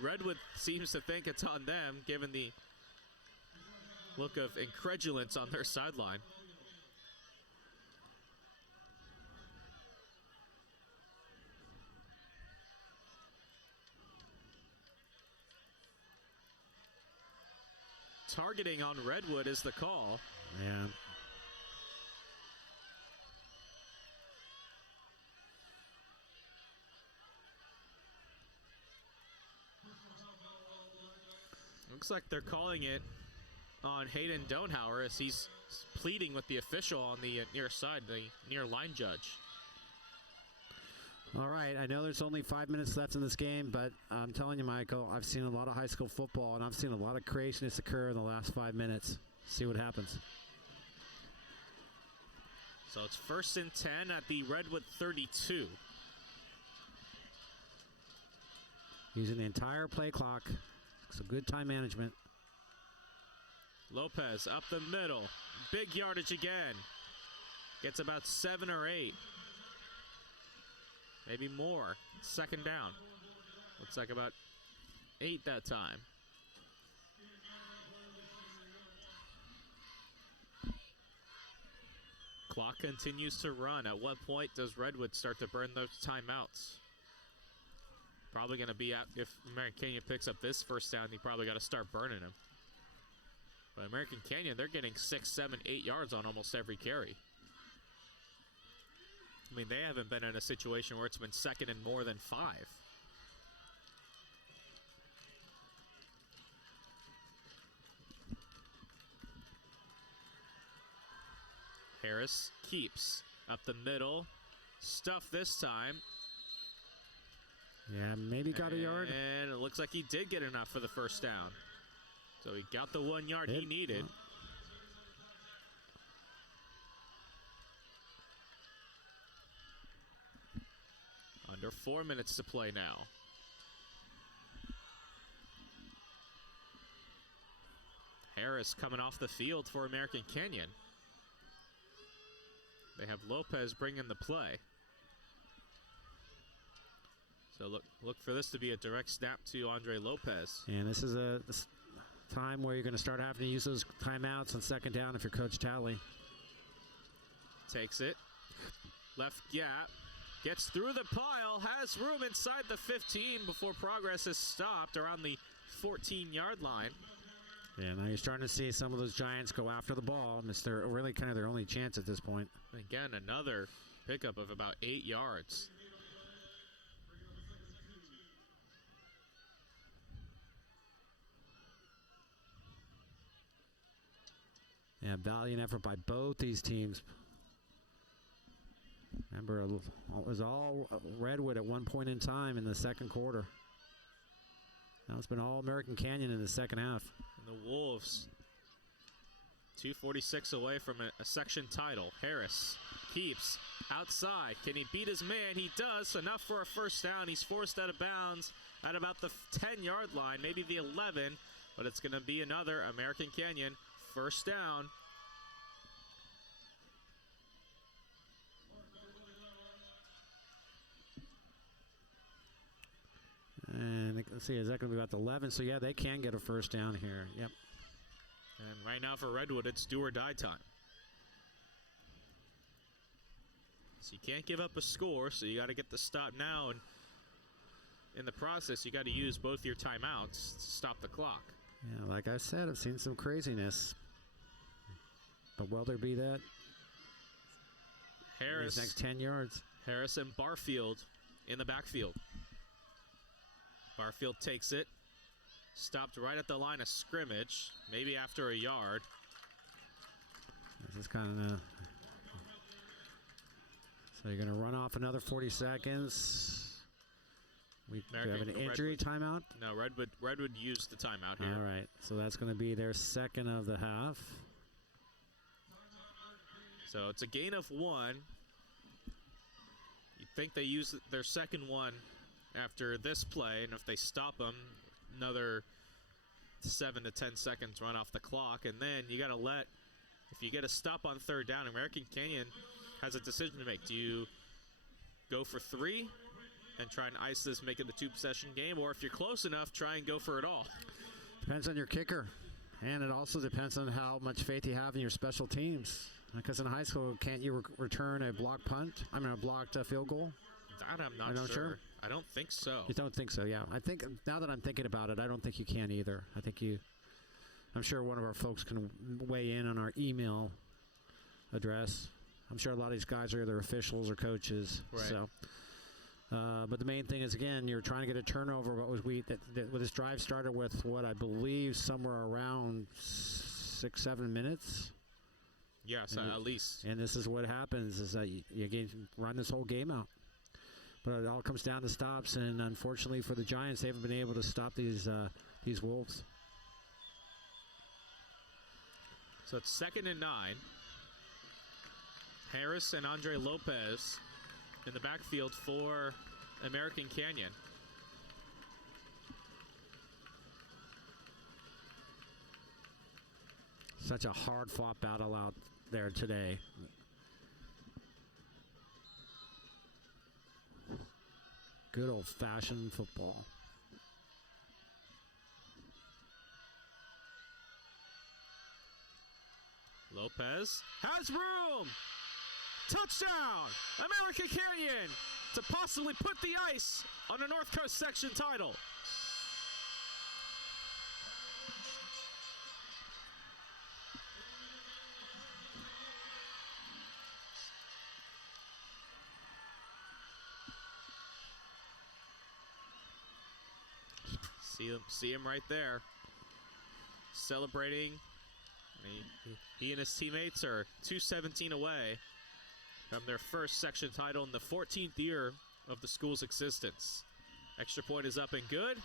Redwood seems to think it's on them, given the look of incredulence on their sideline. Targeting on Redwood is the call. Yeah. Looks like they're calling it on Hayden Donhauer as he's pleading with the official on the near side, the near line judge. All right, I know there's only 5 minutes left in this game, but I'm telling you, Michael, I've seen a lot of high school football, and I've seen a lot of craziness occur in the last 5 minutes. See what happens. So it's 1st and 10 at the Redwood 32. Using the entire play clock. So good time management. Lopez up the middle. Big yardage again. Gets about 7 or 8. Maybe more. 2nd down. Looks like about 8 that time. Clock continues to run. At what point does Redwood start to burn those timeouts? Probably going to be out if American Canyon picks up this first down. You probably got to start burning them. But American Canyon, they're getting 6, 7, 8 yards on almost every carry. I mean, they haven't been in a situation where it's been 2nd and more than 5. Harris keeps up the middle. Stuff this time. Yeah, maybe got a yard. And it looks like he did get enough for the first down. So he got the 1 yard he needed. Under 4 minutes to play now. Harris coming off the field for American Canyon. They have Lopez bringing the play. So look for this to be a direct snap to Andre Lopez. And this is a time where you're going to start having to use those timeouts on 2nd down if you're Coach Talley. Takes it. Left gap. Gets through the pile. Has room inside the 15 before progress is stopped around the 14-yard line. Yeah, now you're starting to see some of those Giants go after the ball, and it's really kind of their only chance at this point. Again, another pickup of about 8 yards. Yeah, valiant effort by both these teams. Remember, it was all Redwood at one point in time in the second quarter. Now it's been all American Canyon in the second half. And the Wolves 2:46 away from a section title. Harris keeps outside. Can he beat his man? He does. Enough for a first down. He's forced out of bounds at about the 10-yard line, maybe the 11, but it's going to be another American Canyon first down. And let's see, is that going to be about the 11? So, yeah, they can get a first down here. Yep. And right now for Redwood, it's do or die time. So you can't give up a score, so you got to get the stop now. And in the process, you got to use both your timeouts to stop the clock. Yeah, like I said, I've seen some craziness. But will there be that? Harris. These next 10 yards. Harris and Barfield in the backfield. Barfield takes it. Stopped right at the line of scrimmage, maybe after a yard. This is kind of... So you're going to run off another 40 seconds. We have an injury timeout? No, Redwood used the timeout here. All right, so that's going to be their second of the half. So it's a gain of 1. You'd think they use their second one after this play, and if they stop them, another 7 to 10 seconds run off the clock, and then you got to let, if you get a stop on third down, American Canyon has a decision to make. Do you go for 3 and try and ice this, make it a 2-possession game, or if you're close enough, try and go for it all? Depends on your kicker, and it also depends on how much faith you have in your special teams. Because in high school, can't you return a blocked punt? I mean, a blocked field goal? That I'm not sure. I don't think so. You don't think so, yeah. I think, now that I'm thinking about it, I don't think you can either. I think I'm sure one of our folks can weigh in on our email address. I'm sure a lot of these guys are either officials or coaches. Right. So, but the main thing is, again, you're trying to get a turnover. This drive started with what I believe somewhere around 6-7 minutes. Yes, at least. And this is what happens: is that you run this whole game out. But it all comes down to stops, and unfortunately for the Giants, they haven't been able to stop these Wolves. So it's 2nd and 9. Harris and Andre Lopez in the backfield for American Canyon. Such a hard-fought battle out there today. Good old-fashioned football. Lopez has room. Touchdown, American Canyon, to possibly put the ice on the North Coast section title. See him right there, celebrating. He and his teammates are 2:17 away from their first section title in the 14th year of the school's existence. Extra point is up and good.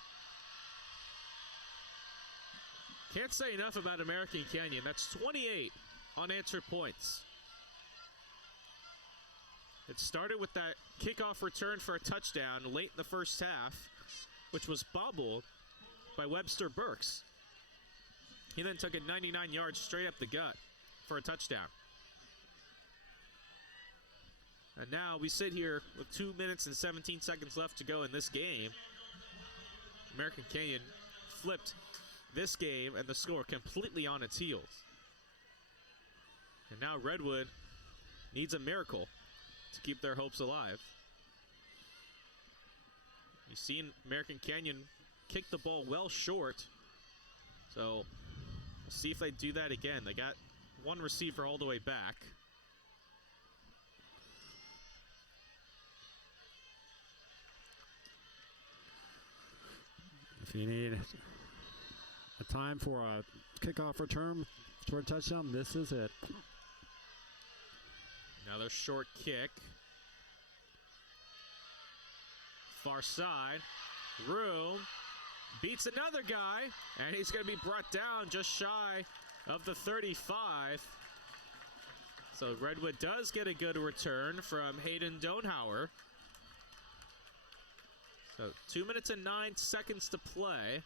Can't say enough about American Canyon. That's 28 unanswered points. It started with that kickoff return for a touchdown late in the first half, which was bobbled by Webster Burks. He then took it 99 yards straight up the gut for a touchdown. And now we sit here with 2 minutes and 17 seconds left to go in this game. American Canyon flipped this game and the score completely on its heels. And now Redwood needs a miracle to keep their hopes alive. You've seen American Canyon kick the ball well short. So we'll see if they do that again. They got one receiver all the way back. If you need a time for a kickoff return for a touchdown, this is it. Another short kick. Far side. Room. Beats another guy. And he's going to be brought down just shy of the 35. So Redwood does get a good return from Hayden Donhauer. So 2 minutes and 9 seconds to play.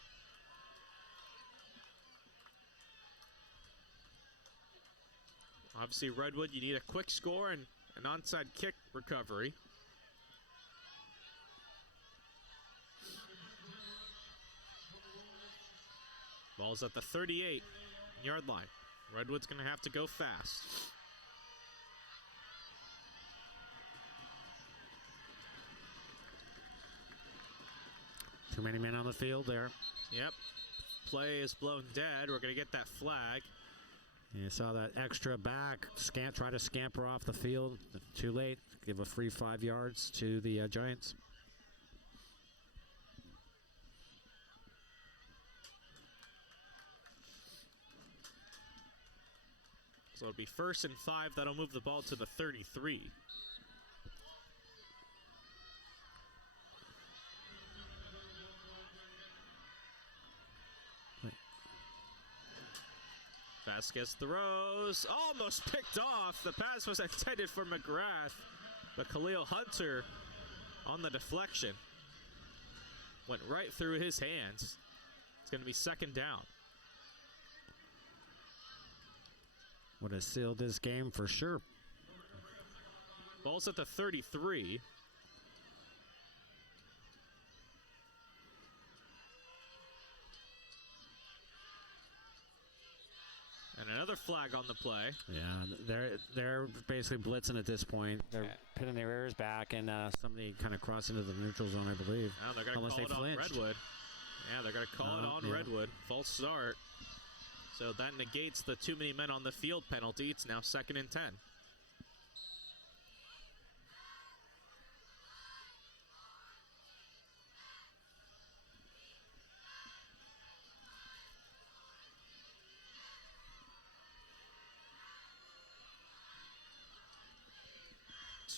Obviously, Redwood, you need a quick score and an onside kick recovery. Ball's at the 38-yard line. Redwood's going to have to go fast. Too many men on the field there. Yep. Play is blown dead. We're going to get that flag. You saw that extra back. Try to scamper off the field. Too late. Give a free 5 yards to the Giants. So it'll be 1st and 5. That'll move the ball to the 33. Vasquez throws, almost picked off. The pass was intended for McGrath, but Khalil Hunter on the deflection went right through his hands. It's going to be 2nd down. Would have sealed this game for sure. Ball's at the 33. And another flag on the play. Yeah, they're basically blitzing at this point. They're pinning their ears back, and somebody kind of crossed into the neutral zone, I believe. Now they're going to call it on Redwood. Yeah, they're going to call it on Redwood. False start. So that negates the too many men on the field penalty. It's now 2nd and 10.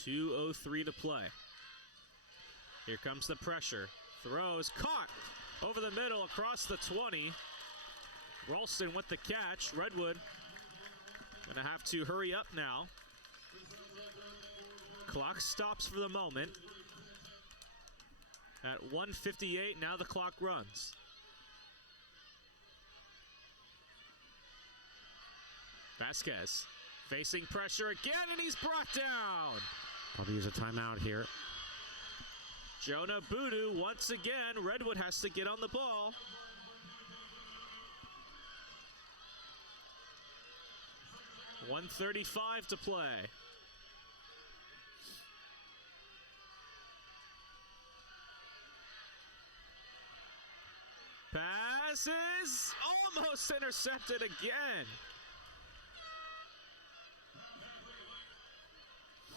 .203 to play. Here comes the pressure. Throws, caught over the middle across the 20. Ralston with the catch. Redwood gonna have to hurry up now. Clock stops for the moment. At 1:58, now the clock runs. Vasquez facing pressure again, and he's brought down. Probably use a timeout here. Jonah Boodoo once again. Redwood has to get on the ball. .135 to play. Pass is almost intercepted again.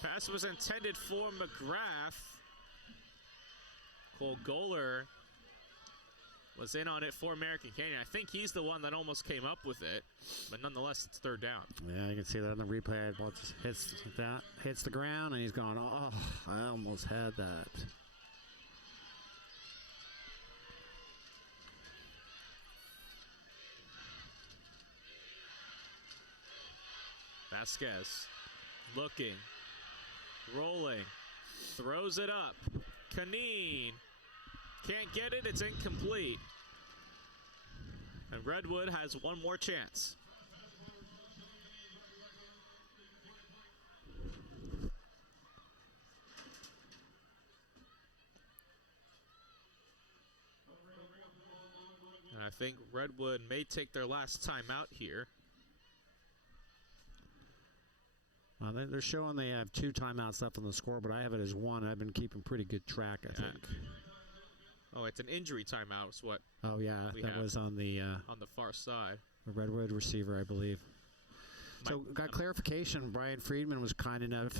Pass was intended for McGrath. Cole Goller was in on it for American Canyon. I think he's the one that almost came up with it, but nonetheless, it's 3rd down. Yeah, you can see that in the replay. Ball just hits the ground, and he's gone, oh, I almost had that. Vasquez looking, rolling, throws it up. Canine can't get it. It's incomplete. And Redwood has one more chance. And I think Redwood may take their last time out here. They're showing they have 2 timeouts left on the score, but I have it as 1. I've been keeping pretty good track, I think. Oh, it's an injury timeout. Is what? Oh yeah, that was on the far side. The Redwood receiver, I believe. So got clarification. Brian Friedman was kind enough,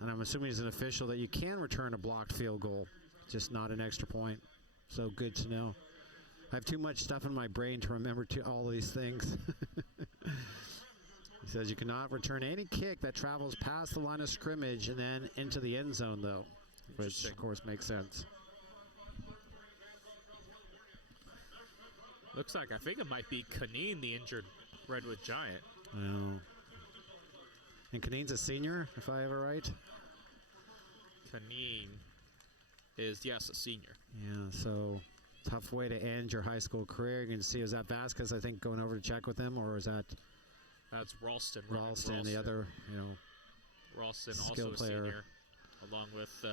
and I'm assuming he's an official, that you can return a blocked field goal, just not an extra point. So good to know. I have too much stuff in my brain to remember all these things. He says you cannot return any kick that travels past the line of scrimmage and then into the end zone, though, which of course makes sense. Looks like, I think it might be Canine, the injured Redwood Giant. Well, and Kaneen's a senior, if I have it right. Kaneen is, yes, a senior. Yeah, so tough way to end your high school career. You can see, is that Vasquez, I think, going over to check with him, or is that... That's Ralston. Ralston, the other, Ralston, skill also a player. senior, along with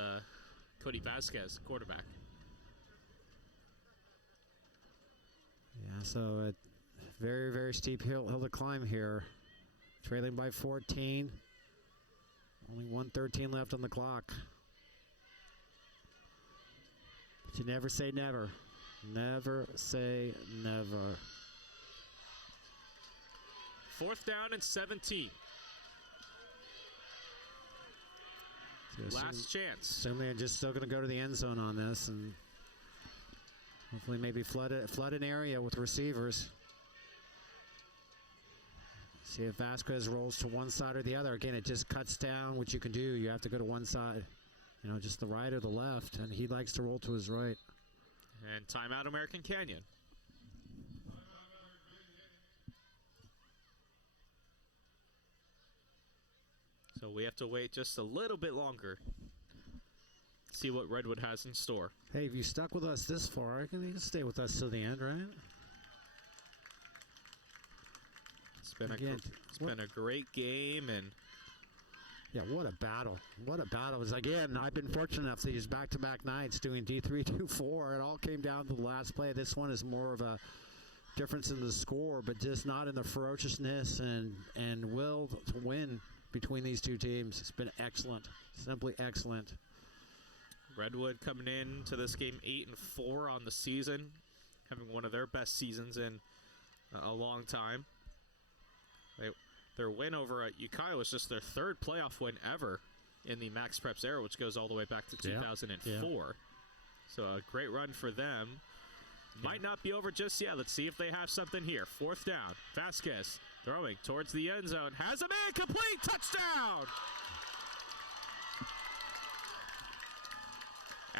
Cody Vasquez, quarterback. Yeah, so a very, very steep hill to climb here. Trailing by 14. Only 1:13 left on the clock. But you never say never. Never say never. 4th down and 17. Last chance. Assuming they're just still going to go to the end zone on this, and hopefully maybe flood an area with receivers. See if Vasquez rolls to one side or the other. Again, it just cuts down what you can do. You have to go to one side, just the right or the left, and he likes to roll to his right. And timeout, American Canyon. So we have to wait just a little bit longer. See what Redwood has in store. Hey, if you stuck with us this far, you can stay with us till the end, right? It's been a great game, and yeah, what a battle! What a battle! It's again, I've been fortunate enough to use back-to-back nights doing D3, D4. It all came down to the last play. This one is more of a difference in the score, but just not in the ferociousness and will to win between these two teams. It's been excellent, simply excellent. Redwood coming in to this game 8-4 on the season, having one of their best seasons in a long time. Their win over at Ukiah was just their 3rd playoff win ever in the Max Preps era, which goes all the way back to 2004. Yeah. So a great run for them. Might not be over just yet. Let's see if they have something here. 4th down. Vasquez throwing towards the end zone. Has a man complete. Touchdown!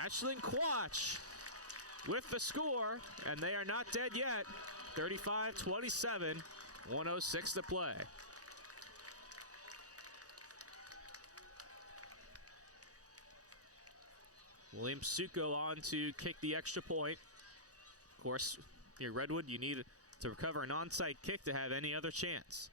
Ashlyn Quach with the score, and they are not dead yet. 35-27, 1:06 to play. William Suko on to kick the extra point. Of course, here Redwood, you need to recover an onside kick to have any other chance.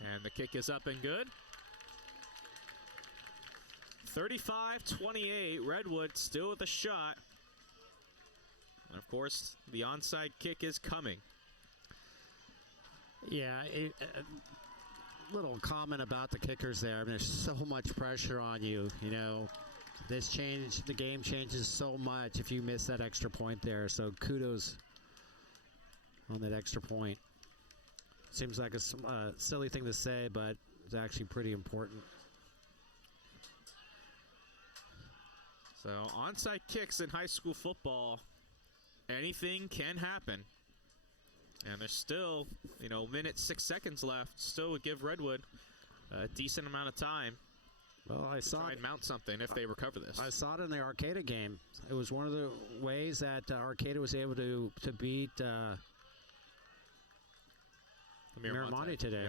And the kick is up and good. 35-28, Redwood still with a shot. And of course, the onside kick is coming. Yeah, little comment about the kickers there. I mean, there's so much pressure on you, the game changes so much if you miss that extra point there. So kudos on that extra point. Seems like a silly thing to say, but it's actually pretty important. So onside kicks in high school football, anything can happen. And there's still, minute 6 seconds left. Still would give Redwood a decent amount of time. Well, I saw try and mount something if they recover this. I saw it in the Arcata game. It was one of the ways that Arcata was able to beat Miramonte today.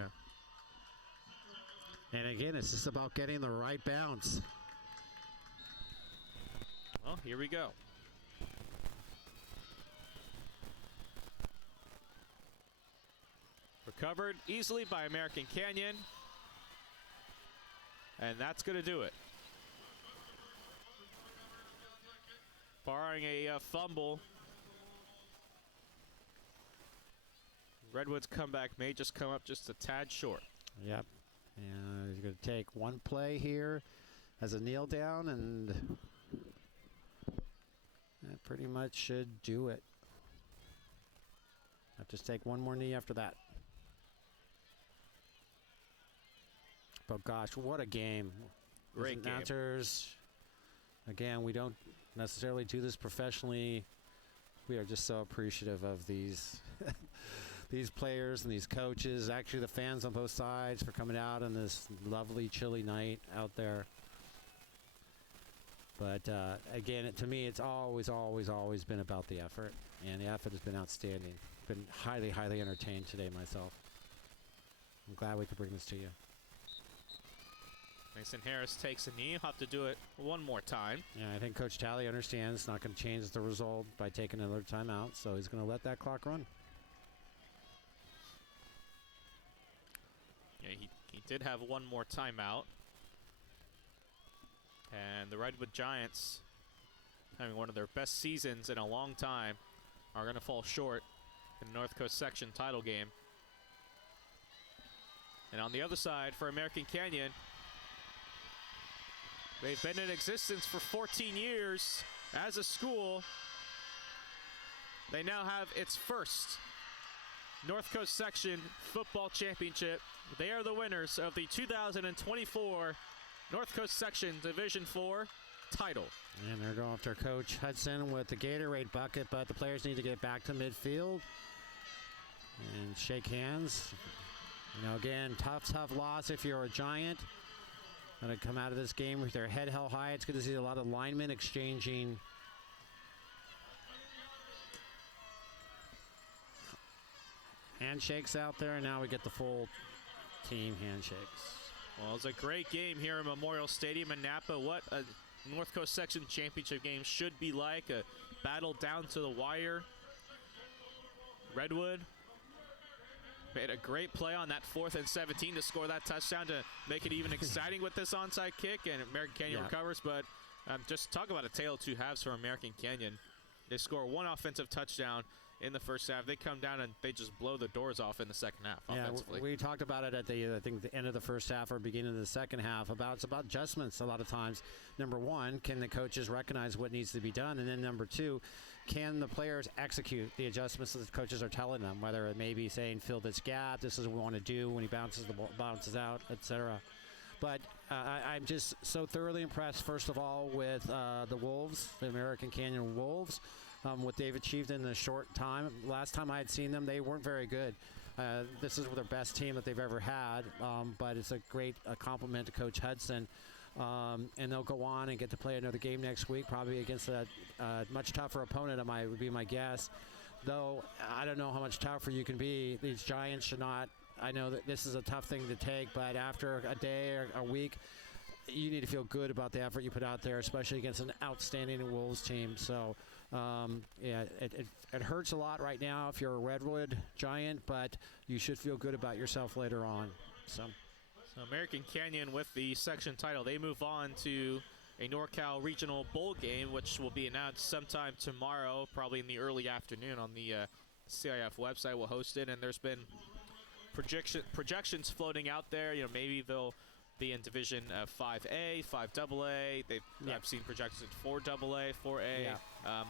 Yeah. And again, it's just about getting the right bounce. Well, here we go. Recovered easily by American Canyon. And that's going to do it. Barring a fumble, Redwood's comeback may just come up just a tad short. Yep. And he's going to take one play here as a kneel down, and that pretty much should do it. I'll just take one more knee after that. But gosh, what a game. Great game. Announcers, again, we don't necessarily do this professionally. We are just so appreciative of these these players and these coaches, actually the fans on both sides, for coming out on this lovely, chilly night out there. But again, to me, it's always been about the effort, and the effort has been outstanding. Been highly, highly entertained today myself. I'm glad we could bring this to you. Mason Harris takes a knee. He'll have to do it one more time. Yeah, I think Coach Talley understands it's not going to change the result by taking another timeout, so he's going to let that clock run. Yeah, he did have one more timeout. And the Redwood Giants, having one of their best seasons in a long time, are going to fall short in the North Coast Section title game. And on the other side, for American Canyon, they've been in existence for 14 years as a school. They now have its first North Coast Section football championship. They are the winners of the 2024 North Coast Section Division IV title. And they're going after Coach Hudson with the Gatorade bucket, but the players need to get back to midfield and shake hands. You know, again, tough loss if you're a Giant. Going to come out of this game with their head held high. It's good to see a lot of linemen exchanging handshakes out there, and now we get the full team handshakes. Well, it's a great game here in Memorial Stadium in Napa. What a North Coast Section Championship game should be like. A battle down to the wire. Redwood made a great play on that 4th and 17 to score that touchdown to make it even exciting with this onside kick, and American Canyon recovers. But just talk about a tale of two halves for American Canyon. They score one offensive touchdown in the first half. They come down and they just blow the doors off in the second half offensively. We talked about it at the end of the first half or beginning of the second half. It's about adjustments a lot of times. Number one, can the coaches recognize what needs to be done? And then number two, can the players execute the adjustments that the coaches are telling them, whether it may be saying fill this gap, this is what we want to do when he bounces the ball, bounces out, etc. But I'm just so thoroughly impressed, first of all, with the Wolves, the American Canyon Wolves. What they've achieved in the short time. Last time I had seen them, they weren't very good. This is their best team that they've ever had, but it's a great compliment to Coach Hudson. And they'll go on and get to play another game next week, probably against a much tougher opponent, would be my guess. Though I don't know how much tougher you can be. These Giants should not. I know that this is a tough thing to take, but after a day or a week, you need to feel good about the effort you put out there, especially against an outstanding Wolves team. So, it hurts a lot right now if you're a Redwood Giant, but you should feel good about yourself later on. So American Canyon with the section title, they move on to a NorCal Regional Bowl game, which will be announced sometime tomorrow, probably in the early afternoon on the CIF website. We'll host it, and there's been projections floating out there. You know, maybe they'll be in Division 5A, 5AA. I've seen projections at 4AA, 4A. Yeah.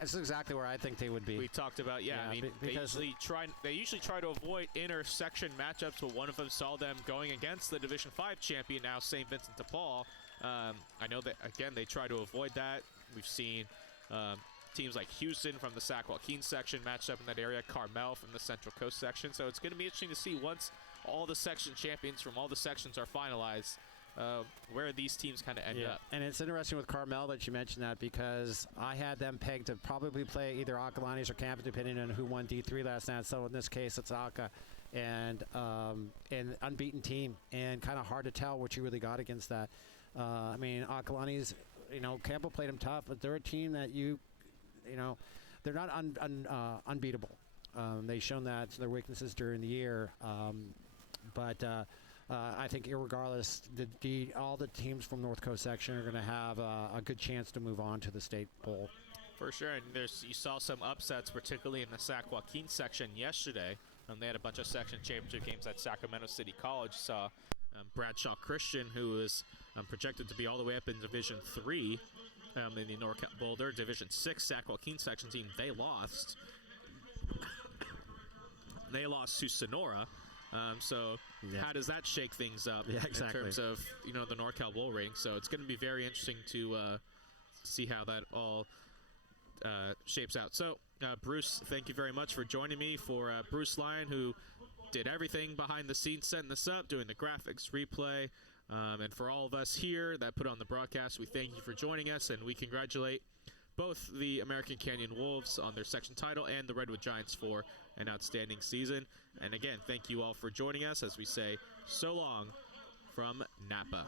That's exactly where I think they would be. We talked about, I mean, they usually try to avoid intersection matchups, but one of them saw them going against the Division 5 champion, now St. Vincent de Paul. I know that, again, they try to avoid that. We've seen teams like Houston from the Sac Joaquin section matched up in that area, Carmel from the Central Coast section. So it's going to be interesting to see once all the section champions from all the sections are finalized, where these teams kind of end up. And it's interesting with Carmel that you mentioned that, because I had them pegged to probably play either Acalanes or Camp, depending on who won D3 last night. So in this case, it's Aka, and an unbeaten team, and kind of hard to tell what you really got against that. I mean, Acalanes, Campo played them tough, but they're a team that they're not unbeatable. They've shown that their weaknesses during the year. But I think irregardless, all the teams from North Coast section are going to have a good chance to move on to the state bowl. For sure, and you saw some upsets, particularly in the Sac Joaquin section yesterday. They had a bunch of section championship games at Sacramento City College. Saw Bradshaw Christian, who is projected to be all the way up in Division 3 in the NorCal Bowl. Their Division 6 Sac Joaquin section team, they lost. They lost to Sonora. How does that shake things up in terms of the NorCal Bowl rating? So it's going to be very interesting to see how that all shapes out. So Bruce, thank you very much for joining me. For Bruce Lyon, who did everything behind the scenes setting this up, doing the graphics, replay, and for all of us here that put on the broadcast, we thank you for joining us, and we congratulate both the American Canyon Wolves on their section title and the Redwood Giants for an outstanding season. And again, thank you all for joining us as we say so long from Napa.